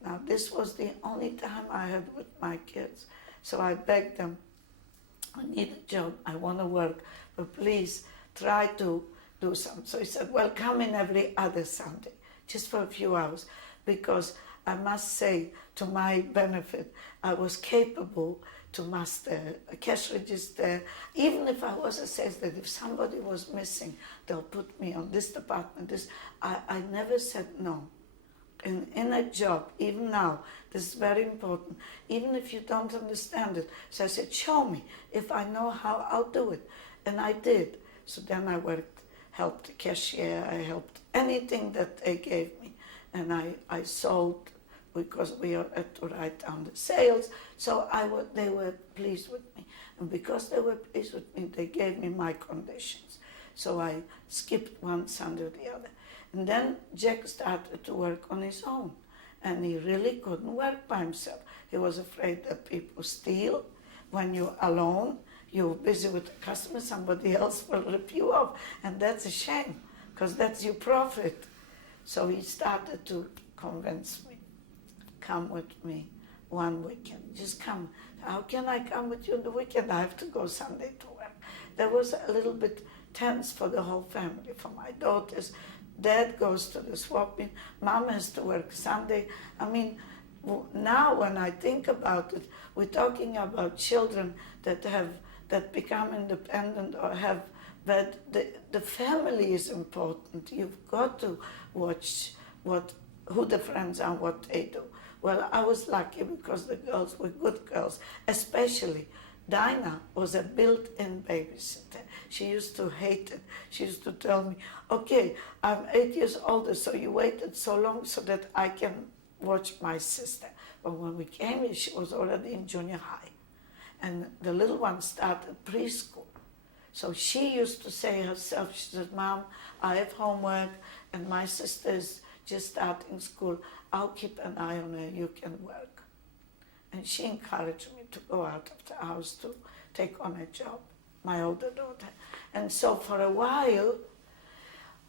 Now this was the only time I had with my kids. So I begged them, I need a job, I want to work, but please try to do something. So he said, well, come in every other Sunday, just for a few hours, because I must say, to my benefit, I was capable to master a cash register. Even if I was a sales lady, if somebody was missing, they'll put me on this department, I never said no. In a job, even now, this is very important, even if you don't understand it. So I said, show me. If I know how, I'll do it. And I did. So then I worked, helped the cashier, I helped anything that they gave me. And I sold, because we had to write down the sales. So they were pleased with me. And because they were pleased with me, they gave me my conditions. So I skipped one Sunday or the other. And then Jack started to work on his own. And he really couldn't work by himself. He was afraid that people steal. When you're alone, you're busy with the customer, somebody else will rip you off. And that's a shame, because that's your profit. So he started to convince me, come with me one weekend, just come. How can I come with you on the weekend? I have to go Sunday to work. There was a little bit intense for the whole family. For my daughters, dad goes to the swapping, mom has to work Sunday. I mean, now when I think about it, we're talking about children that become independent or have, but the family is important. You've got to watch who the friends are, what they do. Well, I was lucky because the girls were good girls, especially Dinah was a built-in babysitter. She used to hate it. She used to tell me, okay, I'm 8 years older, so you waited so long so that I can watch my sister. But when we came here, she was already in junior high. And the little one started preschool. So she used to say herself, she said, Mom, I have homework and my sister is just starting school. I'll keep an eye on her, you can work. And she encouraged me to go out of the house to take on a job, my older daughter. And so for a while,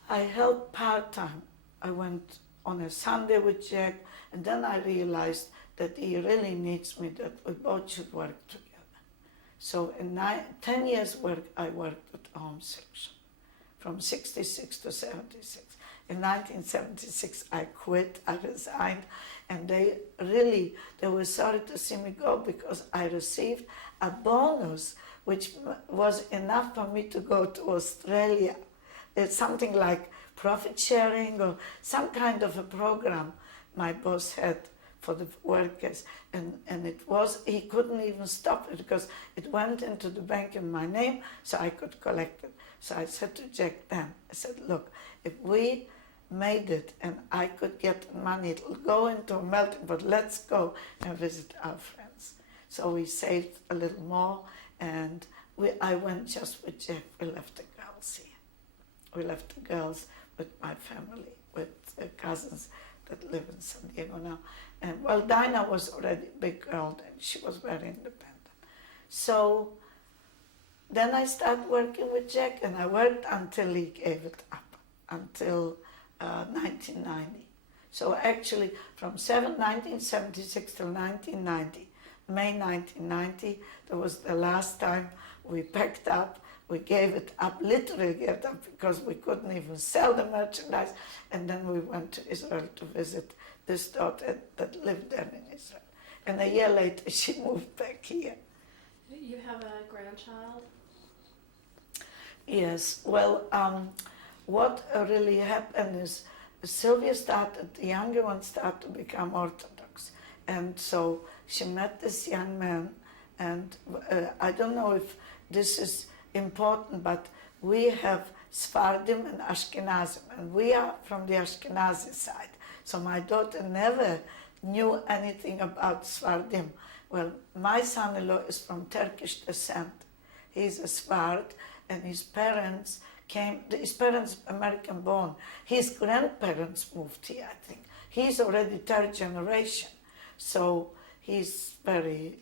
I helped part-time. I went on a Sunday with Jack, and then I realized that he really needs me, that we both should work together. So in 10 years work, I worked with the home section, from 66 to 76. In 1976, I quit, I resigned, and they were sorry to see me go because I received a bonus which was enough for me to go to Australia. It's something like profit sharing or some kind of a program my boss had for the workers, and he couldn't even stop it because it went into the bank in my name, so I could collect it. So I said to Jack then, I said, look, if we made it and I could get money, it'll go into a melting pot, let's go and visit our friends. So we saved a little more, and I went just with Jack. We left the girls here. We left the girls with my family, with cousins that live in San Diego now. And well, Dinah was already a big girl then. She was very independent. So then I started working with Jack, and I worked until he gave it up, until 1990. So actually from 1976 till 1990, May 1990, that was the last time we packed up. We gave it up, literally gave it up, because we couldn't even sell the merchandise. And then we went to Israel to visit this daughter that lived there in Israel. And a year later, she moved back here. You have a grandchild? Yes, well, what really happened is Sylvia the younger one started to become Orthodox. And so she met this young man, and I don't know if this is important, but we have Sephardim and Ashkenazim, and we are from the Ashkenazi side. So my daughter never knew anything about Sephardim. Well, my son-in-law is from Turkish descent. He's a Sfard, and his parents American born. His grandparents moved here, I think. He's already third generation. So he's very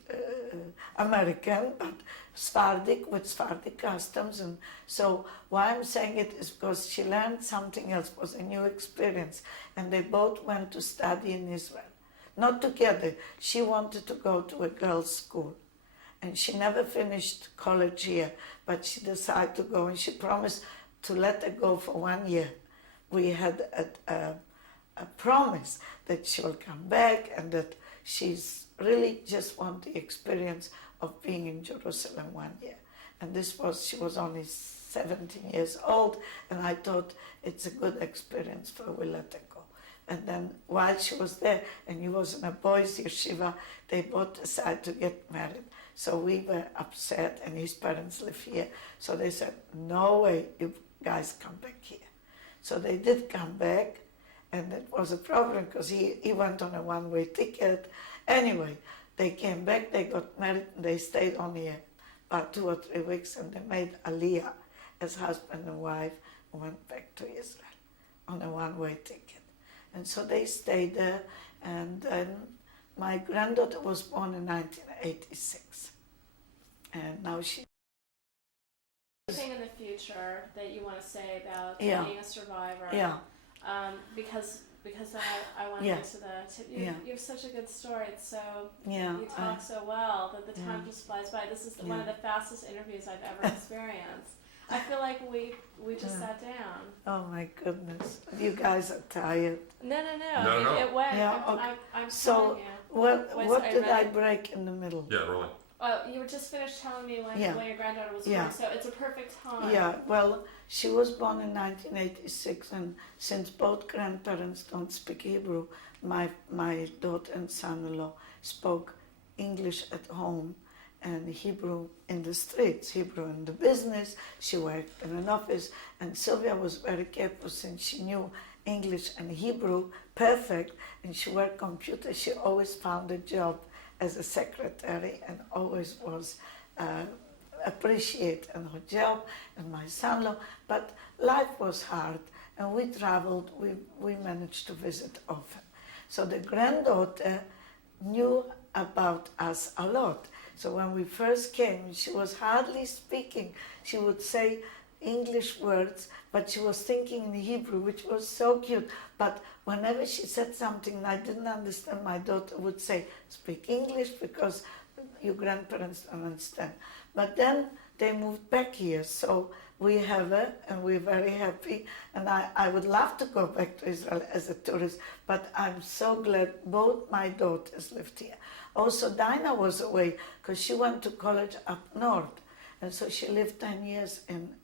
American, but Sephardic, with Sephardic customs. And so why I'm saying it is because she learned something else, was a new experience. And they both went to study in Israel. Not together. She wanted to go to a girls' school. And she never finished college here, but she decided to go, and she promised to let her go for 1 year. We had a promise that she will come back, and that she's really just want the experience of being in Jerusalem 1 year. And she was only 17 years old, and I thought it's a good experience for her, we let her go. And then while she was there, and he was in a boys' yeshiva, they both decided to get married. So we were upset, and his parents live here. So they said, no way, you guys come back here. So they did come back, and it was a problem because he went on a one-way ticket. Anyway, they came back, they got married, and they stayed only about 2 or 3 weeks, and they made Aliyah as husband and wife and went back to Israel on a one-way ticket. And so they stayed there, and then my granddaughter was born in 1986. And now she... Anything in the future that you want to say about Yeah. being a survivor? Yeah. Because I want to Yeah. get to the... Yeah. You have such a good story. It's so... Yeah. You talk so well that the time Yeah. just flies by. This is one Yeah. of the fastest interviews I've ever experienced. I feel like we just Yeah. sat down. Oh my goodness. You guys are tired. No. No. It went. Yeah, I'm So, telling you. What Are you did I ready? break in the middle? Yeah, really. You were just finished telling me when, Yeah. when your granddaughter was Yeah. born, so it's a perfect time. Yeah, well, she was born in 1986, and since both grandparents don't speak Hebrew, my daughter and son-in-law spoke English at home and Hebrew in the streets, Hebrew in the business. She worked in an office, and Sylvia was very careful since she knew English and Hebrew perfect, and she worked computer. She always found a job as a secretary and always was appreciate in her job, and my son-in-law. But life was hard, and we traveled. We managed to visit often. So the granddaughter knew about us a lot. So when we first came, she was hardly speaking. She would say English words, but she was thinking in Hebrew, which was so cute. But whenever she said something and I didn't understand, my daughter would say, "Speak English, because your grandparents don't understand." But then they moved back here, so we have her, and we're very happy. And I would love to go back to Israel as a tourist, but I'm so glad both my daughters lived here. Also, Dinah was away because she went to college up north, and so she lived 10 years in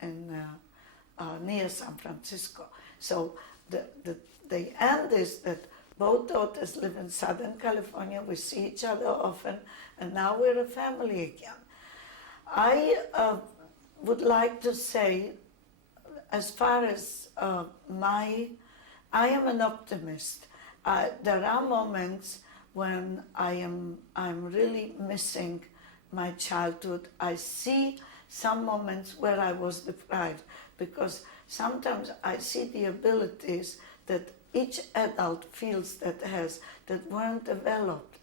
near San Francisco. So the end is that both daughters live in Southern California. We see each other often, and now we're a family again. I would like to say, as far as I am an optimist. There are moments when I'm really missing my childhood. I see some moments where I was deprived, because sometimes I see the abilities that each adult feels that weren't developed.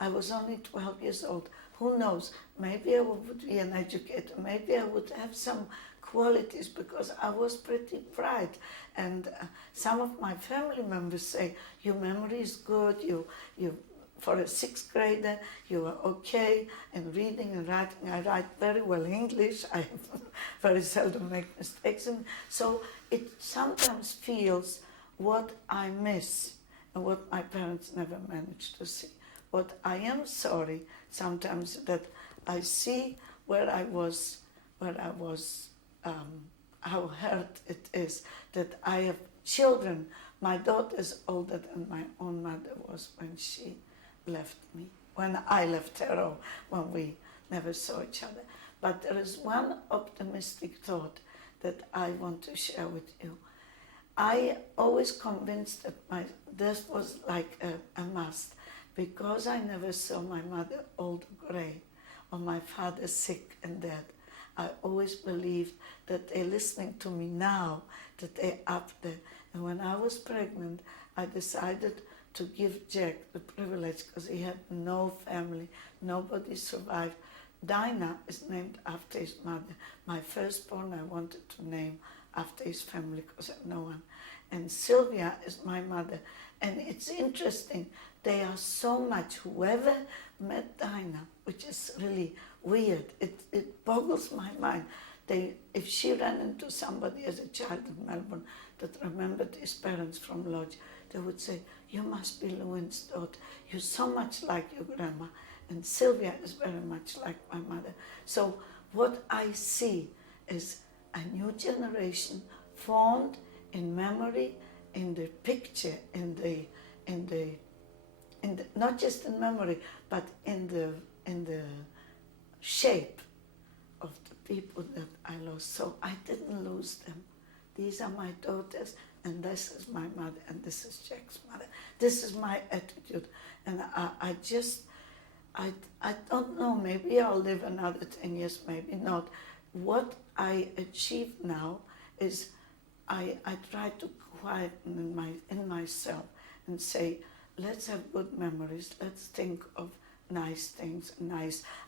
I was only 12 years old. Who knows? Maybe I would be an educator. Maybe I would have some qualities, because I was pretty bright. And some of my family members say, "Your memory is good. You for a sixth grader, you are okay in reading and writing." I write very well English. I very seldom make mistakes. And so it sometimes feels what I miss and what my parents never managed to see. What I am sorry sometimes that I see where I was, how hurt it is that I have children. My daughter is older than my own mother was when she left me, when I left her, or when we never saw each other. But there is one optimistic thought that I want to share with you. I always convinced that this was like a must, because I never saw my mother old gray or my father sick and dead. I always believed that they're listening to me now, that they're up there. And when I was pregnant, I decided to give Jack the privilege, because he had no family, nobody survived. Dinah is named after his mother. My firstborn I wanted to name after his family, because I had no one. And Sylvia is my mother. And it's interesting, they are so much, whoever met Dinah, which is really weird, it boggles my mind. If she ran into somebody as a child in Melbourne that remembered his parents from Lodge, they would say, "You must be Lewin's daughter. You're so much like your grandma." And Sylvia is very much like my mother. So what I see is a new generation formed in memory, in the picture, in the not just in memory, but in the shape of the people that I lost. So I didn't lose them. These are my daughters, and this is my mother, and this is Jack's mother. This is my attitude, and I don't know, maybe I'll live another 10 years, maybe not. What I achieve now is I try to quieten in myself and say, let's have good memories, let's think of nice things,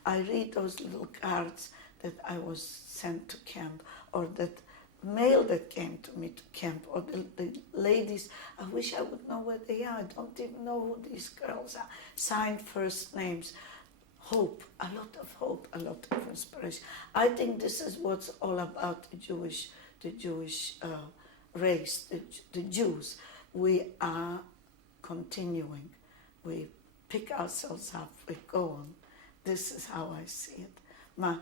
I read those little cards that I was sent to camp, or that mail that came to me to camp, or the ladies, I wish I would know where they are. I don't even know who these girls are. Signed first names. hope, a lot of hope, a lot of inspiration. I think this is what's all about the Jewish race, the Jews. We are continuing. We pick ourselves up. We go on. This is how I see it.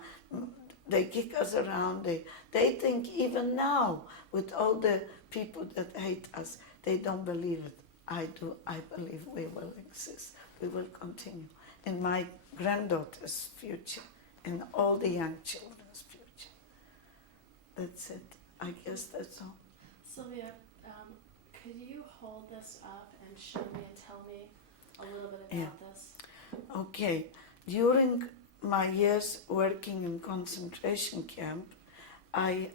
They kick us around. They think even now, with all the people that hate us, they don't believe it. I do. I believe we will exist. We will continue in my granddaughter's future, in all the young children's future. That's it. I guess that's all. Sylvia, could you hold this up and show me and tell me a little bit about this? Okay. During my years working in concentration camp, I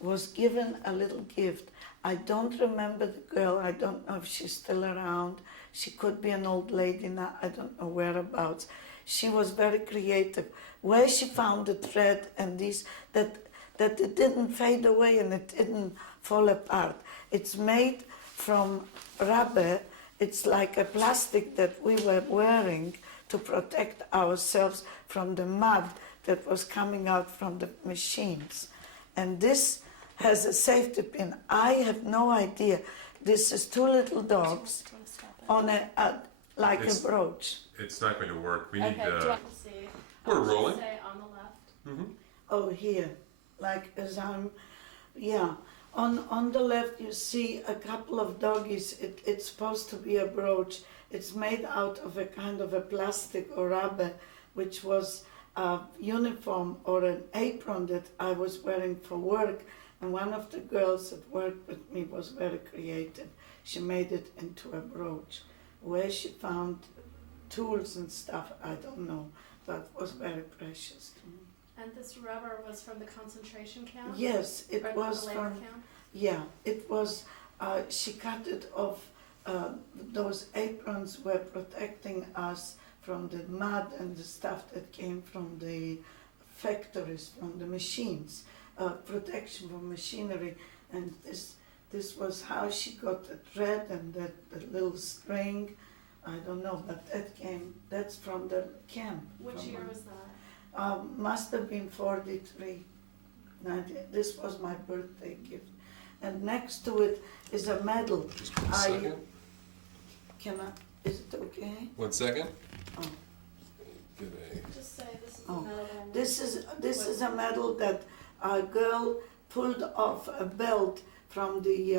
was given a little gift. I don't remember the girl. I don't know if she's still around. She could be an old lady now. I don't know whereabouts. She was very creative. Where she found the thread and that it didn't fade away and it didn't fall apart. It's made from rubber. It's like a plastic that we were wearing to protect ourselves from the mud that was coming out from the machines. And this has a safety pin. I have no idea. This is two little dogs on like a brooch. It's not going to work. We need Okay, do you want to see? We're rolling. Say on the left. Mhm. Oh, here, like as I'm, yeah. On the left you see a couple of doggies. It's supposed to be a brooch. It's made out of a kind of a plastic or rubber, which was a uniform or an apron that I was wearing for work. And one of the girls that worked with me was very creative. She made it into a brooch. Where she found tools and stuff, I don't know, but it was very precious to me. And this rubber was from the concentration camp? Yes, it Or was the labor from, camp? yeah, it was, she cut it off. Those aprons were protecting us from the mud and the stuff that came from the factories, from the machines, protection from machinery. And this was how she got the thread and the little string. I don't know, but that's from the camp. Which year was that? Must have been 43. This was my birthday gift. And next to it is a medal. Just 1 second. Is it okay? 1 second. Oh. Give Just say this is Oh. the medal. and- This is a medal that a girl pulled off a belt from the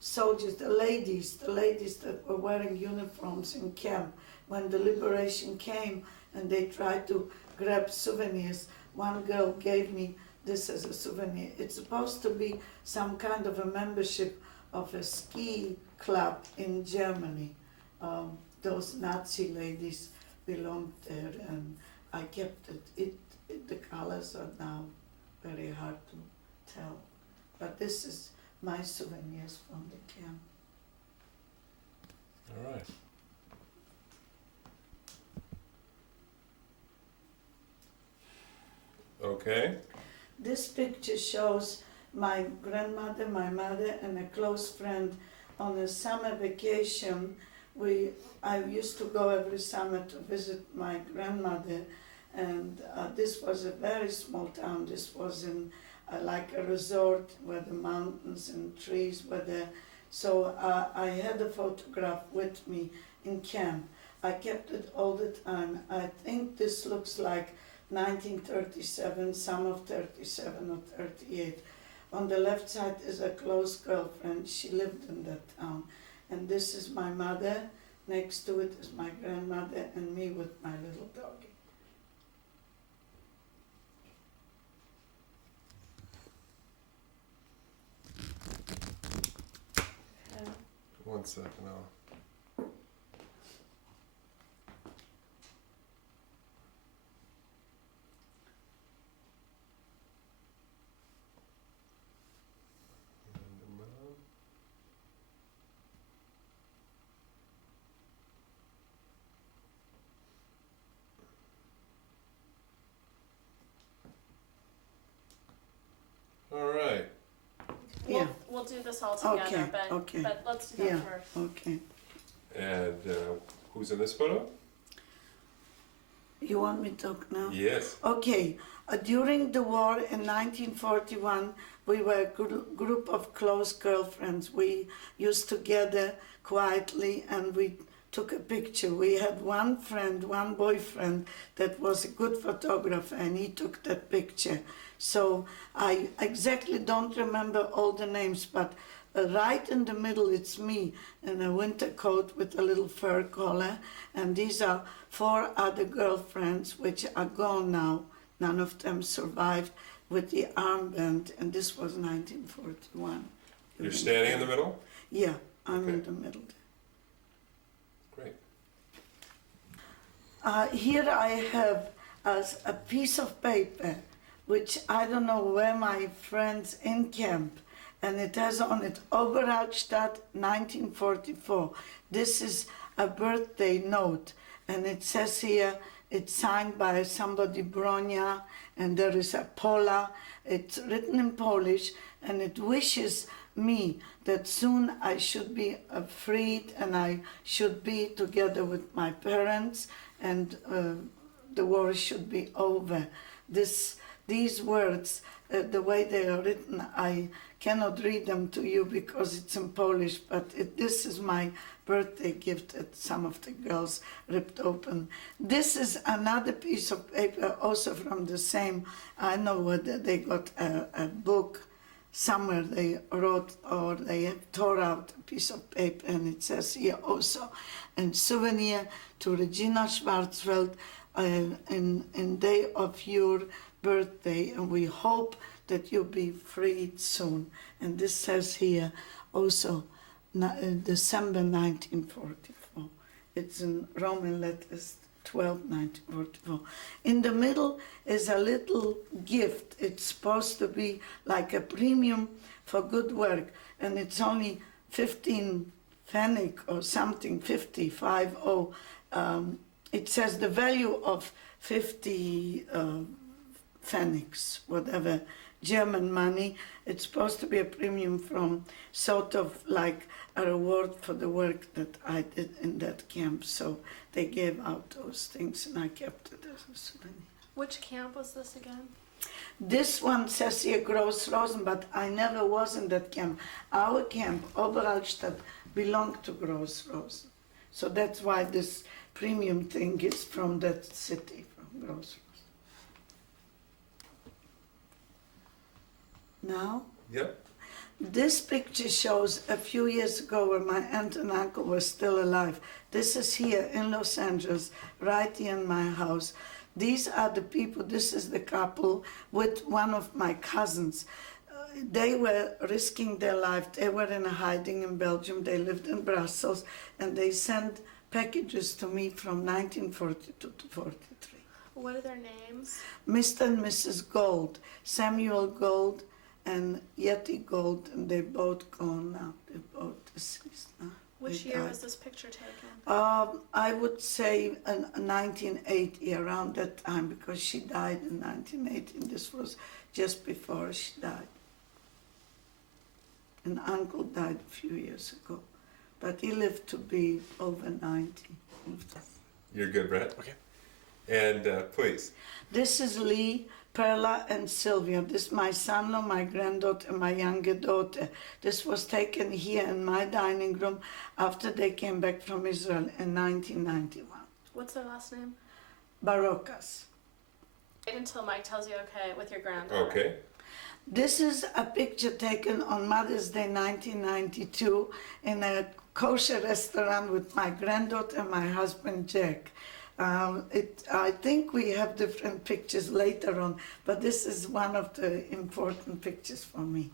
soldiers, the ladies that were wearing uniforms in camp. When the liberation came and they tried to grab souvenirs, one girl gave me this as a souvenir. It's supposed to be some kind of a membership of a ski club in Germany. Those Nazi ladies belonged there, and I kept it. The colors are now very hard to tell, but this is my souvenirs from the camp. All right. Okay. This picture shows my grandmother, my mother, and a close friend on a summer vacation. I used to go every summer to visit my grandmother, and this was a very small town. This was in like a resort where the mountains and trees were there. So I had a photograph with me in camp. I kept it all the time. I think this looks like 1937, summer of 37 or 38. On the left side is a close girlfriend. She lived in that town. And this is my mother. Next to it is my grandmother and me with my little doggy. Okay. 1 second. I'll... All right. Yeah. We'll do this all together, Okay, but, okay. but let's do that Yeah. first. Okay. And who's in this photo? You want me to talk now? Yes. Okay, during the war in 1941, we were a group of close girlfriends. We used to gather quietly and we took a picture. We had one friend, one boyfriend that was a good photographer, and he took that picture. So I exactly don't remember all the names, but right in the middle it's me in a winter coat with a little fur collar, and these are 4 other girlfriends which are gone now. None of them survived, with the armband, and this was 1941. You're standing in the middle? Yeah, I'm in Okay. the middle. Great. Here I have a piece of paper, which I don't know where my friends in camp, and it has on it Oberaltstadt 1944. This is a birthday note, and it says here, it's signed by somebody Bronia, and there is a Pola. It's written in Polish, and it wishes me that soon I should be freed and I should be together with my parents, and the war should be over. These words, the way they are written, I cannot read them to you because it's in Polish, but this is my birthday gift that some of the girls ripped open. This is another piece of paper, also from the same, I know whether they got a book somewhere they wrote, or they tore out a piece of paper, and it says here also, and souvenir to Regina Schwarzfeld in day of your birthday, and we hope that you'll be freed soon. And this says here also December 1944. It's in Roman letters 12/1944. In the middle is a little gift. It's supposed to be like a premium for good work, and it's only 15 pfennig or something, 50. It says the value of 50 pfennigs, whatever, German money. It's supposed to be a premium from sort of like a reward for the work that I did in that camp. So they gave out those things, and I kept it as a souvenir. Which camp was this again? This one says here Gross Rosen, but I never was in that camp. Our camp, Oberaltstadt, belonged to Gross Rosen. So that's why this premium thing is from that city, from Gross Rosen. Now? Yep. This picture shows a few years ago when my aunt and uncle were still alive. This is here in Los Angeles, right here in my house. These are the people, this is the couple with one of my cousins. They were risking their life. They were in a hiding in Belgium. They lived in Brussels, and they sent packages to me from 1942 to 43. What are their names? Mr. and Mrs. Gold, Samuel Gold and Yeti Gold, and they're both gone now. They're both deceased now. Which They year died. was this picture taken? I would say 1980, around that time, because she died in 1980, and this was just before she died. And uncle died a few years ago, but he lived to be over 90. You're good, Brett? Okay. And please. This is Lee, Perla, and Sylvia. This is my son-in-law, my granddaughter, and my younger daughter. This was taken here in my dining room after they came back from Israel in 1991. What's their last name? Barokas. Wait until Mike tells you okay with your granddaughter. Okay. This is a picture taken on Mother's Day 1992 in a kosher restaurant with my granddaughter and my husband Jack. I think we have different pictures later on, but this is one of the important pictures for me.